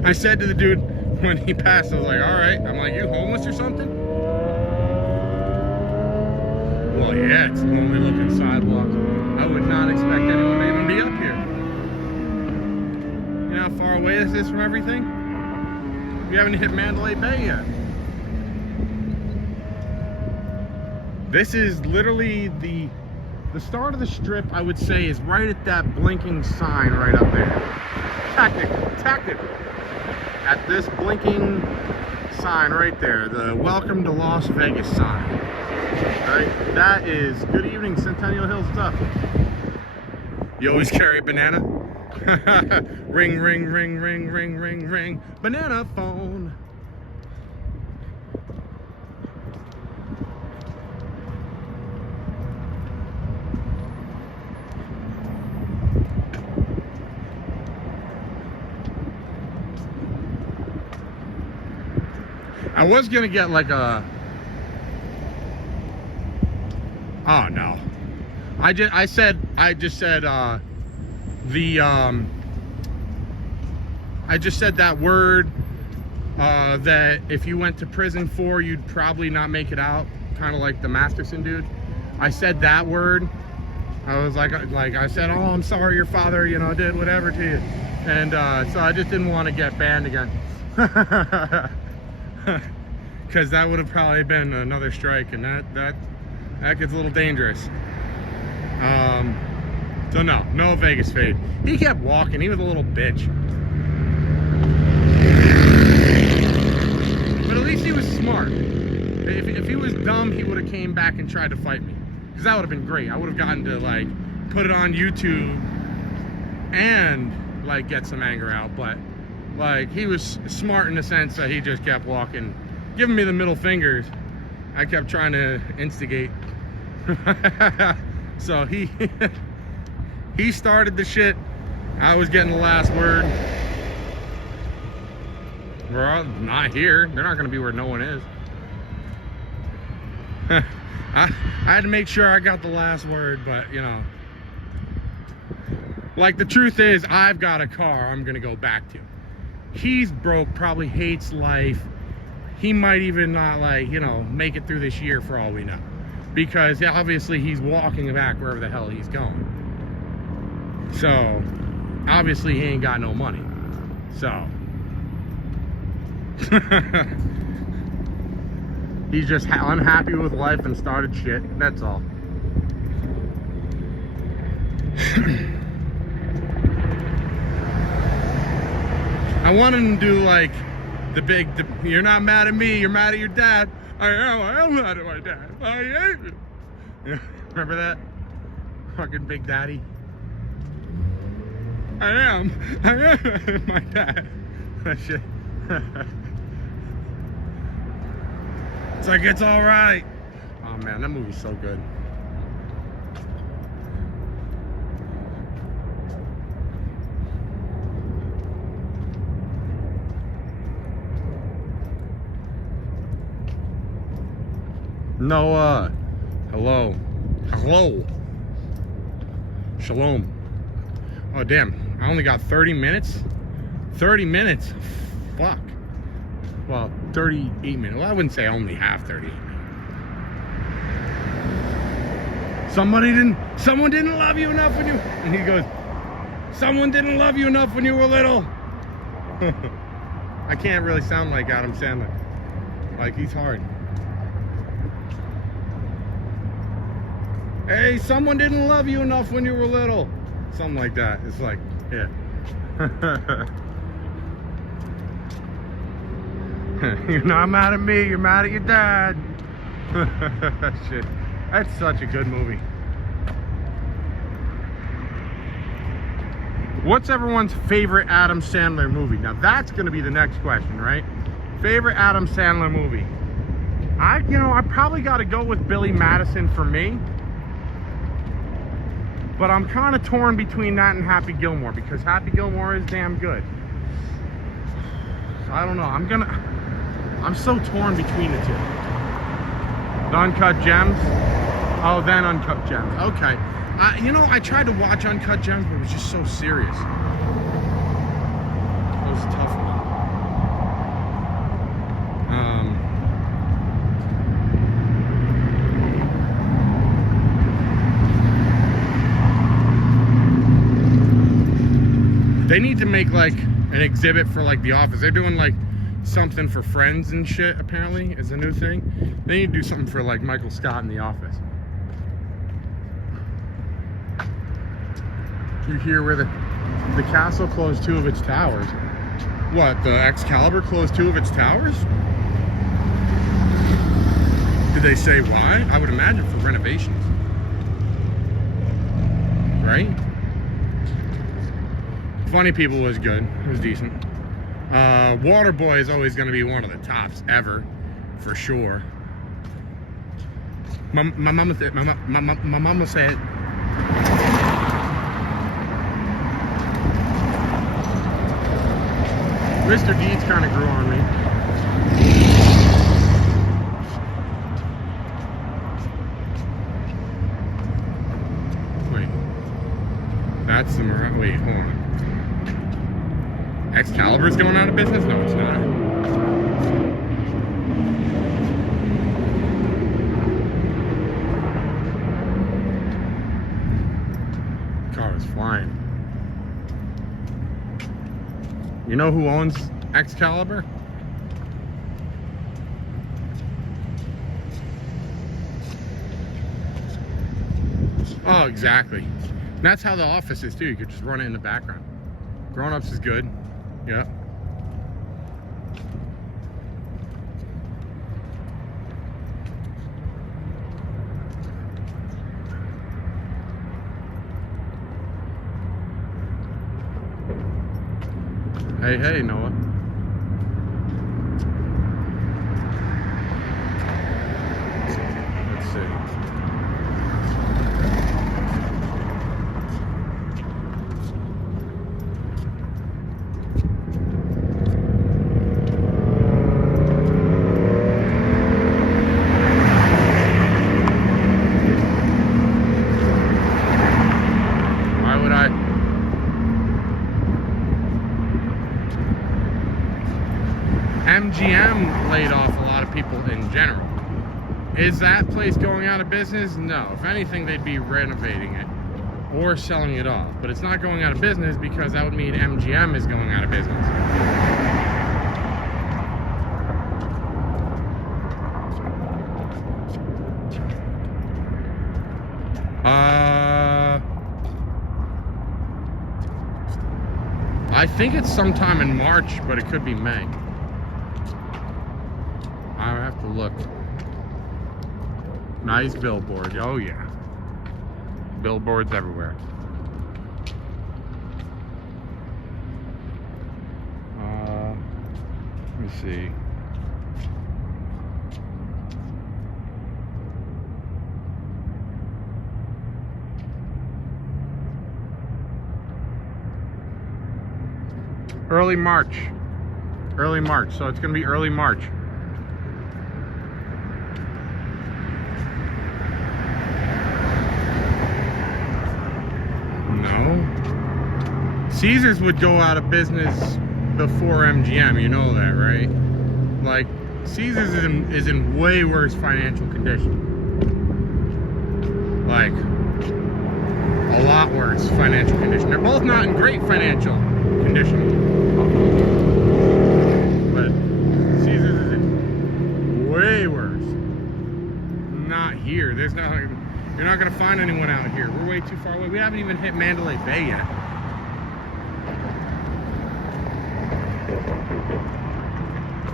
I said to the dude when he passed, I was like, all right. I'm like, you homeless or something? Well, yeah, it's a lonely looking sidewalk. I would not expect anyone to even be up here. You know how far away this is from everything? We haven't hit Mandalay Bay yet. This is literally the start of the strip, I would say, is right at that blinking sign right up there. Tactical. At this blinking sign right there, the Welcome to Las Vegas sign. Right? That is good evening, Centennial Hill stuff. You always carry a banana? Ring, ring, ring, ring, ring, ring, ring. Banana phone. I was gonna get like a, oh no, I just said that word that if you went to prison for, you'd probably not make it out, kind of like the Masterson dude. I said that word. I was like I said, oh, I'm sorry your father, you know, did whatever to you, and so I just didn't want to get banned again. Because that would have probably been another strike, and that gets a little dangerous. So no Vegas fade. He kept walking. He was a little bitch, but at least he was smart. If he was dumb, he would have came back and tried to fight me, because that would have been great. I would have gotten to like put it on YouTube and like get some anger out, but like he was smart in the sense that he just kept walking, giving me the middle fingers. I kept trying to instigate. So he started the shit. I was getting the last word. We're all not here. They're not gonna be where no one is. I had to make sure I got the last word, but you know, like the truth is, I've got a car I'm gonna go back to. He's broke, probably hates life. He might even not, like, you know, make it through this year for all we know, because obviously he's walking back wherever the hell he's going. So obviously he ain't got no money. So he's just unhappy with life and started shit. That's all. I wanted him to do like the big, you're not mad at me, you're mad at your dad. I am mad at my dad. I hate you. Yeah, remember that? Fucking Big Daddy. I am my dad. That shit. It's like, it's all right. Oh man, that movie's so good. Noah. Hello. Hello. Shalom. Oh, damn. I only got 30 minutes? 30 minutes? Fuck. Well, 38 minutes. Well, I wouldn't say I only have 38 minutes. Someone didn't love you enough when you... And he goes, someone didn't love you enough when you were little. I can't really sound like Adam Sandler. Like, he's hard. Hey, someone didn't love you enough when you were little. Something like that. It's like, yeah. You're not mad at me, you're mad at your dad. Shit. That's such a good movie. What's everyone's favorite Adam Sandler movie? Now that's gonna be the next question, right? Favorite Adam Sandler movie. I probably gotta go with Billy Madison for me. But I'm kind of torn between that and Happy Gilmore because Happy Gilmore is damn good. So I don't know. I'm so torn between the two. The Uncut Gems. Oh, then Uncut Gems. Okay. I tried to watch Uncut Gems, but it was just so serious. It was a tough one. They need to make like an exhibit for like The Office. They're doing like something for Friends and shit, apparently, is a new thing. They need to do something for like Michael Scott in The Office. You hear where the castle closed 2 of its towers. What, the Excalibur closed 2 of its towers? Did they say why? I would imagine for renovations. Right? Funny People was good. It was decent. Waterboy is always going to be one of the tops ever, for sure. My mama said. My mama said. Mr. Deeds kind of grew on me. Wait, that's the wait, hold on. Excalibur's going out of business? No, it's not. Car is flying. You know who owns Excalibur? Oh, exactly. And that's how The Office is too. You could just run it in the background. Grown Ups is good. Yep. Hey, Noah. Let's see. MGM laid off a lot of people in general. Is that place going out of business? No. If anything, they'd be renovating it or selling it off. But it's not going out of business because that would mean MGM is going out of business. I think it's sometime in March, but it could be May. I have to look. Nice billboard. Oh yeah. Billboards everywhere. Let me see. Early March. So it's gonna be early March. Caesars would go out of business before MGM, you know that, right? Like, Caesars is in way worse financial condition. Like, a lot worse financial condition. They're both not in great financial condition. But Caesars is in way worse. Not here. There's not, you're not gonna find anyone out here. We're way too far away. We haven't even hit Mandalay Bay yet.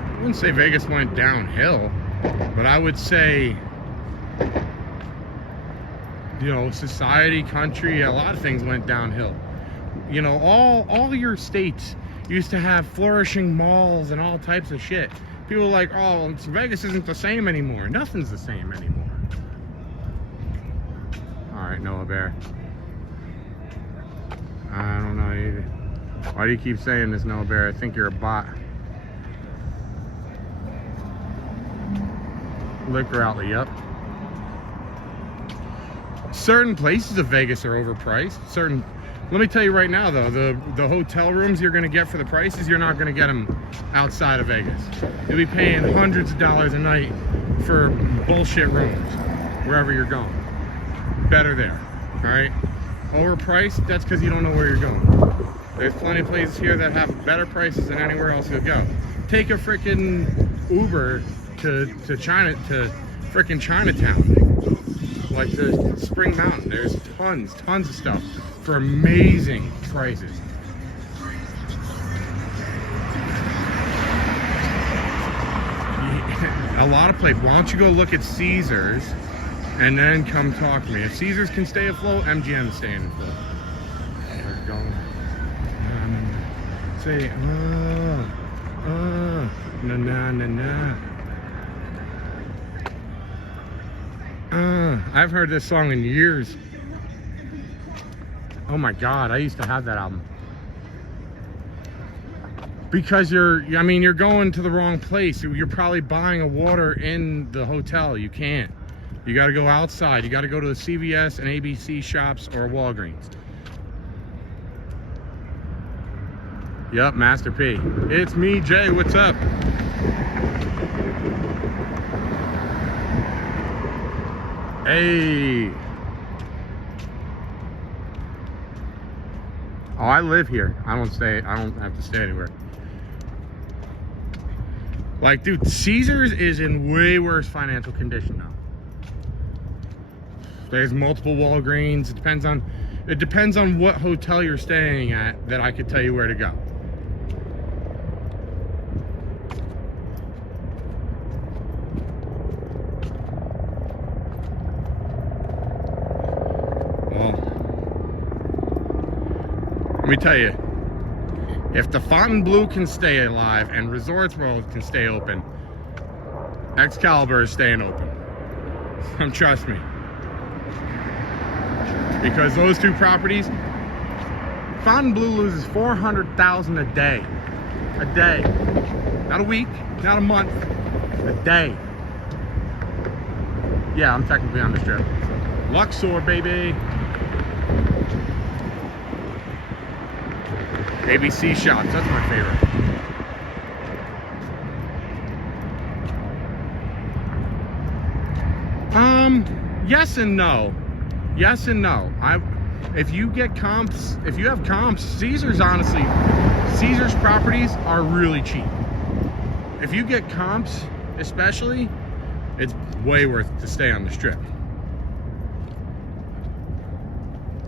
I wouldn't say Vegas went downhill, but I would say, you know, society, country, a lot of things went downhill. You know, all your states used to have flourishing malls and all types of shit. People are like, oh, Vegas isn't the same anymore. Nothing's the same anymore. All right, Noah Bear. I don't know either. Why do you keep saying this, Noah Bear? I think you're a bot. Liquor outlet, yep. Certain places of Vegas are overpriced. Let me tell you right now though, the hotel rooms you're gonna get for the prices, you're not gonna get them outside of Vegas. You'll be paying hundreds of dollars a night for bullshit rooms, wherever you're going. Better there, all right? Overpriced, that's because you don't know where you're going. There's plenty of places here that have better prices than anywhere else you'll go. Take a freaking Uber to frickin' Chinatown, like the Spring Mountain. There's tons of stuff for amazing prices. A lot of places. Why don't you go look at Caesars and then come talk to me? If Caesars can stay afloat, MGM's staying afloat. We're going. Say, na. I've heard this song in years. Oh my God, I used to have that album. Because you're going to the wrong place. You're probably buying a water in the hotel. You can't. You got to go outside. You got to go to the CVS and ABC shops or Walgreens. Yep, Master P. It's me, Jay. What's up? Hey. Oh, I live here. I don't have to stay anywhere. Like, dude, Caesars is in way worse financial condition now. There's multiple Walgreens. It depends on what hotel you're staying at that I could tell you where to go. Let me tell you, if the Fontainebleau can stay alive and Resorts World can stay open, Excalibur is staying open. Trust me. Because those two properties, Fontainebleau loses $400,000 a day. A day. Not a week, not a month, a day. Yeah, I'm technically on the strip. Luxor, baby. ABC shops, that's my favorite. Yes and no. Yes and no. If you get comps, if you have comps, Caesars, honestly, Caesars properties are really cheap. If you get comps, especially, it's way worth to stay on the strip.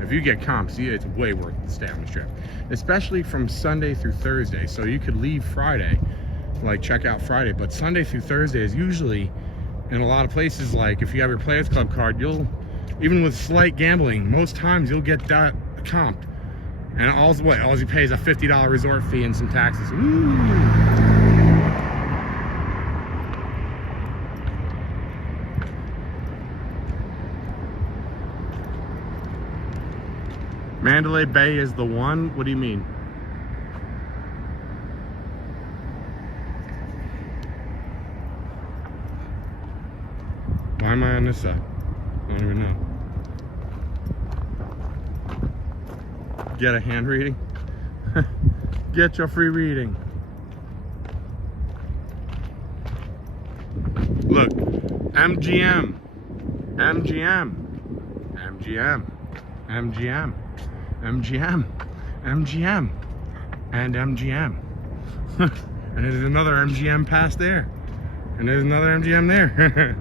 If you get comps, it's way worth to stay on the strip, especially from Sunday through Thursday. So you could leave Friday, like check out Friday, but Sunday through Thursday is usually, in a lot of places, like if you have your Players Club card, you'll, even with slight gambling, most times you'll get that comped. And all you pay is a $50 resort fee and some taxes. Ooh. Mandalay Bay is the one? What do you mean? Why am I on this side? I don't even know. Get a hand reading? Get your free reading. Look, MGM, MGM, MGM, MGM, MGM, MGM, and MGM. And there's another MGM past there. And there's another MGM there.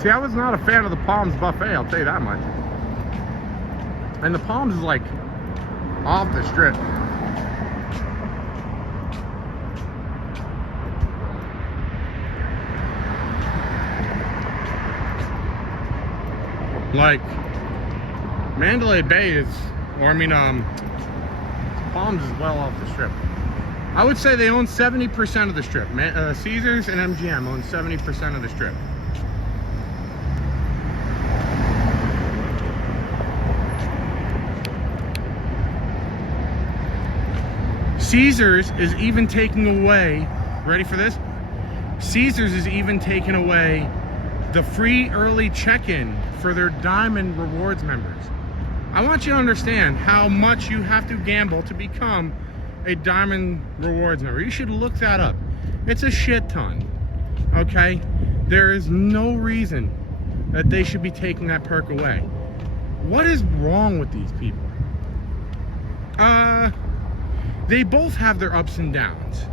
See, I was not a fan of the Palms buffet, I'll tell you that much. And the Palms is like off the strip. Like Mandalay Bay is, or I mean, Palms is well off the strip. I would say they own 70% of the strip. Caesars and MGM own 70% of the strip. Caesars is even taking away, ready for this? Caesars is even taking away the free early check-in for their Diamond Rewards members. I want you to understand how much you have to gamble to become a Diamond Rewards member. You should look that up. It's a shit ton, okay? There is no reason that they should be taking that perk away. What is wrong with these people? They both have their ups and downs.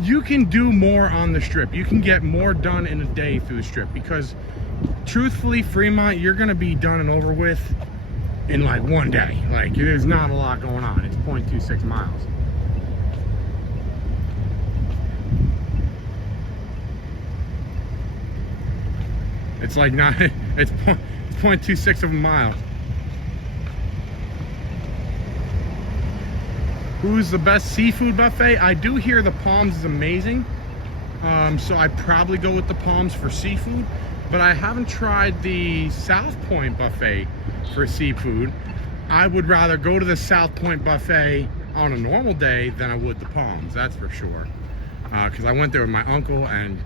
You can do more on the strip. You can get more done in a day through the strip because truthfully, Fremont, you're gonna be done and over with in like one day. Like, there's not a lot going on. It's 0.26 miles. It's like not, it's 0.26 of a mile. Who's the best seafood buffet? I do hear the Palms is amazing. So I'd probably go with the Palms for seafood, but I haven't tried the South Point buffet for seafood. I would rather go to the South Point buffet on a normal day than I would the Palms, that's for sure. Because I went there with my uncle and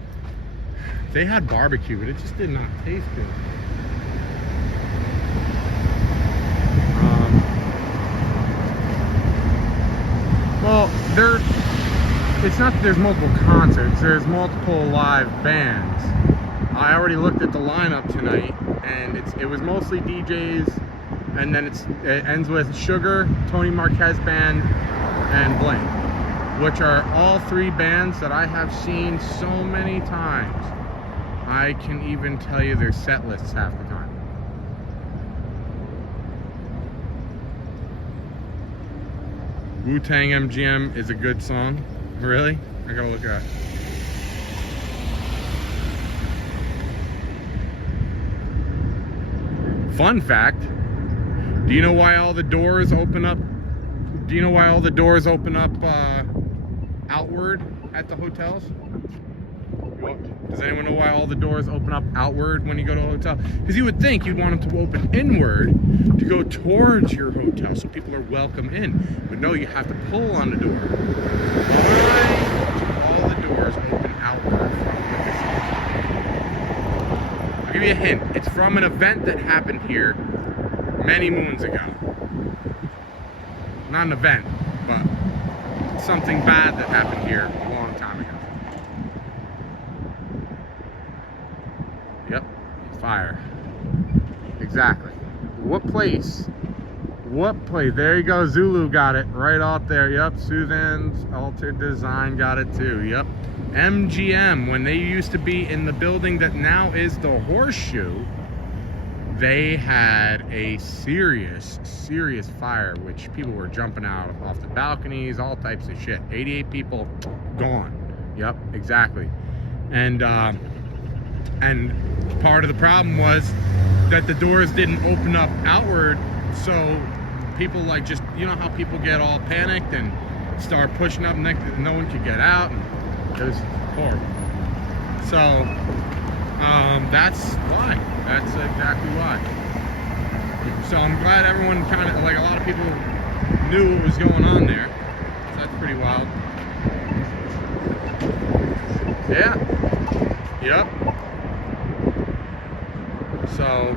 they had barbecue, but it just did not taste good. Well, it's not that there's multiple concerts, there's multiple live bands. I already looked at the lineup tonight, and it was mostly DJs, and then it ends with Sugar, Tony Marquez Band, and Blink, which are all three bands that I have seen so many times. I can even tell you their set lists half the time. Wu-Tang MGM is a good song. Really? I gotta look at it. Fun fact, do you know why all the doors open up? Do you know why all the doors open up outward at the hotels? Does anyone know why all the doors open up outward when you go to a hotel? Because you would think you'd want them to open inward to go towards your hotel so people are welcome in. But no, you have to pull on the door. Why all the doors open outward from the casino? I'll give you a hint. It's from an event that happened here many moons ago. Not an event, but something bad that happened here a long time ago. Yep, fire. Exactly. What place? What place? There you go. Zulu got it right out there. Yep. Suzanne's Altered Design got it too. Yep. MGM, when they used to be in the building that now is the Horseshoe, they had a serious fire, which people were jumping out off the balconies, all types of shit. 88 people gone. Yep, exactly. And part of the problem was that the doors didn't open up outward, so people like just, you know how people get all panicked and start pushing up next to no one could get out, and it was horrible. So that's why. That's exactly why. So I'm glad everyone kind of, like, a lot of people knew what was going on there. So that's pretty wild. Yeah. Yep. So,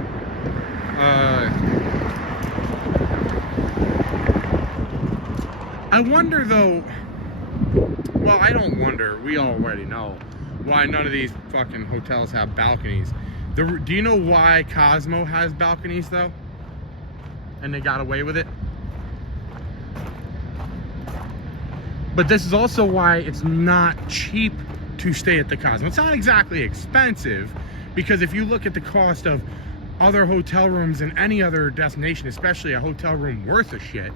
I wonder though, well, I don't wonder, we already know why none of these fucking hotels have balconies. Do you know why Cosmo has balconies though? And they got away with it? But this is also why it's not cheap to stay at the Cosmo. It's not exactly expensive, because if you look at the cost of other hotel rooms in any other destination, especially a hotel room worth of shit,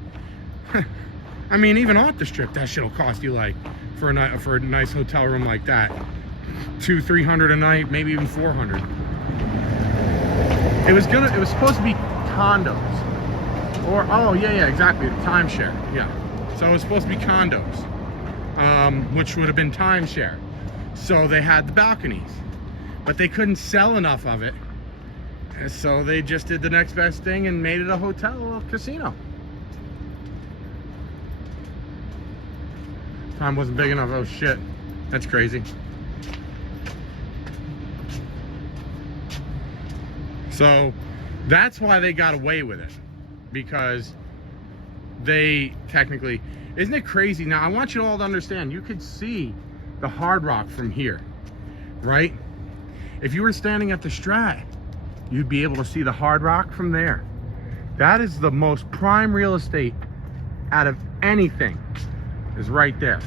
I mean, even off the strip, that shit will cost you, like, for a nice hotel room like that, $200-300 a night, maybe even $400. It was supposed to be condos, or oh yeah, exactly, timeshare. Yeah, so it was supposed to be condos, which would have been timeshare. So they had the balconies, but they couldn't sell enough of it, and so they just did the next best thing and made it a hotel or a casino. Time wasn't big enough. Oh shit, that's crazy. So that's why they got away with it, because they technically, isn't it crazy? Now I want you all to understand, you could see the Hard Rock from here, right? If you were standing at the Strat, you'd be able to see the Hard Rock from there. That is the most prime real estate out of anything, is right there.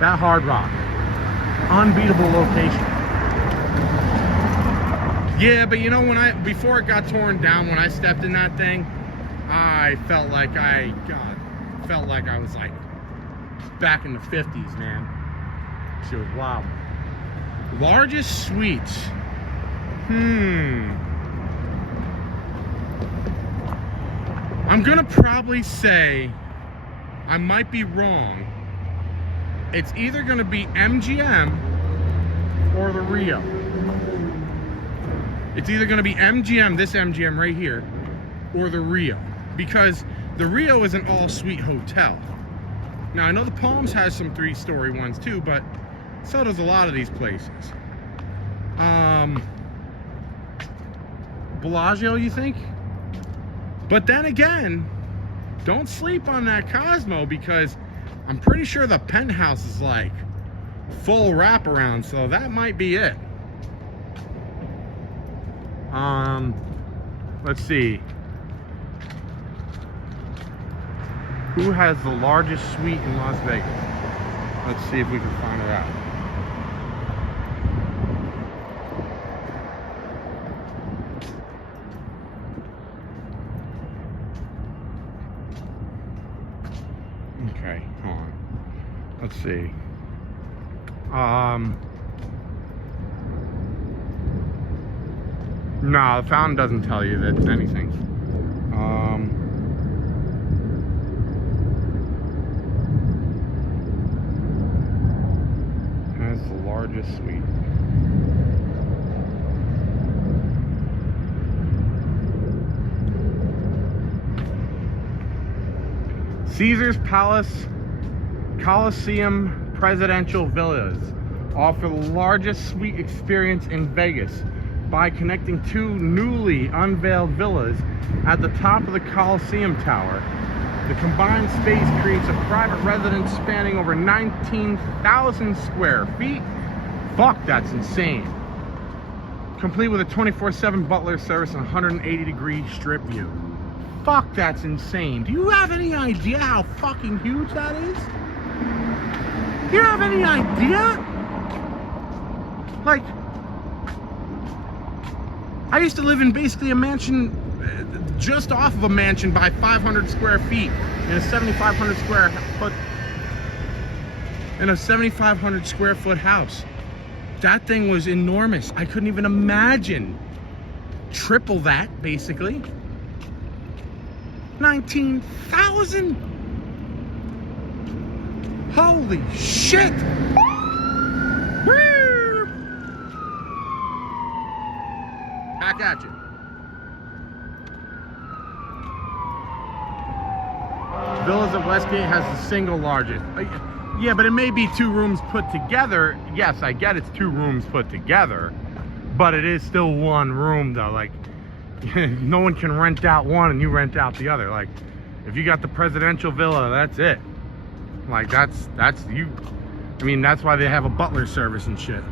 That Hard Rock, unbeatable location. Yeah, but you know, before it got torn down, when I stepped in that thing, I felt like I was like back in the 50s, man. Shit was wild. Largest suites. I'm gonna probably say, I might be wrong, it's either gonna be MGM or the Rio. It's either going to be MGM, this MGM right here, or the Rio. Because the Rio is an all-suite hotel. Now, I know the Palms has some 3-story ones too, but so does a lot of these places. Bellagio, you think? But then again, don't sleep on that Cosmo, because I'm pretty sure the penthouse is like full wraparound, so that might be it. Let's see. Who has the largest suite in Las Vegas? Let's see if we can find her out. Okay, hold on. Let's see. No, the fountain doesn't tell you that anything. Has the largest suite. Caesar's Palace Coliseum Presidential Villas offer the largest suite experience in Vegas by connecting two newly unveiled villas at the top of the Coliseum Tower. The combined space creates a private residence spanning over 19,000 square feet. Fuck, that's insane. Complete with a 24/7 butler service and 180-degree strip view. Fuck, that's insane. Do you have any idea how fucking huge that is? Do you have any idea? Like, I used to live in basically a mansion, just off of a mansion by 500 square feet in a 7,500 square foot house. That thing was enormous. I couldn't even imagine. Triple that, basically. 19,000. Holy shit. Woo! Back at you. Villas at Westgate has the single largest. Yeah, but it may be 2 rooms put together. Yes, I get it's 2 rooms put together, but it is still 1 room though. Like, no one can rent out one and you rent out the other. Like, if you got the presidential villa, that's it. Like, that's you. I mean, that's why they have a butler service and shit.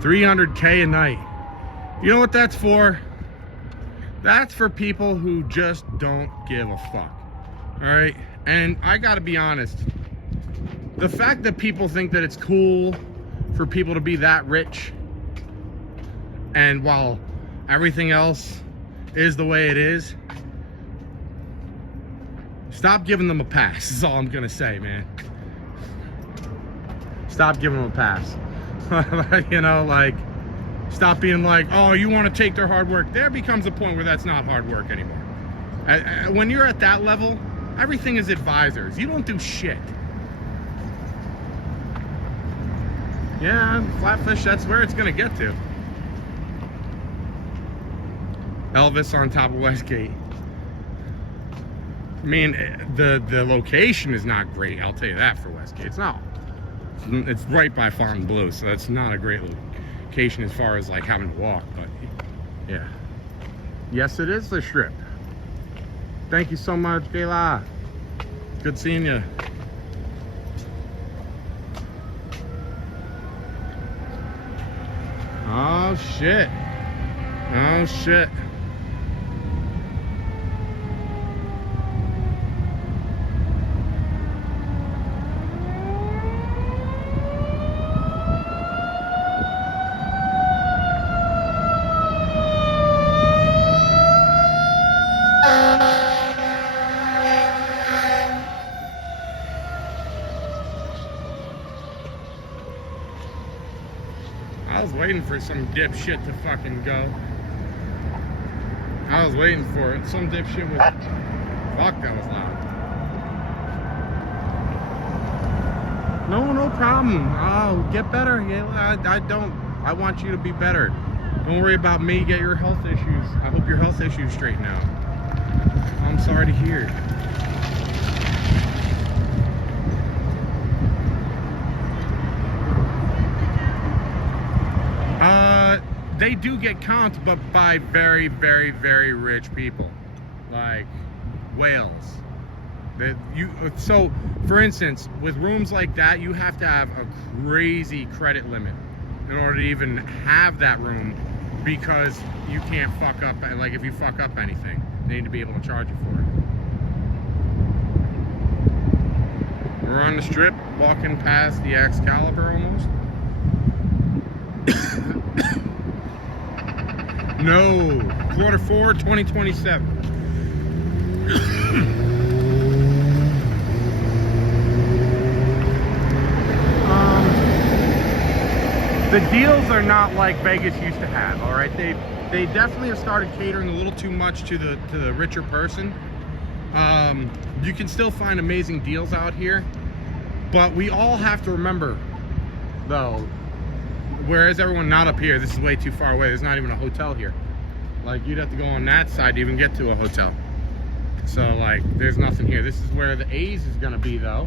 $300K a night. You know what that's for? That's for people who just don't give a fuck. All right? And I gotta be honest, the fact that people think that it's cool for people to be that rich, and while everything else is the way it is, stop giving them a pass, is all I'm gonna say, man. Stop giving them a pass. You know, like, stop being like, oh, you want to take their hard work. There becomes a point where that's not hard work anymore. When you're at that level, everything is advisors. You don't do shit. Yeah, Flatfish, that's where it's gonna get to. Elvis on top of Westgate. I mean, the location is not great, I'll tell you that, for Westgate. It's not. It's right by Fontainebleau, so that's not a great location as far as like having to walk, but yeah. Yes, it is the Strip. Thank you so much, Gayla. Good seeing you. Oh shit. Oh shit. I was waiting for some dipshit to fucking go. I was waiting for it. Some dipshit was... Fuck, that was loud. No problem. Oh, get better. I want you to be better. Don't worry about me. Get your health issues. I hope your health issues straighten out. I'm sorry to hear. They do get comped, but by very, very, very rich people, like whales. So, for instance, with rooms like that, you have to have a crazy credit limit in order to even have that room, because you can't fuck up. Like, if you fuck up anything, they need to be able to charge you for it. We're on the Strip, walking past the Excalibur almost. No, Q4 2027. The deals are not like Vegas used to have. All right, they definitely have started catering a little too much to the richer person. You can still find amazing deals out here, but we all have to remember, though. Whereas everyone not up here, this is way too far away. There's not even a hotel here. Like, you'd have to go on that side to even get to a hotel. So, like, there's nothing here. This is where the A's is going to be, though.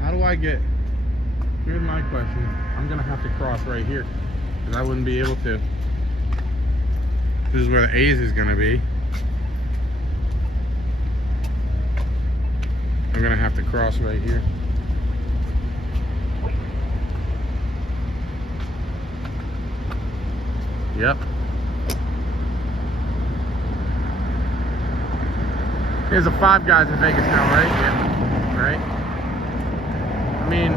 How do I get... Here's my question. I'm going to have to cross right here, because I wouldn't be able to. This is where the A's is going to be. I'm going to have to cross right here. Yep. There's a Five Guys in Vegas now, right? Yeah. Right? I mean,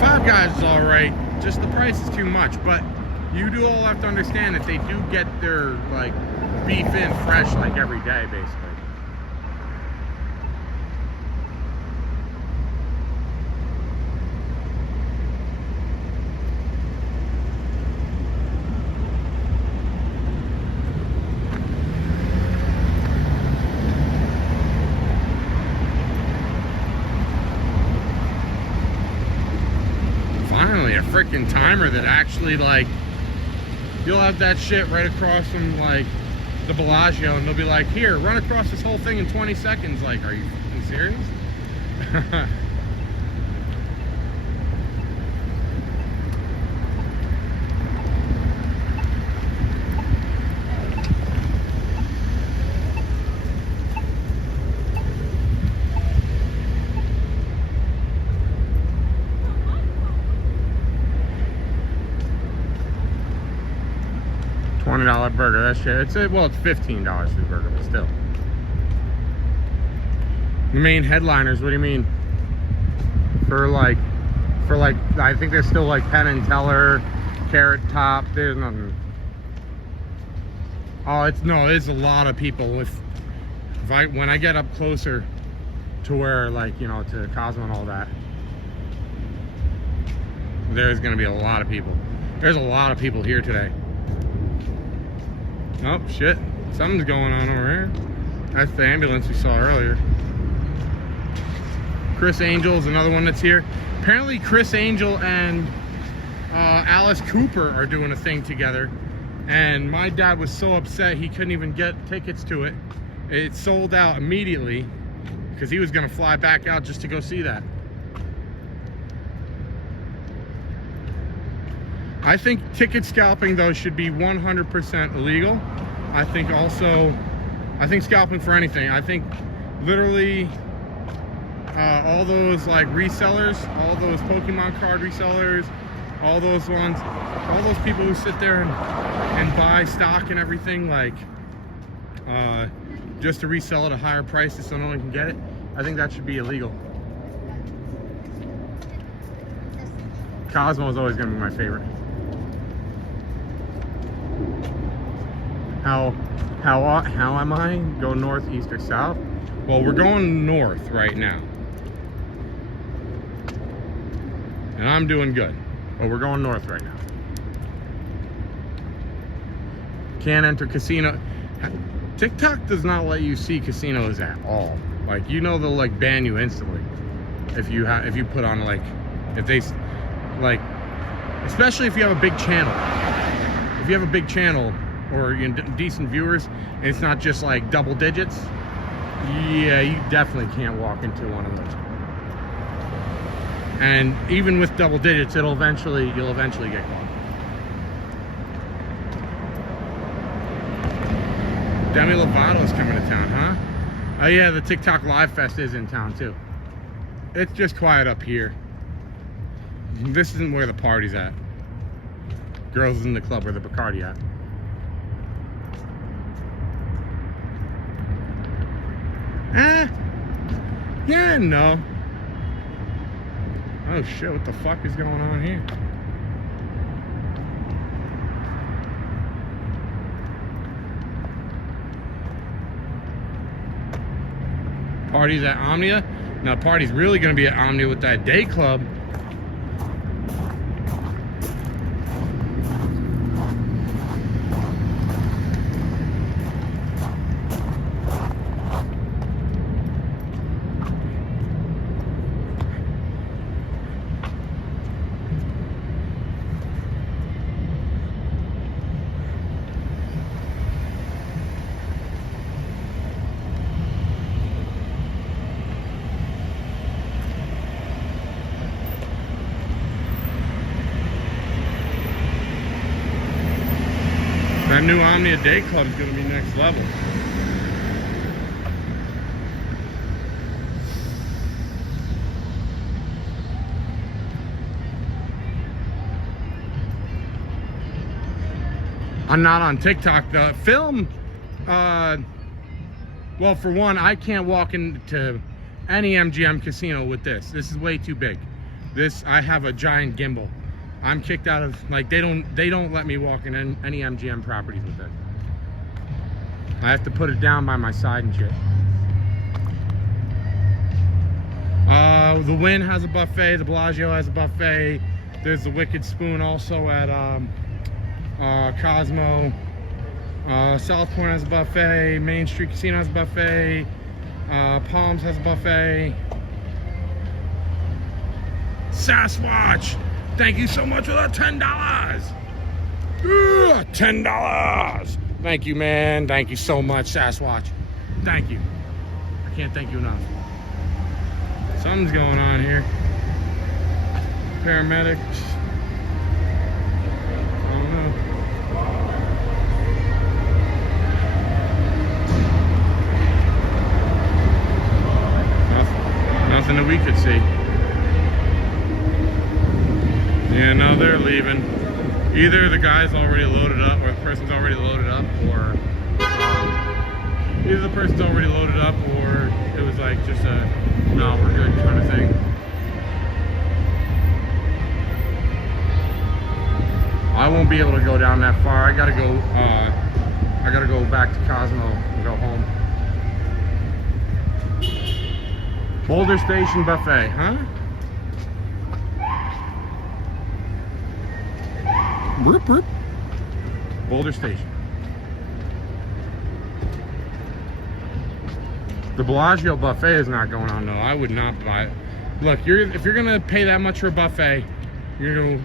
Five Guys is alright. Just the price is too much. But you do all have to understand that they do get their, like, beef in fresh, like, every day, basically. Freaking timer that actually, like, you'll have that shit right across from, like, the Bellagio, and they'll be like, here, run across this whole thing in 20 seconds. Like, are you fucking serious? $20 burger, that shit. It's well, it's $15 for the burger, but still. The main headliners, what do you mean? For like, I think there's still like Penn and Teller, Carrot Top. There's nothing. Oh, there's a lot of people. When I get up closer to where, like, you know, to Cosmo and all that, there's gonna be a lot of people. There's a lot of people here today. Oh shit, something's going on over here. That's the ambulance we saw earlier. Chris Angel's another one that's here. Apparently Chris Angel and Alice Cooper are doing a thing together, and my dad was so upset he couldn't even get tickets to it. It sold out immediately because he was gonna fly back out just to go see that. I think ticket scalping, though, should be 100% illegal. I think scalping for anything. I think literally all those like resellers, all those Pokemon card resellers, all those ones, all those people who sit there and buy stock and everything, like just to resell at a higher price so no one can get it. I think that should be illegal. Cosmo is always going to be my favorite. How am I? Go north, east, or south? Well, we're going north right now. And I'm doing good. But we're going north right now. Can't enter casino. TikTok does not let you see casinos at all. Like, you know, they'll like ban you instantly if you put on like, if they like, especially if you have a big channel. If you have a big channel or decent viewers, and it's not just like double digits, yeah, you definitely can't walk into one of those. And even with double digits, you'll eventually get caught. Demi Lovato's coming to town, huh? Oh yeah, the TikTok Live Fest is in town too. It's just quiet up here. This isn't where the party's at. Girls is in the club where the Bacardi at. Yeah, no. Oh shit, what the fuck is going on here? Party's at Omnia. Now party's really gonna be at Omnia with that day club. That new Omnia Day Club is going to be next level. I'm not on TikTok. The film, well, for one, I can't walk into any MGM casino with this. This is way too big. I have a giant gimbal. I'm kicked out of, like, they don't let me walk in any MGM properties with it. I have to put it down by my side and shit. The Wynn has a buffet, the Bellagio has a buffet. There's the Wicked Spoon also at Cosmo. South Point has a buffet, Main Street Casino has a buffet, Palms has a buffet. Sasquatch! Thank you so much for the $10! $10! Thank you, man. Thank you so much, Sasquatch. Thank you. I can't thank you enough. Something's going on here. Paramedics. I don't know. Nothing that we could see. Yeah, no, they're leaving. Either the guy's already loaded up, or the person's already loaded up, or either the person's already loaded up, or it was like just a no, we're good kind of thing. I won't be able to go down that far. I gotta go back to Cosmo and go home. Boulder Station Buffet, huh? Burp, burp. Boulder Station. The Bellagio buffet is not going on though. I would not buy it. Look, if you're gonna pay that much for a buffet, you're going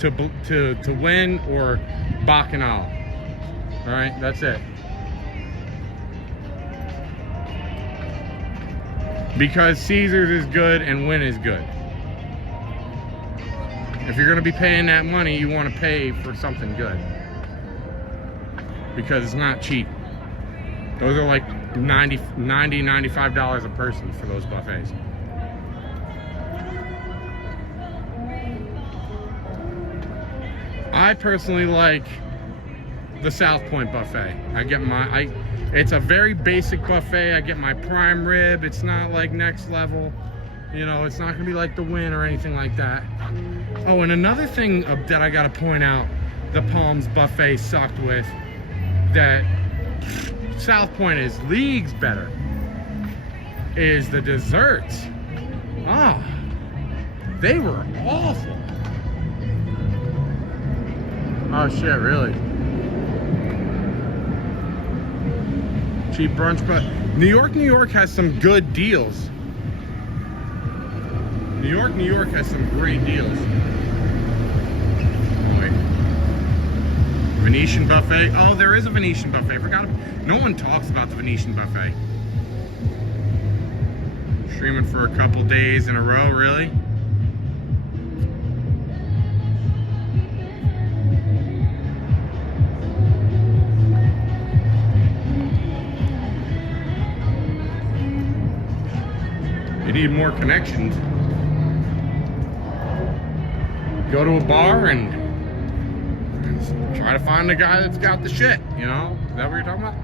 to win or Bacchanal. All right, that's it. Because Caesars is good and Wynn is good. If you're gonna be paying that money, you want to pay for something good. Because it's not cheap. Those are like $95 a person for those buffets. I personally like the South Point buffet. It's a very basic buffet. I get my prime rib. It's not like next level. You know, it's not gonna be like the Wynn or anything like that. Oh, and another thing that I gotta point out, the Palms buffet sucked with, that South Point is leagues better, is the desserts. Ah, they were awful. Oh shit, really? Cheap brunch, but New York has some good deals. New York has some great deals. Oh, wait. Venetian buffet. Oh, there is a Venetian buffet. I forgot. No one talks about the Venetian buffet. Streaming for a couple days in a row, really? You need more connections. Go to a bar and try to find the guy that's got the shit, you know? Is that what you're talking about?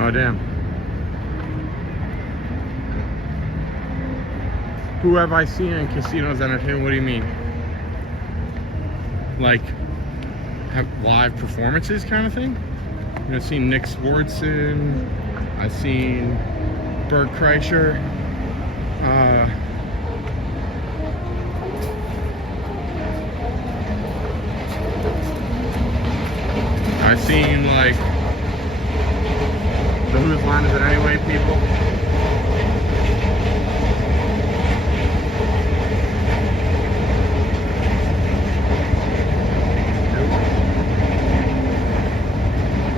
Oh, damn. Who have I seen in casinos entertainment? What do you mean? Like, have live performances kind of thing? You know, I've seen Nick Swardson. I've seen Bert Kreischer. I've seen, like, the Whose Line Is It Anyway people.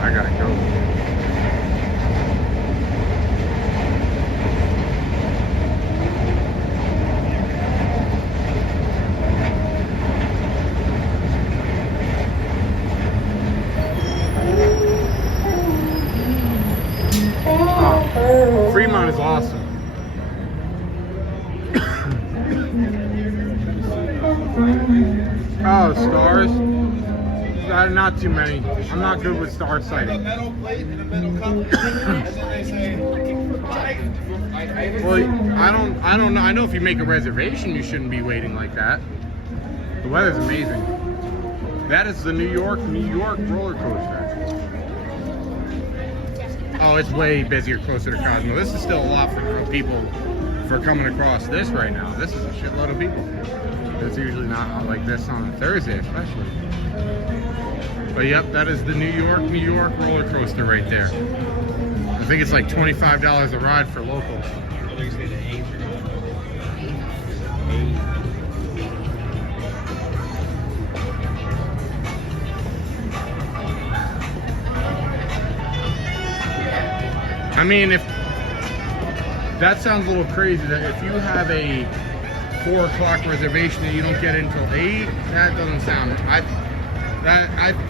I gotta go. Fremont is awesome. Oh, stars? Not too many. I'm not good with star sighting. Well, I don't know. I know if you make a reservation, you shouldn't be waiting like that. The weather's amazing. That is the New York roller coaster. Oh, it's way busier closer to Cosmo. This is still a lot for people for coming across this right now. This is a shitload of people. It's usually not like this on a Thursday, especially. But yep, that is the New York roller coaster right there. I think it's like $25 a ride for locals. I mean, if that sounds a little crazy, that if you have a 4 o'clock reservation and you don't get it until 8, that doesn't sound. I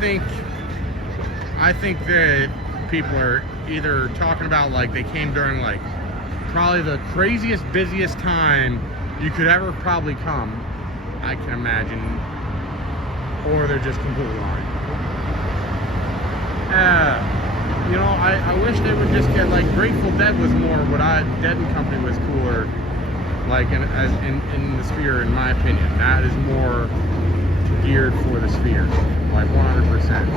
think that people are either talking about like they came during like probably the craziest, busiest time you could ever probably come, I can imagine, or they're just completely lying. You know, I wish they would just get like Grateful Dead was more what Dead and Company was cooler, like in the Sphere, in my opinion. That is more geared for the Sphere, like 100%.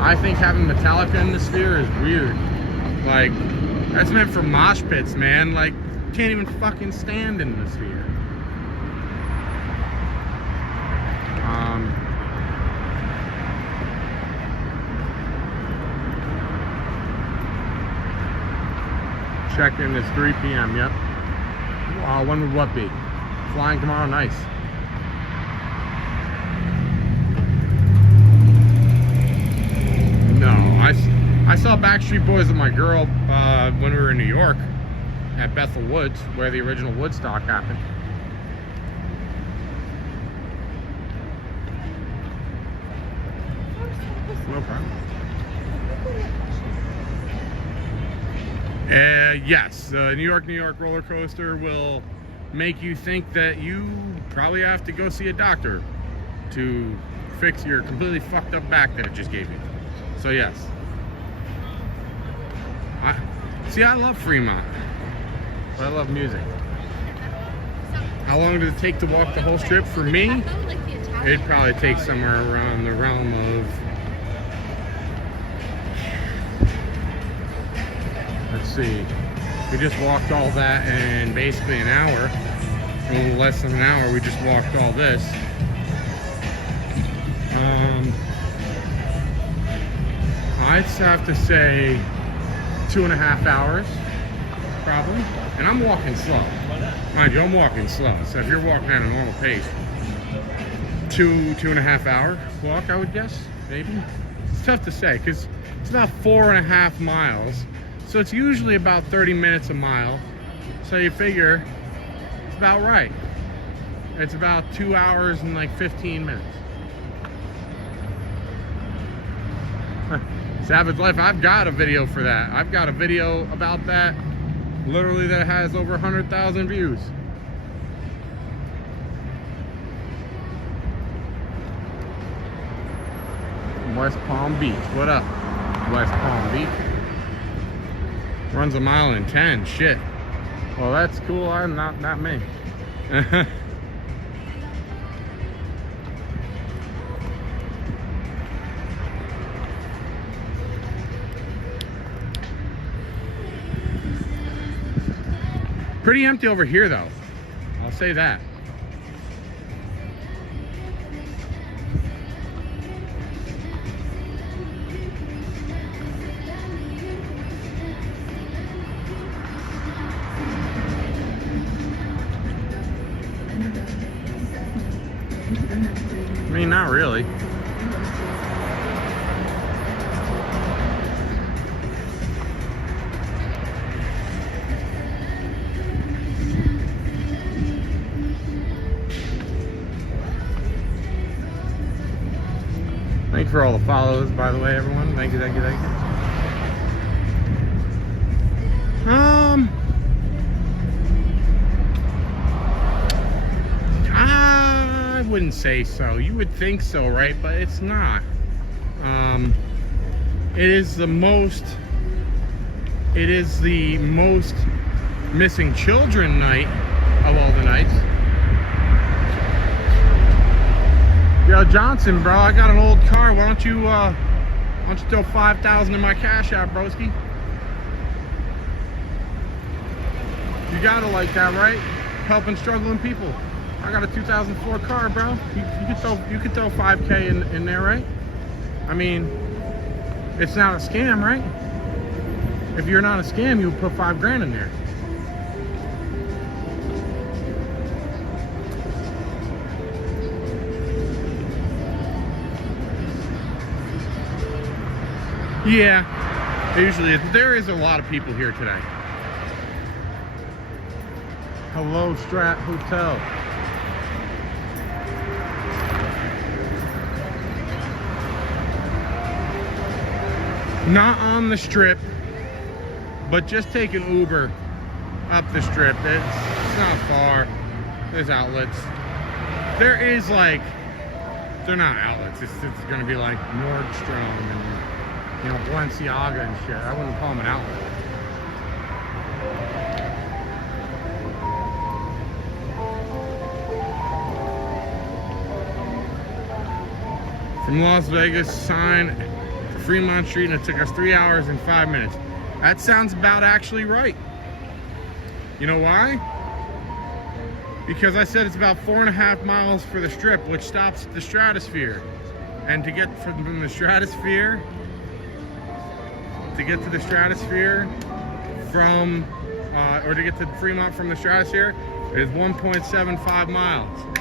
I think having Metallica in the Sphere is weird. Like, that's meant for mosh pits, man. Like, can't even fucking stand in the Sphere. Check-in is 3 p.m. Yep. When would what be? Flying tomorrow? Nice. No, I saw Backstreet Boys with my girl when we were in New York at Bethel Woods, where the original Woodstock happened. No problem. Yes, the New York roller coaster will make you think that you probably have to go see a doctor to fix your completely fucked up back that it just gave you. So yes. I love Fremont, but I love music. How long did it take to walk the whole strip? For me, it'd probably take somewhere around the realm of, let's see, we just walked all that in basically an hour, a little less than an hour. We just walked all this. I'd have to say 2.5 hours, probably. And I'm walking slow. Mind you, I'm walking slow. So if you're walking at a normal pace, 2.5 hour walk, I would guess, maybe. It's tough to say because it's about 4.5 miles. So it's usually about 30 minutes a mile. So you figure it's about right. It's about 2 hours and like 15 minutes. Savage Life, I've got a video for that. I've got a video about that, literally, that has over 100,000 views. West Palm Beach, what up? West Palm Beach. Runs 1 mile in 10, shit. Well, that's cool, I'm not me. Pretty empty over here, though. I'll say that. I mean, not really. Thank you for all the follows, by the way, everyone. Thank you, thank you, thank you. I wouldn't say so. You would think so, right? But it's not. It is the most missing children night of all the nights. Yo, Johnson, bro, I got an old car. Why don't you throw $5,000 in my cash app, broski? You gotta like that, right? Helping struggling people. I got a 2004 car, bro. You could throw 5K in there, right? I mean, it's not a scam, right? If you're not a scam, you would put 5 grand in there. Yeah, it usually is. There is a lot of people here today. Hello, Strat Hotel. Not on the strip, but just take an Uber up the strip. It's not far. There's outlets. There is like, they're not outlets. It's gonna be like Nordstrom and, you know, Balenciaga and shit. I wouldn't call them an outlet. From Las Vegas, sign to Fremont Street, and it took us 3 hours and 5 minutes. That sounds about actually right. You know why? Because I said it's about 4.5 miles for the strip, which stops at the Stratosphere. And to get from the Stratosphere, to get to the Stratosphere from, or to get to Fremont from the Stratosphere, is 1.75 miles.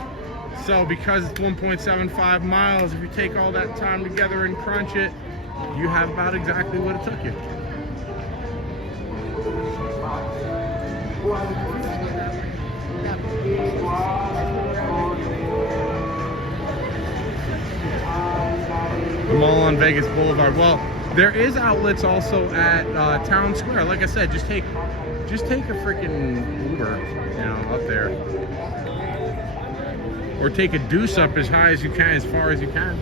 So because it's 1.75 miles, if you take all that time together and crunch it, you have about exactly what it took you. The mall on Vegas Boulevard. Well, there is outlets also at Town Square. Like I said, just take a freaking Uber, you know, up there. Or take a deuce up as high as you can, as far as you can.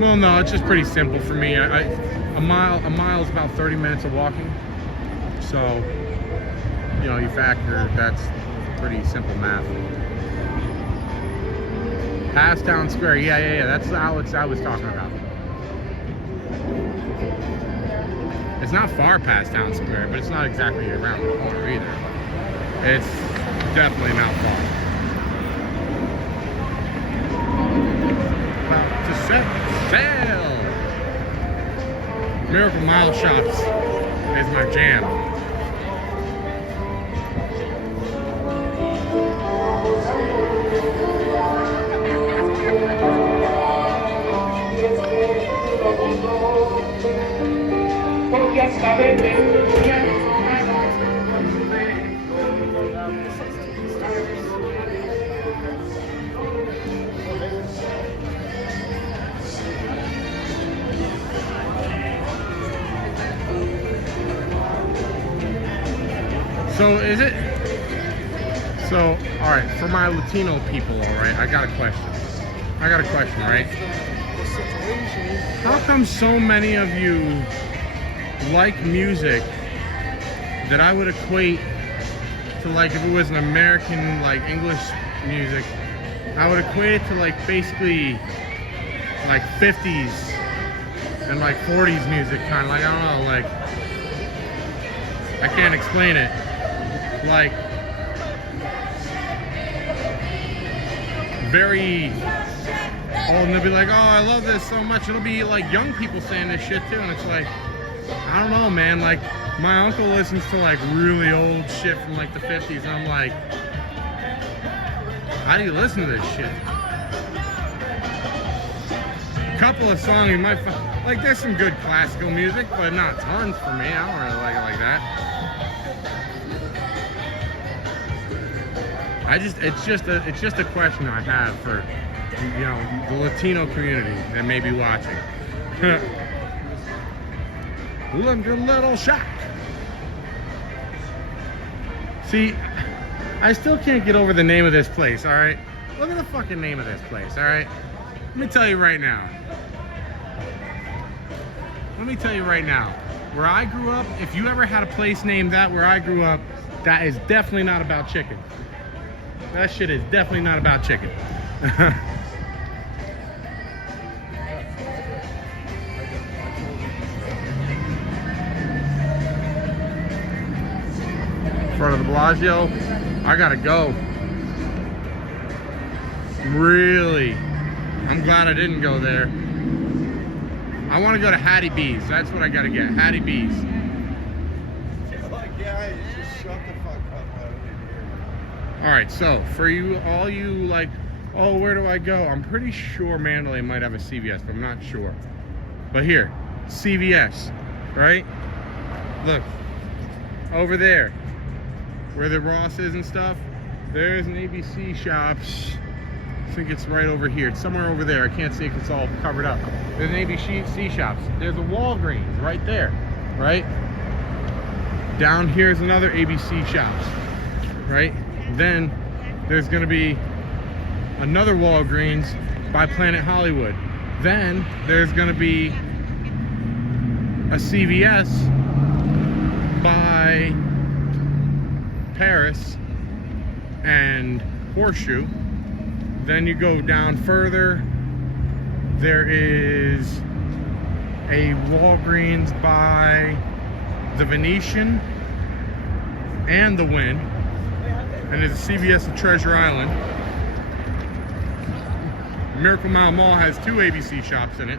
Well, no, it's just pretty simple for me. A mile is about 30 minutes of walking. So, you know, you factor, that's pretty simple math. Past Town Square, yeah. That's the outlets I was talking about. It's not far past Town Square, but it's not exactly around the corner either. It's definitely not far. About to set sail. Miracle Mile Shops is my jam. So is it? So, all right, for my Latino people, all right, I got a question, right? How come so many of you like music that I would equate to, like, if it was an American, like, English music, I would equate it to, like, basically, like, 50s and, like, 40s music, kind of, like, I don't know, like, I can't explain it. Like, very, and they'll be like, oh, I love this so much. It'll be like young people saying this shit too, and it's like, I don't know, man. Like, my uncle listens to like really old shit from like the 50s, and I'm like, how do you listen to this shit? A couple of songs you might find, like, there's some good classical music, but not tons for me. I don't really like it like that. It's just a question I have for, you know, the Latino community that may be watching. Little Shack. See, I still can't get over the name of this place, all right? Look at the fucking name of this place, all right? Let me tell you right now. Where I grew up, if you ever had a place named that where I grew up, that is definitely not about chicken. That shit is definitely not about chicken. front of the Bellagio. I gotta go. Really, I'm glad I didn't go there. I want to go to Hattie B's. That's what I gotta get. Hattie B's. Like, yeah, just shut the fuck up. All right, so for you, all you like, oh, where do I go? I'm pretty sure Mandalay might have a CVS, but I'm not sure. But here, CVS, right? Look, over there, where the Ross is and stuff, there's an ABC Shops. I think it's right over here. It's somewhere over there. I can't see it because it's all covered up. There's an ABC Shops. There's a Walgreens right there, right? Down here is another ABC Shops, right? Then there's gonna be another Walgreens by Planet Hollywood. Then there's gonna be a CVS by Paris and Horseshoe. Then you go down further, there is a Walgreens by the Venetian and the Wynn, and there's a CVS at Treasure Island. Miracle Mile Mall has 2 ABC Shops in it.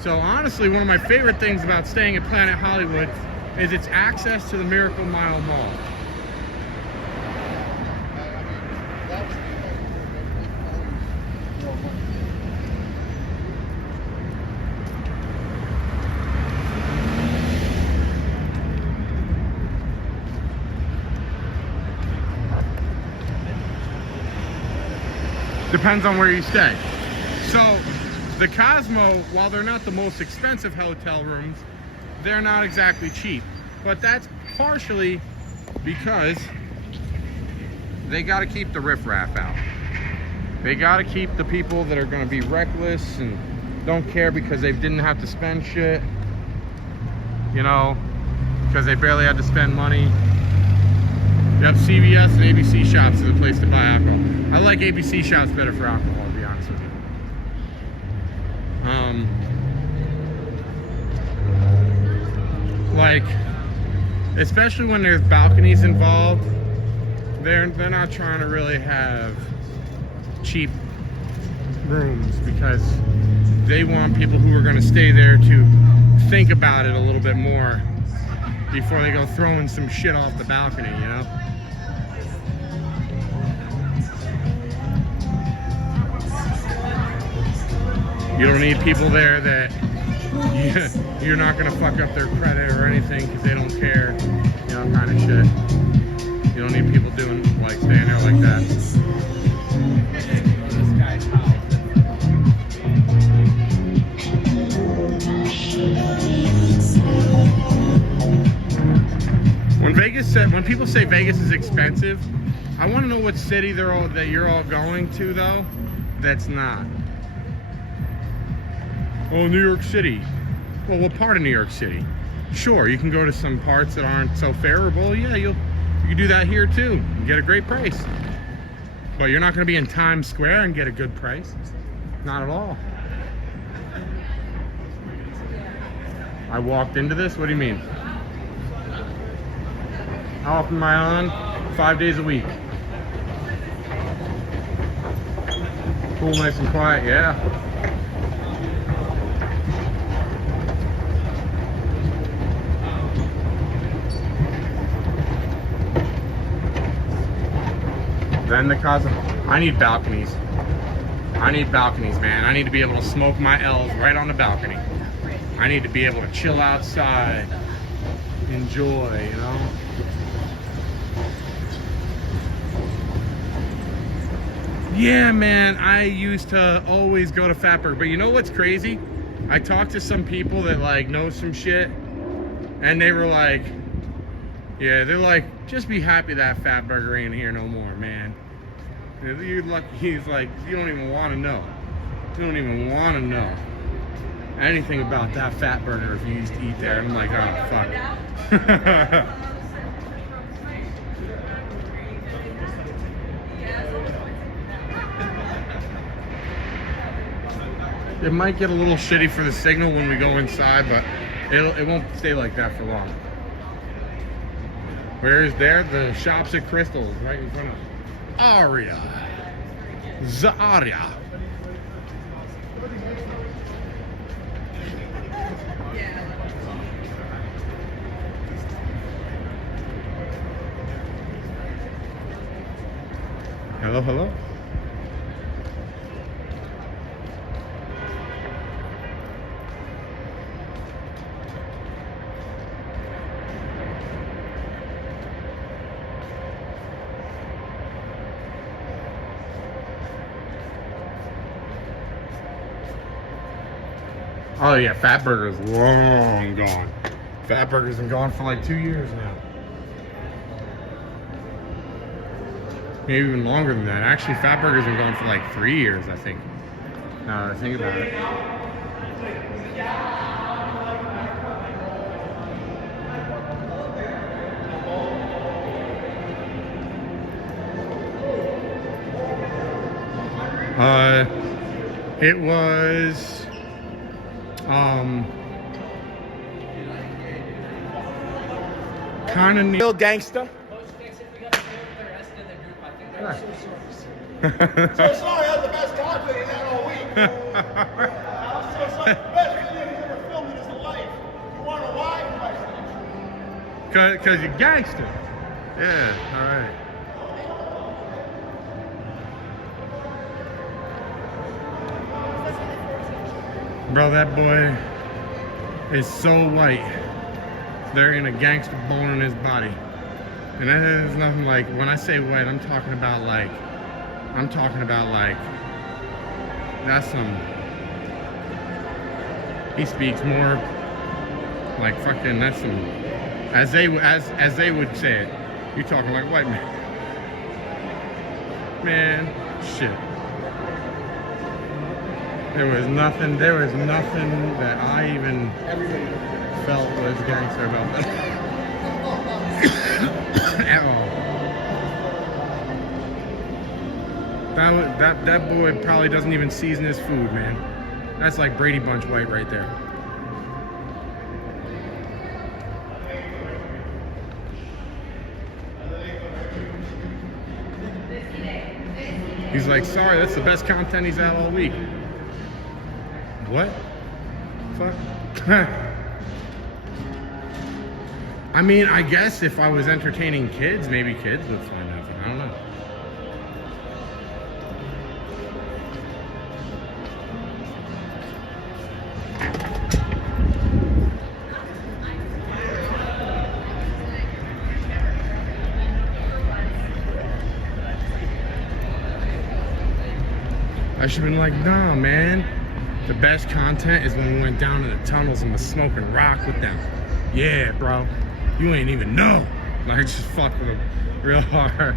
So honestly, one of my favorite things about staying at Planet Hollywood is its access to the Miracle Mile Mall. Depends on where you stay. So the Cosmo, while they're not the most expensive hotel rooms, they're not exactly cheap. But that's partially because they got to keep the riffraff out. They got to keep the people that are going to be reckless and don't care because they didn't have to spend shit, you know, because they barely had to spend money. Yep, CVS and ABC Shops is the place to buy alcohol. I like ABC Shops better for alcohol, to be honest with you. Like, especially when there's balconies involved, they're not trying to really have cheap rooms because they want people who are going to stay there to think about it a little bit more before they go throwing some shit off the balcony, you know? You don't need people there that you're not gonna fuck up their credit or anything because they don't care, you know, kind of shit. You don't need people doing like staying there like that. When people say Vegas is expensive, I want to know what city that you're all going to though. That's not. Oh, New York City. Well, what part of New York City? Sure, you can go to some parts that aren't so favorable. Yeah, you can do that here too and get a great price. But you're not going to be in Times Square and get a good price. Not at all. I walked into this? What do you mean? How often am I on? 5 days a week. Cool, nice and quiet, yeah. Then the Cosmo. I need balconies. I need balconies, man. I need to be able to smoke my L's right on the balcony. I need to be able to chill outside, enjoy, you know? Yeah, man, I used to always go to Fatburger, but you know what's crazy? I talked to some people that like know some shit, and they were like, yeah, they're like, just be happy that Fatburger ain't here no more, man. You're lucky. He's like, you don't even want to know. You don't even want to know anything about that Fatburger if you used to eat there. And I'm like, oh, fuck. It might get a little shitty for the signal when we go inside, but it won't stay like that for long. Where's there? The shops at Crystals, right in front of Aria. Zaria. Hello, hello. Oh yeah, Fat Burger's long gone. Fat Burger's been gone for like 2 years now. Maybe even longer than that. Actually, Fat Burger's been gone for like 3 years, I think. Now that I think about it. It was kind of real gangster. So sorry, that's the best content he's had all week. So sorry, the best video he's ever filmed in his life. You want to know why? Cause you're gangster. Yeah, all right. Bro, that boy is so white. There ain't a gangster bone in his body. And that is nothing like, when I say white, I'm talking about like, that's some, he speaks more like fucking, that's some, as they would say it, you talking like white man. Man, shit. There was nothing that I even felt was gangster about that. At all. That boy probably doesn't even season his food, man. That's like Brady Bunch white right there. He's like, sorry, that's the best content he's had all week. What? Fuck. I mean, I guess if I was entertaining kids, maybe kids would find out. I don't know. I should have been like, nah, man. The best content is when we went down to the tunnels and was smoking rock with them. Yeah, bro. You ain't even know. Like, just fuck with them real hard.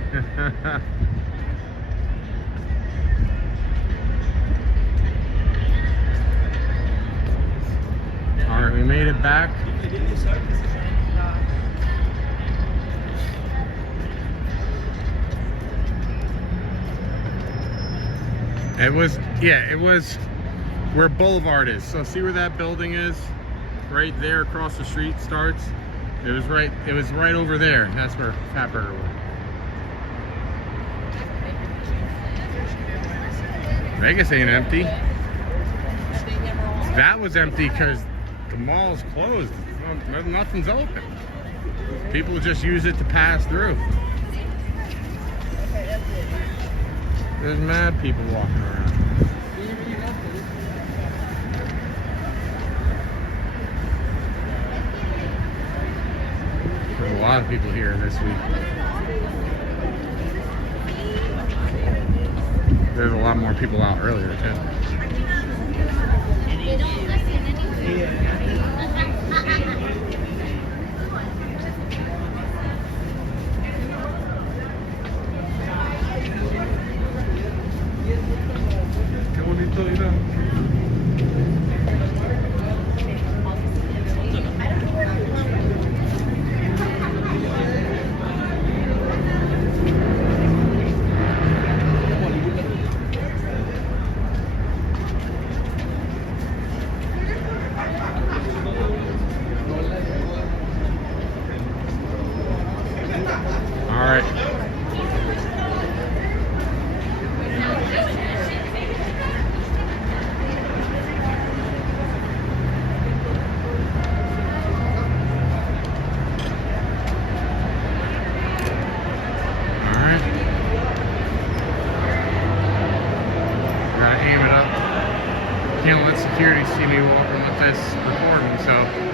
Alright, we made it back. It was where Boulevard is. So see where that building is? Right there across the street starts. It was right over there. That's where Fat Burger was. Vegas ain't empty. That was empty because the mall's closed. Nothing's open. People just use it to pass through. There's mad people walking around. There's a lot of people here this week. There's a lot more people out earlier too. Qué bonito, mira. aim it up. Can't let security see me walking with this recording, so.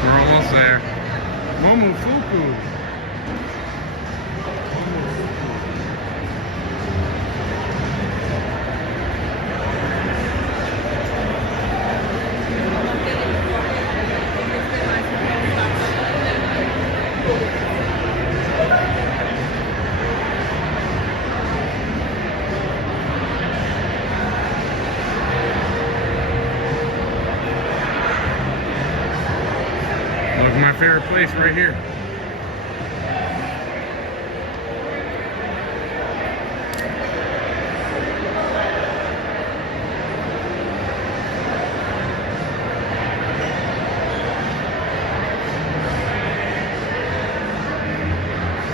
We're almost there. Momofuku. Look, my favorite place right here.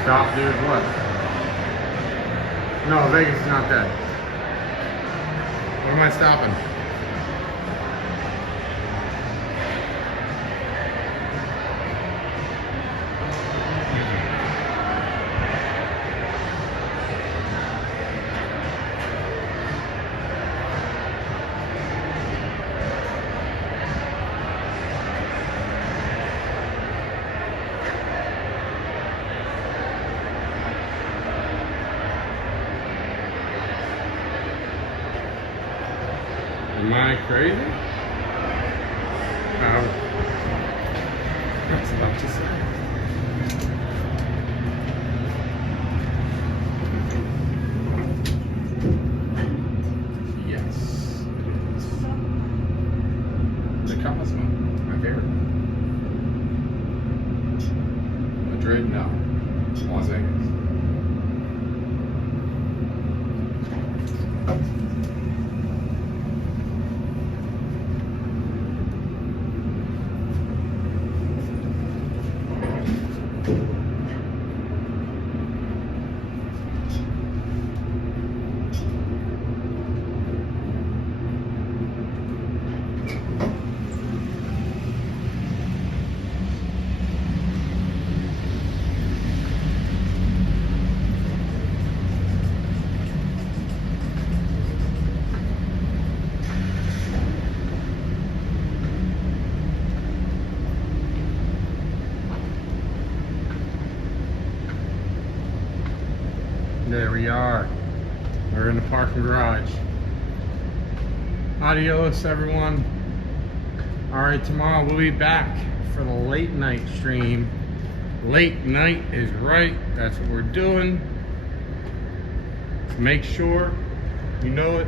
Stop, dude, what? No, Vegas is not dead. What am I stopping? Am I crazy? That's about to say. Yes, it is. The Cosmo, my favorite. Madrid, no. Las Vegas. There we are. We're in the parking garage. Adios, everyone. Alright, tomorrow we'll be back for the late night stream. Late night is right. That's what we're doing. Make sure you know it.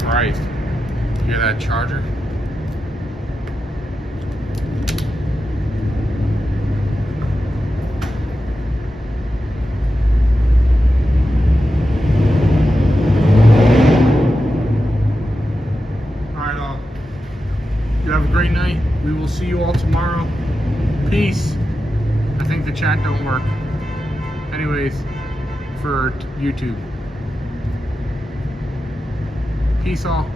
Christ. You hear that charger? Alright, all. You have a great night. We will see you all tomorrow. Peace. I think the chat don't work. Anyways, for YouTube. Peace all.